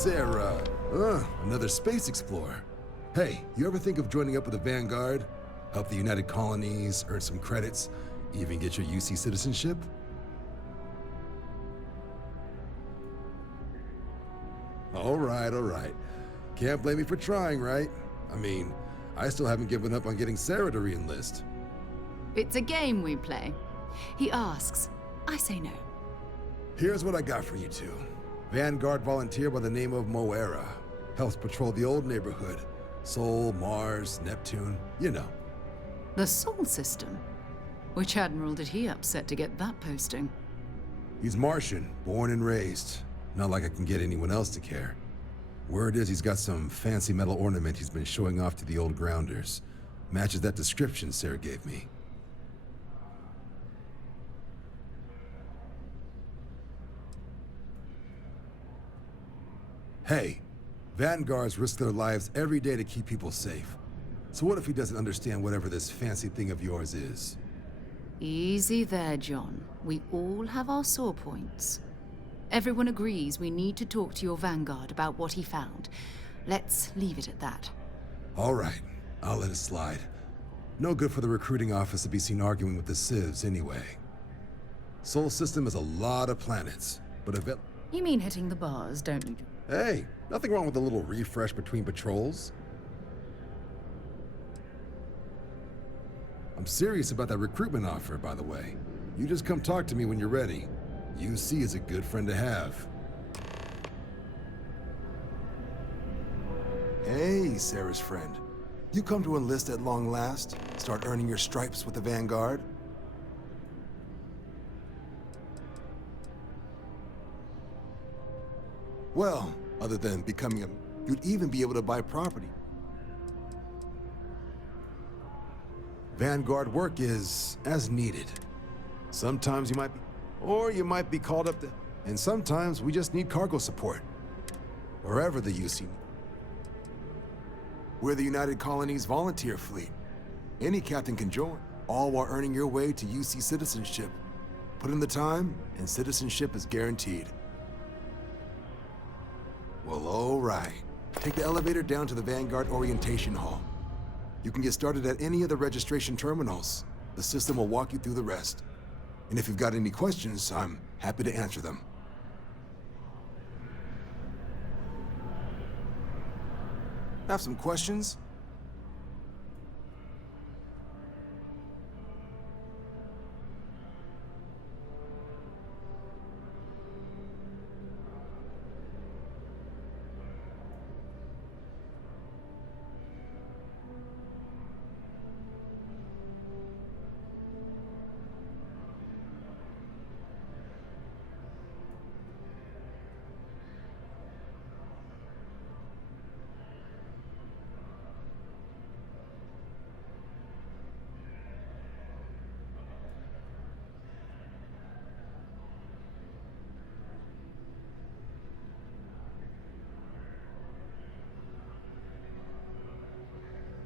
Sarah. Another space explorer. Hey, you ever think of joining up with the Vanguard? Help the United Colonies, earn some credits, even get your UC citizenship? All right. Can't blame me for trying, right? I mean, I still haven't given up on getting Sarah to re-enlist. It's a game we play. He asks, I say no. Here's what I got for you two. Vanguard volunteer by the name of Moera. Helps patrol the old neighborhood. Sol, Mars, Neptune, you know. The Sol system? Which admiral did he upset to get that posting? He's Martian, born and raised. Not like I can get anyone else to care. Word is he's got some fancy metal ornament he's been showing off to the old grounders. Matches that description Sarah gave me. Hey, Vanguards risk their lives every day to keep people safe. So what if he doesn't understand whatever this fancy thing of yours is? Easy there, John. We all have our sore points. Everyone agrees we need to talk to your Vanguard about what he found. Let's leave it at that. All right, I'll let it slide. No good for the recruiting office to be seen arguing with the civs anyway. Sol system is a lot of planets, but You mean hitting the bars, don't you? Hey, nothing wrong with a little refresh between patrols. I'm serious about that recruitment offer, by the way. You just come talk to me when you're ready. UC is a good friend to have. Hey, Sarah's friend. You come to enlist at long last? Start earning your stripes with the Vanguard? Well, other than becoming you'd even be able to buy property. Vanguard work is as needed. Sometimes you might be called up to, and sometimes we just need cargo support. Wherever the UC. We're the United Colonies volunteer fleet. Any captain can join, all while earning your way to UC citizenship. Put in the time, and citizenship is guaranteed. Well, all right. Take the elevator down to the Vanguard Orientation Hall. You can get started at any of the registration terminals. The system will walk you through the rest. And if you've got any questions, I'm happy to answer them. Have some questions?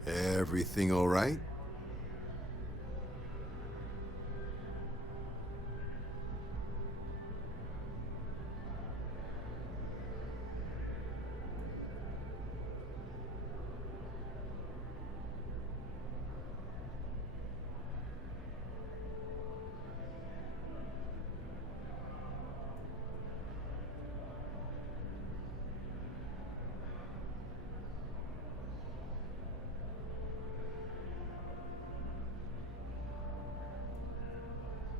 Everything all right?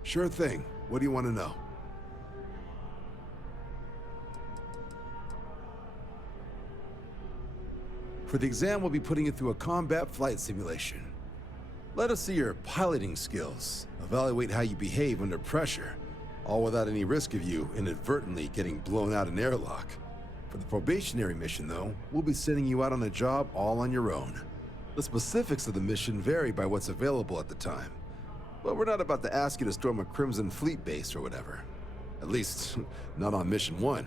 Sure thing. What do you want to know? For the exam, we'll be putting you through a combat flight simulation. Let us see your piloting skills, evaluate how you behave under pressure, all without any risk of you inadvertently getting blown out an airlock. For the probationary mission, though, we'll be sending you out on a job all on your own. The specifics of the mission vary by what's available at the time. But we're not about to ask you to storm a Crimson Fleet base or whatever. At least, not on Mission 1.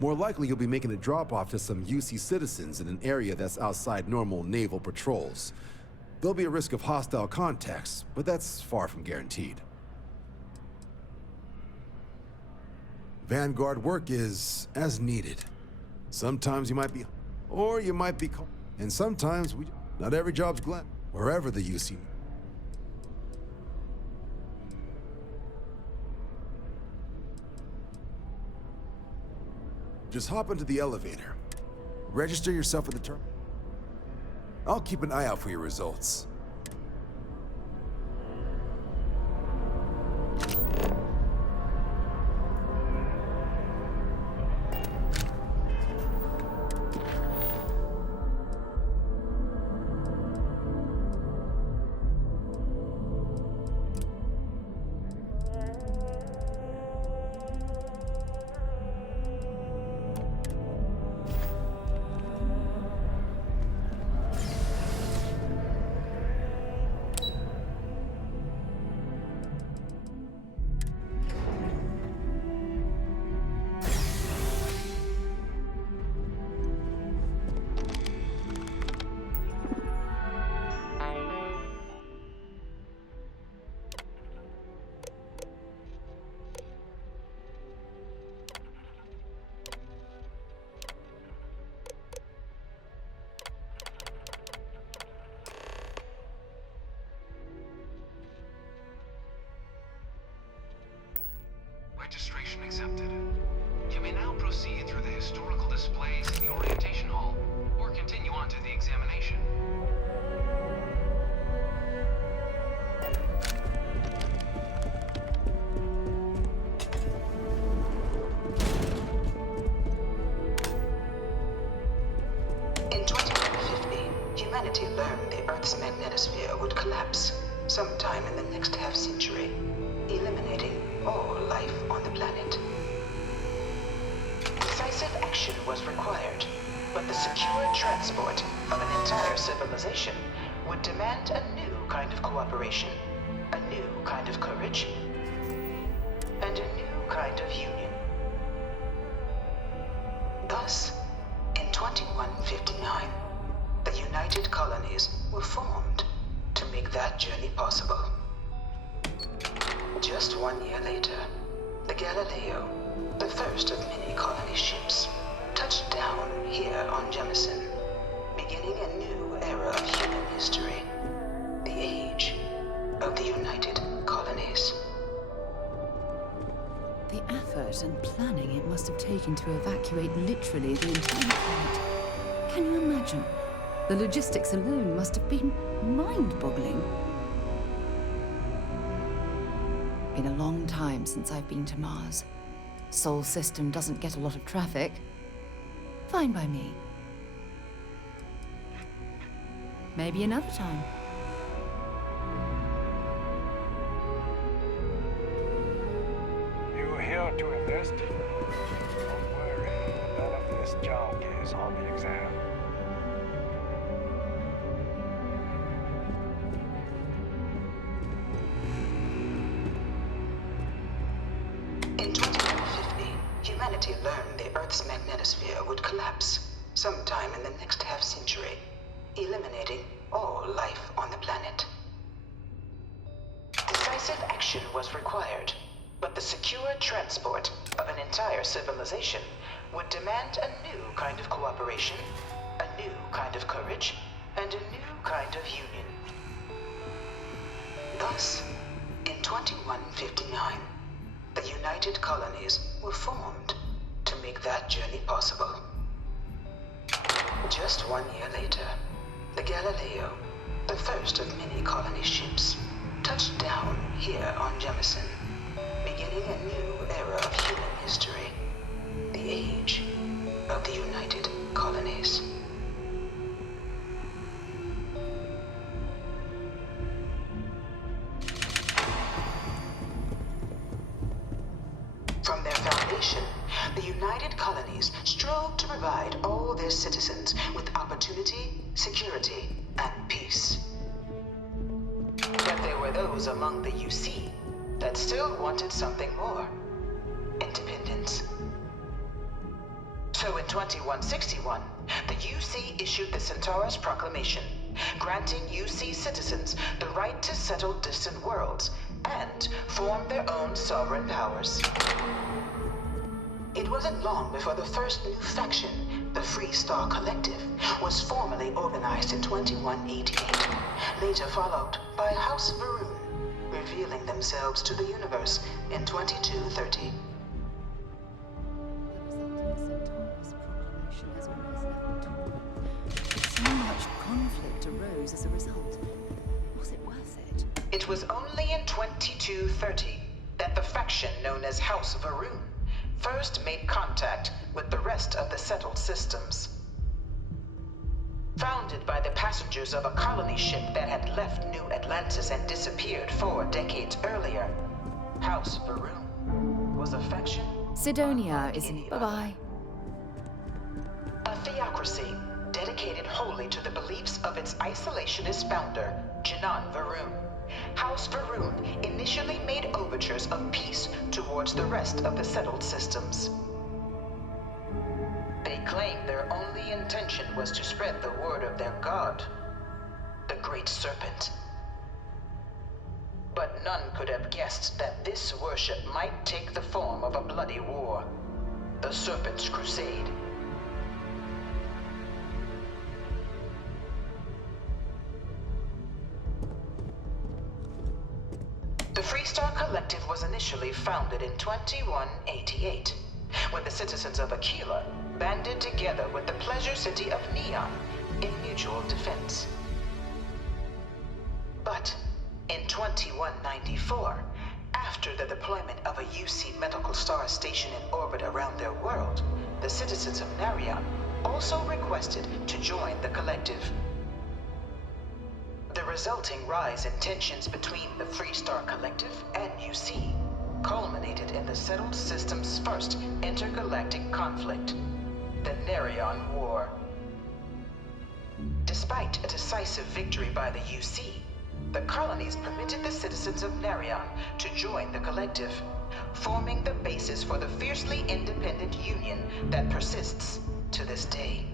More likely, you'll be making a drop-off to some UC citizens in an area that's outside normal naval patrols. There'll be a risk of hostile contacts, but that's far from guaranteed. Vanguard work is as needed. Sometimes you might be, or you might be, and sometimes we. Not every job's glam. Wherever the UC. Just hop into the elevator. Register yourself at the terminal. I'll keep an eye out for your results. Registration accepted. You may now proceed through the historical displays in the orientation hall, or continue on to the examination. In 2150, humanity learned the Earth's magnetosphere would collapse sometime in the next half-century, eliminating all life on the planet. Decisive action was required, but the secure transport of an entire civilization would demand a new kind of cooperation, a new kind of courage, and a new kind of union. Thus, in 2159, the United Colonies were formed to make that journey possible. Just 1 year later, the Galileo, the first of many colony ships, touched down here on Jemison, beginning a new era of human history, the age of the United Colonies. The effort and planning it must have taken to evacuate literally the entire planet. Can you imagine? The logistics alone must have been mind-boggling. Been a long time since I've been to Mars. Sol system doesn't get a lot of traffic. Fine by me. Maybe another time. You here to invest? Don't worry, none of this junk is on the exam. In 2150, humanity learned the Earth's magnetosphere would collapse sometime in the next half-century, eliminating all life on the planet. Decisive action was required, but the secure transport of an entire civilization would demand a new kind of cooperation, a new kind of courage, and a new kind of union. Thus, in 2159, the United Colonies were formed to make that journey possible. Just 1 year later, the Galileo, the first of many colony ships, touched down here on Jemison, beginning a new era of human history, the age of the United Colonies. From their foundation, the United Colonies strove to provide all their citizens with opportunity, security, and peace. But there were those among the UC that still wanted something more: independence. So in 2161, the UC issued the Centaurus Proclamation, granting UC citizens the right to settle distant worlds and form their own sovereign powers. It wasn't long before the first new faction, the Free Star Collective, was formally organized in 2188, later followed by House Varun, revealing themselves to the universe in 2230. So much conflict arose as a result. Was it worth it? It was only in 2230 that the faction known as House Varun first made contact with the rest of the settled systems. Founded by the passengers of a colony ship that had left New Atlantis and disappeared 4 decades earlier, House Varun was a faction. Sidonia isn't. Bye-bye. A theocracy dedicated wholly to the beliefs of its isolationist founder, Janan Varun. House Varun initially made overtures of peace towards the rest of the settled systems. They claimed their only intention was to spread the word of their god, the Great Serpent. But none could have guessed that this worship might take the form of a bloody war, the Serpent's Crusade. The Freestar Collective was initially founded in 2188, when the citizens of Aquila banded together with the pleasure city of Neon in mutual defense. But in 2194, after the deployment of a UC medical star station in orbit around their world, the citizens of Narion also requested to join the collective. The resulting rise in tensions between the Freestar Collective and UC culminated in the settled system's first intergalactic conflict, the Narion War. Despite a decisive victory by the UC, the colonies permitted the citizens of Narion to join the collective, forming the basis for the fiercely independent union that persists to this day.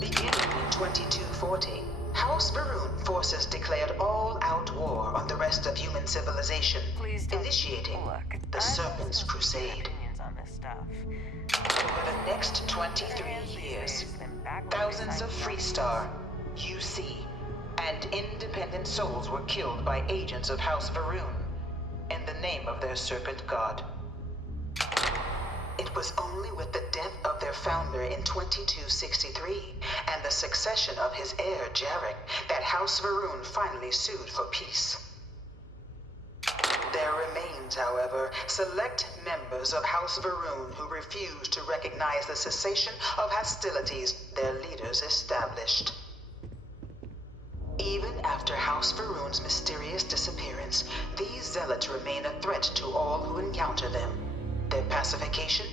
Beginning in 2240, House Varun forces declared all-out war on the rest of human civilization, initiating the Serpent's Crusade. Over the next 23 years, thousands of Freestar, UC, and independent souls were killed by agents of House Varun in the name of their serpent god. It was only with the death of their founder in 2263 and the succession of his heir, Jarek, that House Varun finally sued for peace. There remains, however, select members of House Varun who refuse to recognize the cessation of hostilities their leaders established. Even after House Varun's mysterious disappearance, these zealots remain a threat to all who encounter them. Their pacification,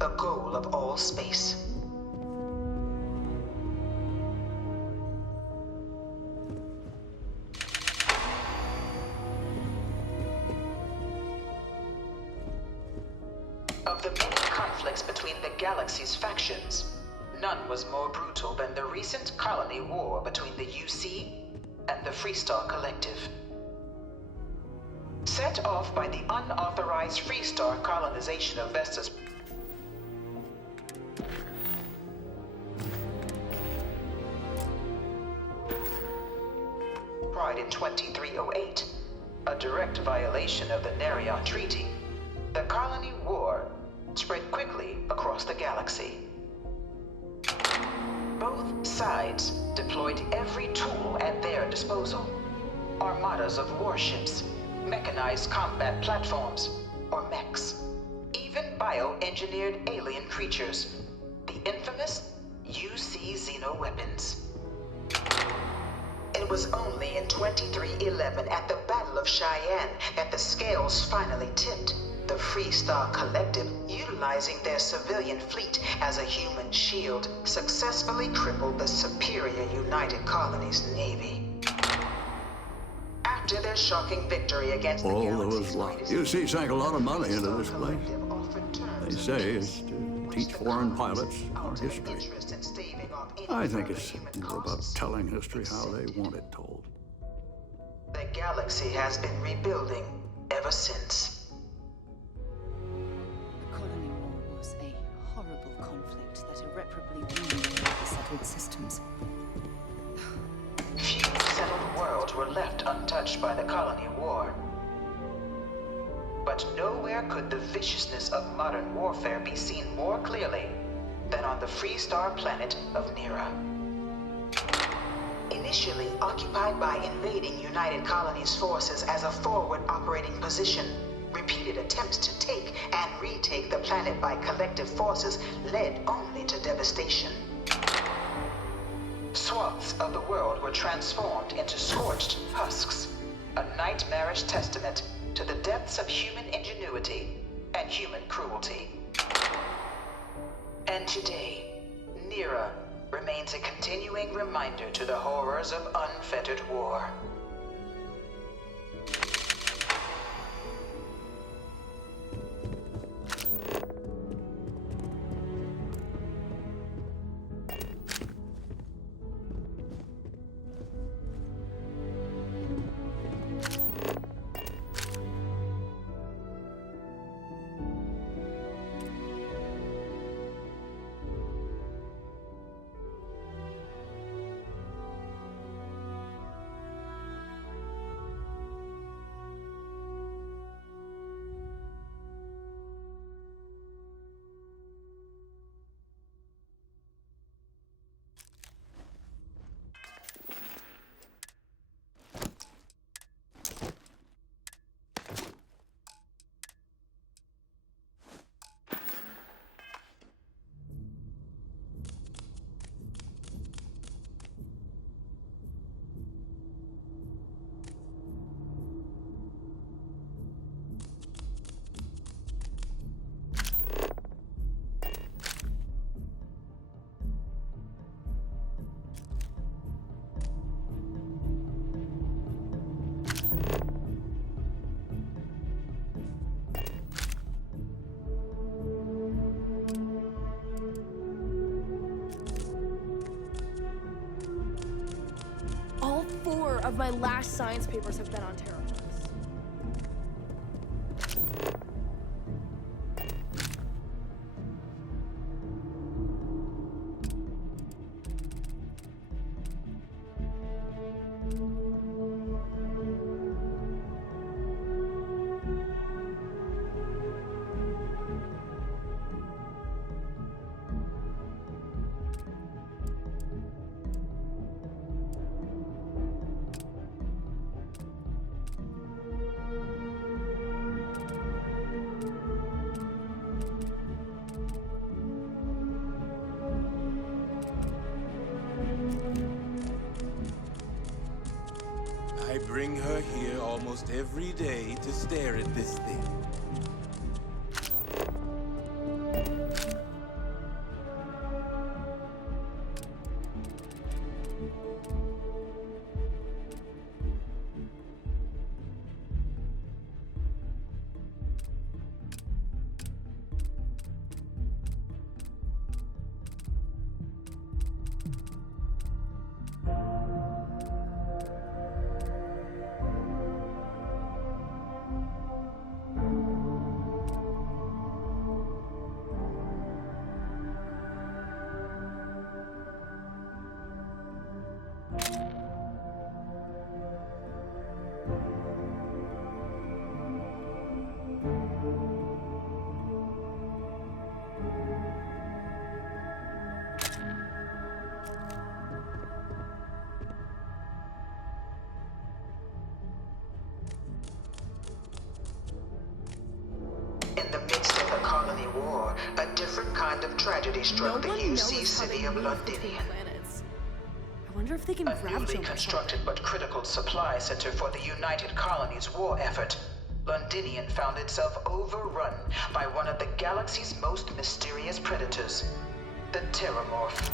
a goal of all space. Of the many conflicts between the galaxy's factions, none was more brutal than the recent colony war between the UC and the Freestar Collective. Set off by the unauthorized Freestar colonization of Vesta's pride in 2308, a direct violation of the Narion Treaty, the colony war spread quickly across the galaxy. Both sides deployed every tool at their disposal. Armadas of warships, mechanized combat platforms, or mechs. Even bioengineered alien creatures, the infamous UC xenoweapons. It was only in 2311 at the Battle of Cheyenne that the scales finally tipped, the Freestar Collective, utilizing their civilian fleet as a human shield, successfully crippled the superior United Colonies Navy. After their shocking victory against the galaxy's greatest... UC sank a lot of money into this place. They say it's to teach foreign pilots our history. I think it's more about telling history how they want it told. The galaxy has been rebuilding ever since. The colony war was a horrible conflict that irreparably ruined the settled systems. Few settled worlds were left untouched by the colony war. But nowhere could the viciousness of modern warfare be seen more clearly than on the Freestar planet of Nira. Initially occupied by invading United Colonies forces as a forward operating position, repeated attempts to take and retake the planet by collective forces led only to devastation. Swaths of the world were transformed into scorched husks, a nightmarish testament to the depths of human ingenuity and human cruelty. And today, Nira remains a continuing reminder to the horrors of unfettered war. All 4 of my last science papers have been on Terra. I bring her here almost every day to stare at this thing. In the midst of the colony war, a different kind of tragedy struck the UC city of Londinian. I wonder if they can A newly constructed but critical supply center for the United Colonies war effort Londinian found itself overrun by one of the galaxy's most mysterious predators, the Terramorph.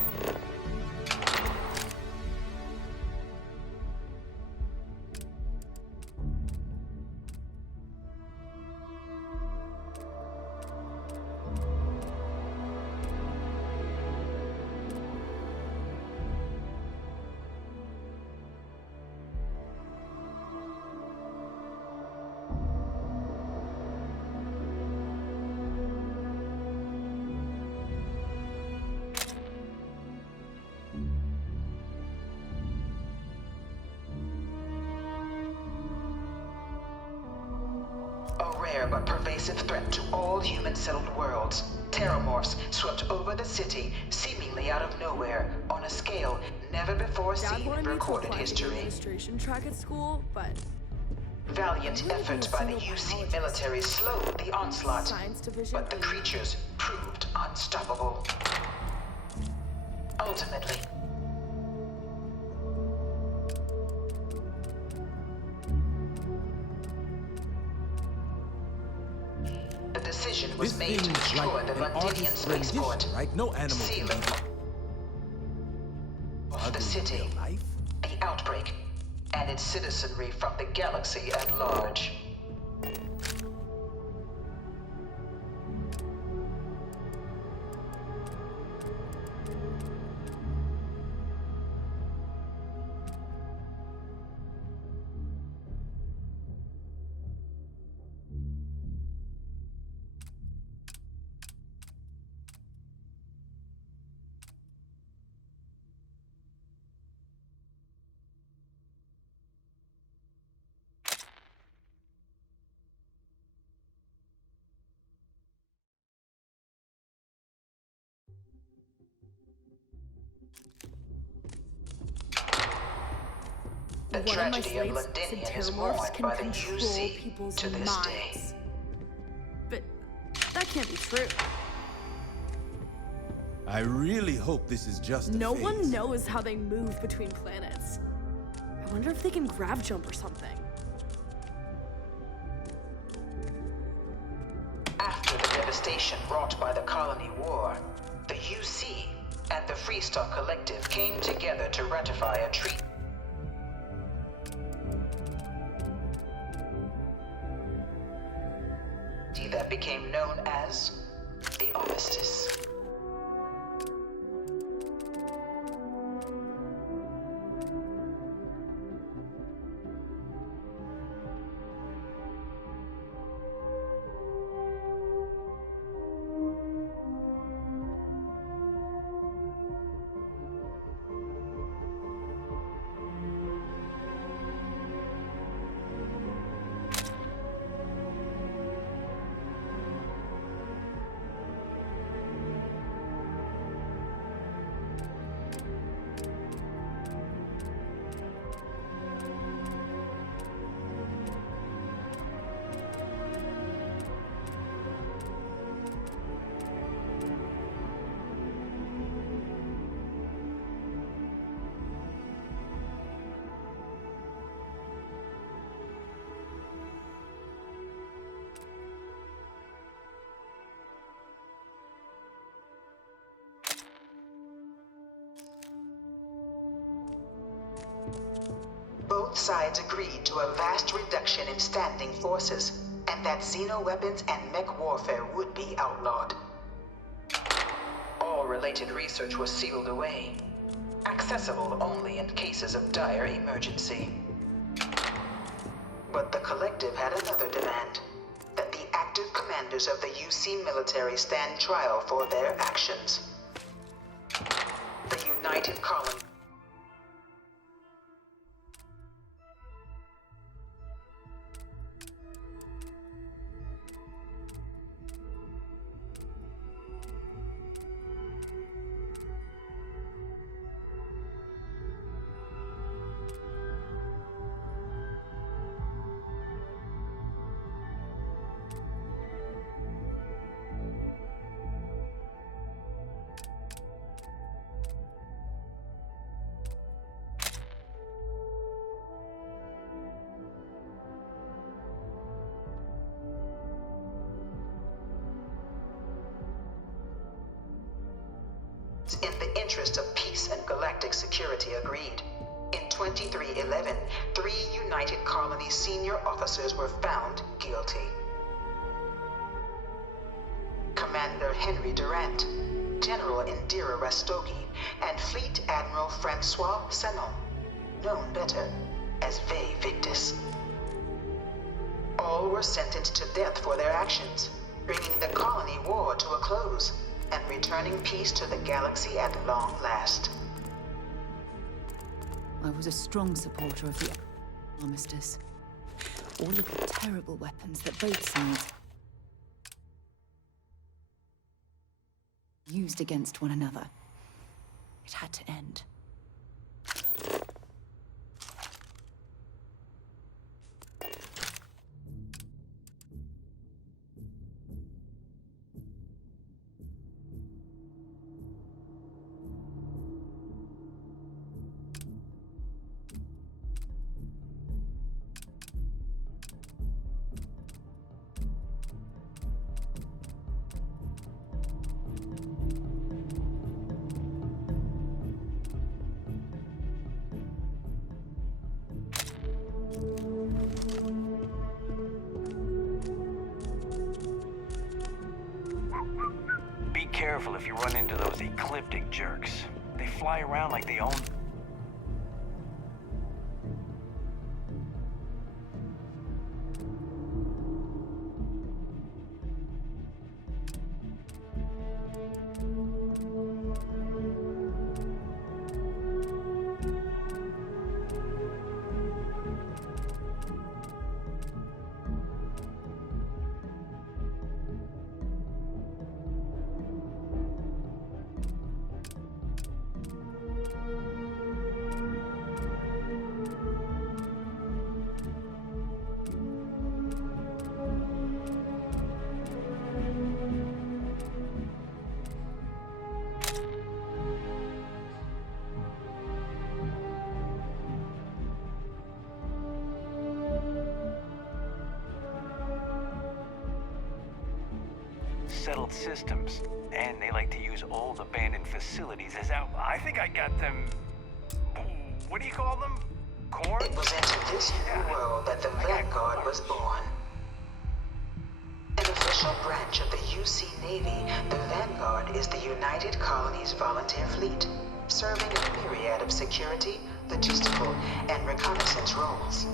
A rare but pervasive threat to all human-settled worlds, Terramorphs swept over the city, seemingly out of nowhere, on a scale never before seen in recorded history. Administration track at school, but Valiant efforts by the UC military slowed the onslaught, but the creatures proved unstoppable. Ultimately, the decision was made to destroy the Londinian spaceport, right? No animal sealing off the city, the outbreak, and its citizenry from the galaxy at large. The one of my tragedy of slates said Londinian is Terramorphs mourned can by the control UC people's to this day. minds. But that can't be true. I really hope this is just a No phase. one knows how they move between planets. I wonder if they can grav jump or something. After the devastation wrought by the Colony War, the UC and the Freestock Collective came together to ratify a treaty that became known as the Armistice. Both sides agreed to a vast reduction in standing forces, and that xeno-weapons and mech warfare would be outlawed. All related research was sealed away, accessible only in cases of dire emergency. But the Collective had another demand, that the active commanders of the UC military stand trial for their actions. The United Colony in the interest of peace and galactic security agreed. In 2311, 3 United Colonies senior officers were found guilty. Commander Henry Durant, General Indira Rastogi, and Fleet Admiral Francois Sanon, known better as Ve Victus. All were sentenced to death for their actions, bringing the colony war to a close and returning peace to the galaxy at long last. I was a strong supporter of the armistice. All of the terrible weapons that both sides used against one another. It had to end. Be careful if you run into those ecliptic jerks. They fly around like they own... settled systems, and they like to use old abandoned facilities as out. I think I got them. What do you call them? Corn? It was into this new world that the Vanguard was born. An official branch of the UC Navy, the Vanguard is the United Colonies Volunteer Fleet, serving a myriad of security, logistical, and reconnaissance roles.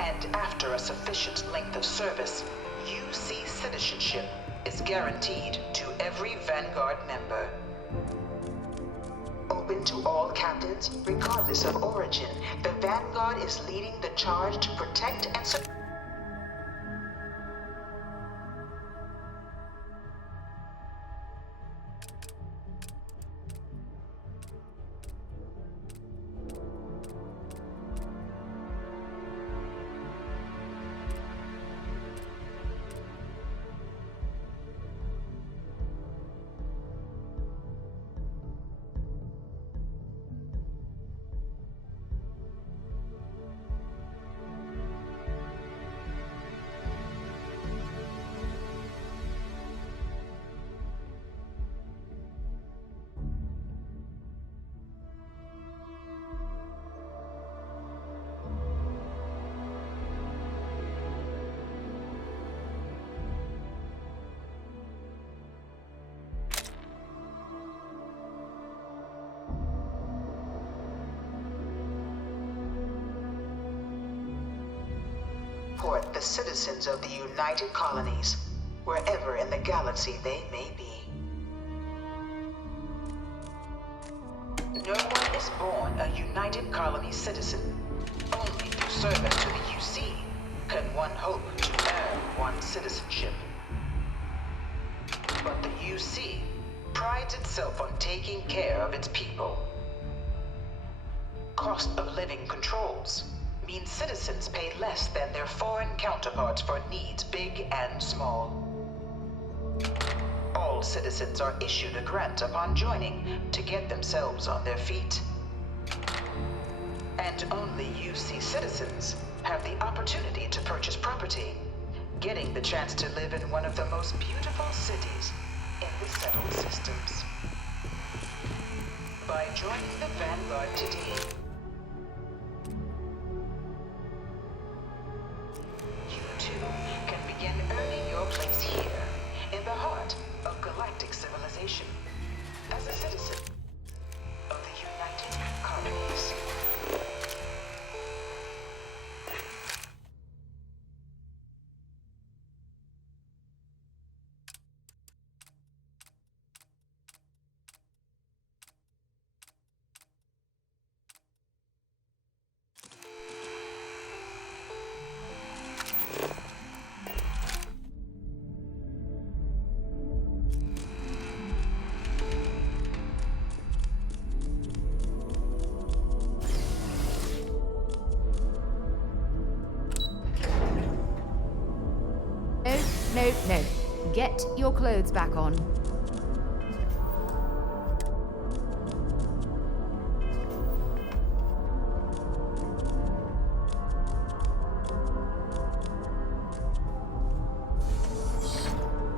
And after a sufficient length of service, UC citizenship is guaranteed to every Vanguard member. Open to all captains, regardless of origin, the Vanguard is leading the charge to protect and support. The citizens of the United Colonies, wherever in the galaxy they may be. No one is born a United Colony citizen. Only through service to the UC can one hope to earn one's citizenship. But the UC prides itself on taking care of its people. Cost of living controls means citizens pay less than their foreign counterparts for needs big and small. All citizens are issued a grant upon joining to get themselves on their feet. And only UC citizens have the opportunity to purchase property, getting the chance to live in one of the most beautiful cities in the settled systems. by joining the Vanguard today. You too can begin earning your place here, in the heart of galactic civilization, as a citizen of the United Colonies. No. Get your clothes back on.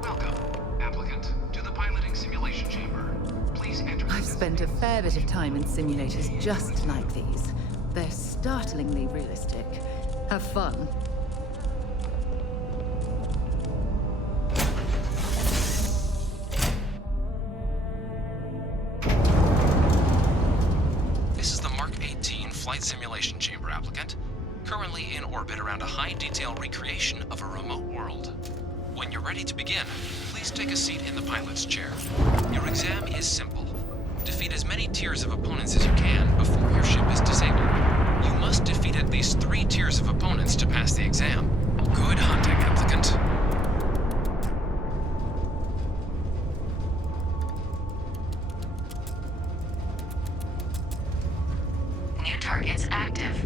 Welcome, applicant, to the piloting simulation chamber. Please enter. I've spent a fair bit of time in simulators just like these. They're startlingly realistic. Have fun. This is the Mark 18 flight simulation chamber, applicant. Currently in orbit around a high-detail recreation of a remote world. When you're ready to begin, please take a seat in the pilot's chair. Your exam is simple. Defeat as many tiers of opponents as you can before your ship is disabled. You must defeat at least 3 tiers of opponents to pass the exam. Good hunting, applicant. New targets active.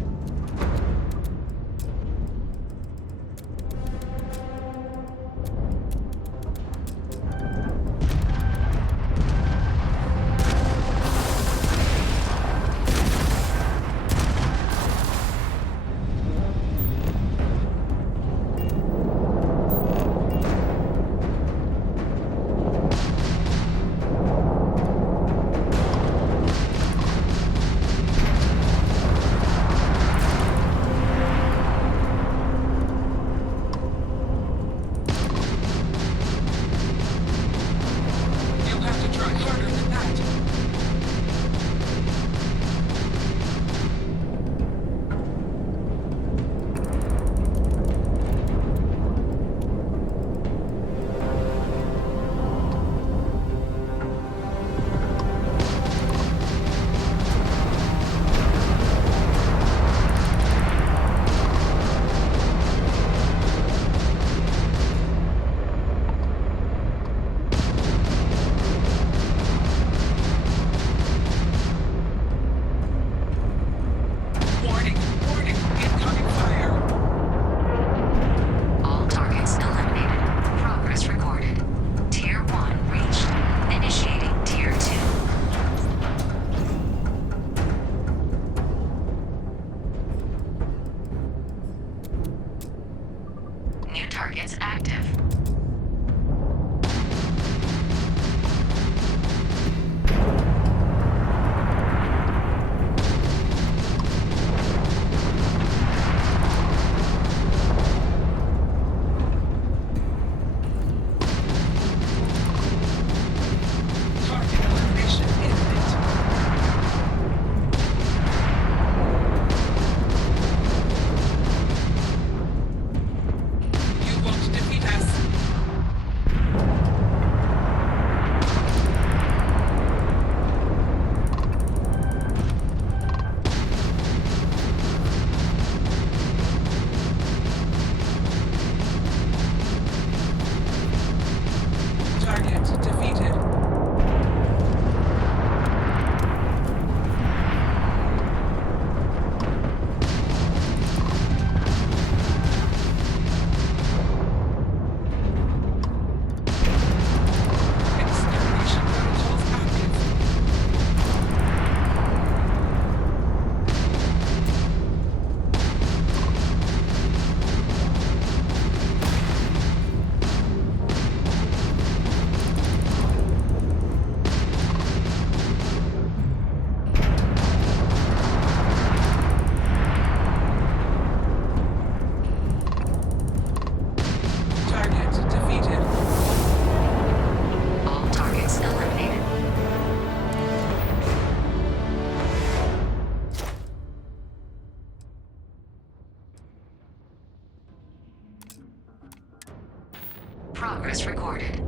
progress recorded.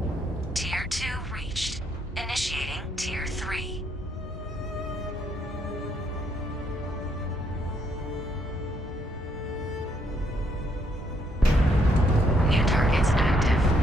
Tier 2 reached. Initiating Tier 3. New targets active.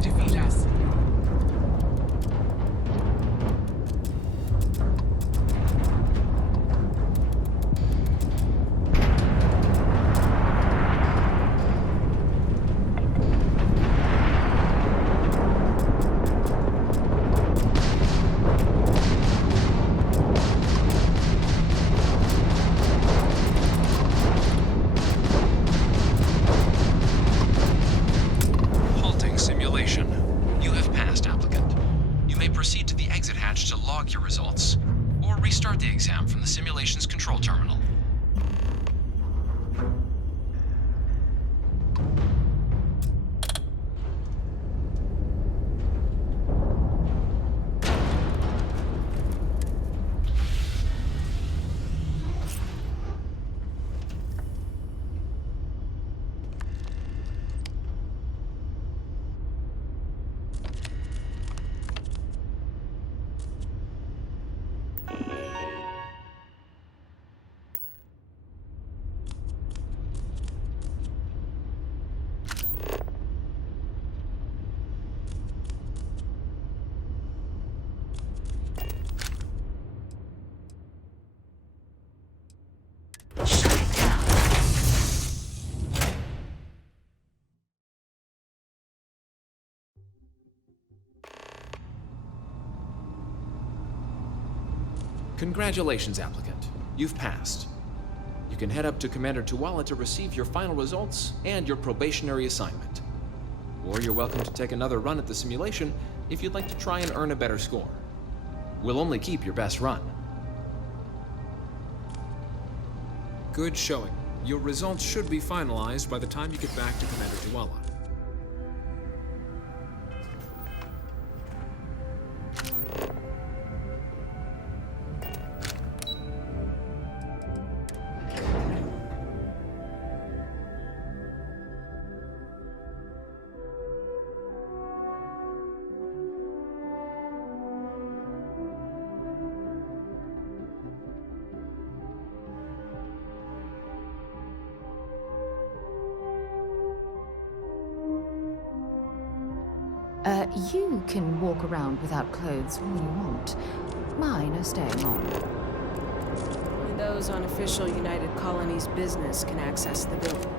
to defeat us. Halting simulation. You have passed, applicant. You may proceed to the exit hatch to log your results, or restart the exam from the simulation's control terminal. Congratulations, applicant. You've passed. You can head up to Commander Tuala to receive your final results and your probationary assignment. Or you're welcome to take another run at the simulation if you'd like to try and earn a better score. We'll only keep your best run. Good showing. Your results should be finalized by the time you get back to Commander Tuala. You can walk around without clothes all you want. Mine are staying on. Only those on official United Colonies business can access the building.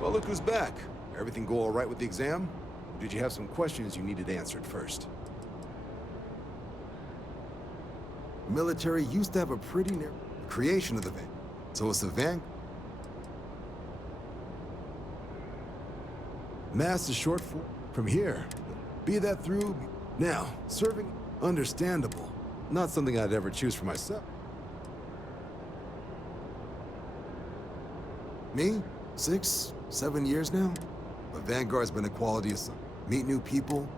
Well, look who's back. Everything go all right with the exam? Or did you have some questions you needed answered first? Military used to have a pretty near creation of the Van. So it's the Van. Mass is short for from here. Be that through. Now, serving, understandable. Not something I'd ever choose for myself. Me? 6, 7 years now? But Vanguard's been a quality of meet new people.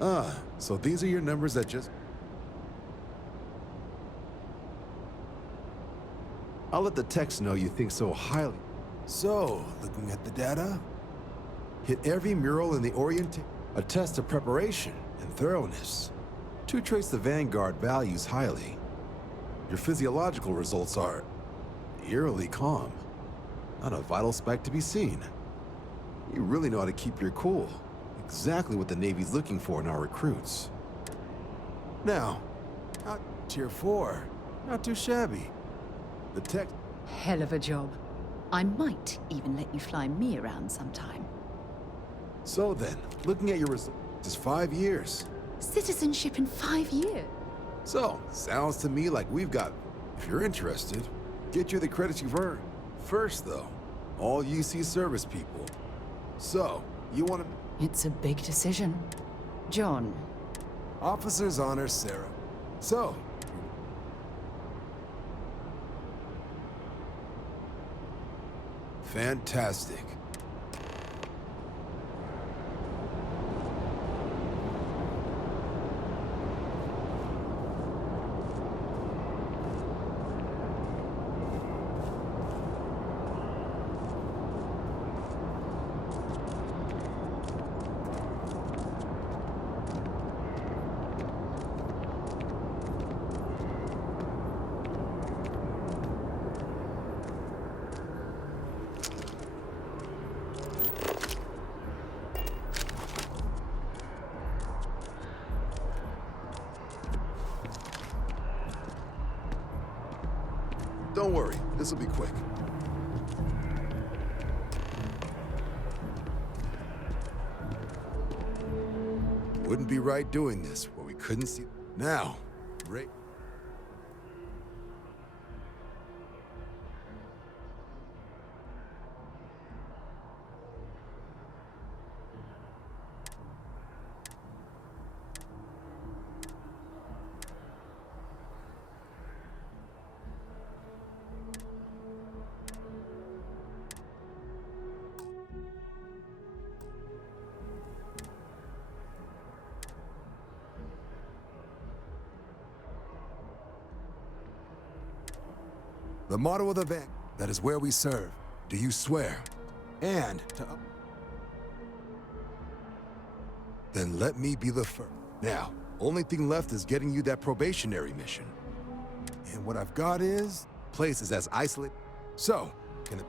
Ah, so these are your numbers that just... I'll let the text know you think so highly. So, looking at the data, hit every mural in the Orient, a test of preparation and thoroughness. To trace the Vanguard values highly. Your physiological results are eerily calm. Not a vital spike to be seen. You really know how to keep your cool. Exactly what the Navy's looking for in our recruits. Now, Tier 4. Not too shabby. The tech... Hell of a job. I might even let you fly me around sometime. So then, looking at your results, it's 5 years. Citizenship in 5 years? So, sounds to me like we've got... If you're interested, get you the credits you've earned. First, though, all UC service people. So, you want to... It's a big decision. John. Officer's honor, Sarah. So... Fantastic. Don't worry, this'll be quick. Wouldn't be right doing this where we couldn't see. Now, Ray. The motto of the bank, that is where we serve. Do you swear? And to... Then let me be the first. Now, only thing left is getting you that probationary mission. And what I've got is... place is as isolated. So, can it...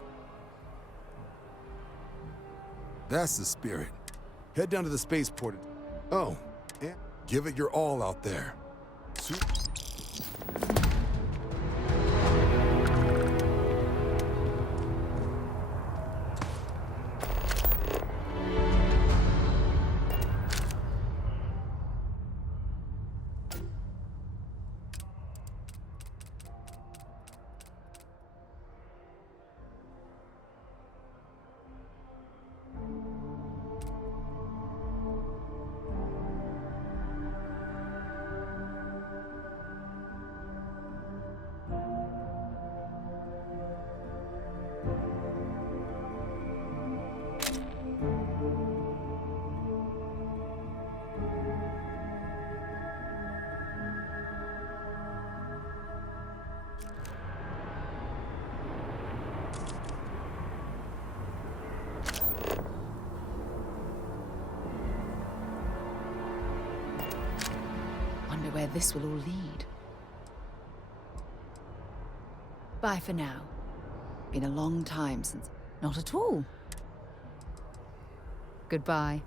That's the spirit. Head down to the spaceport. Oh, and give it your all out there. Sweet. Where this will all lead. Bye for now. Been a long time since... Not at all. Goodbye.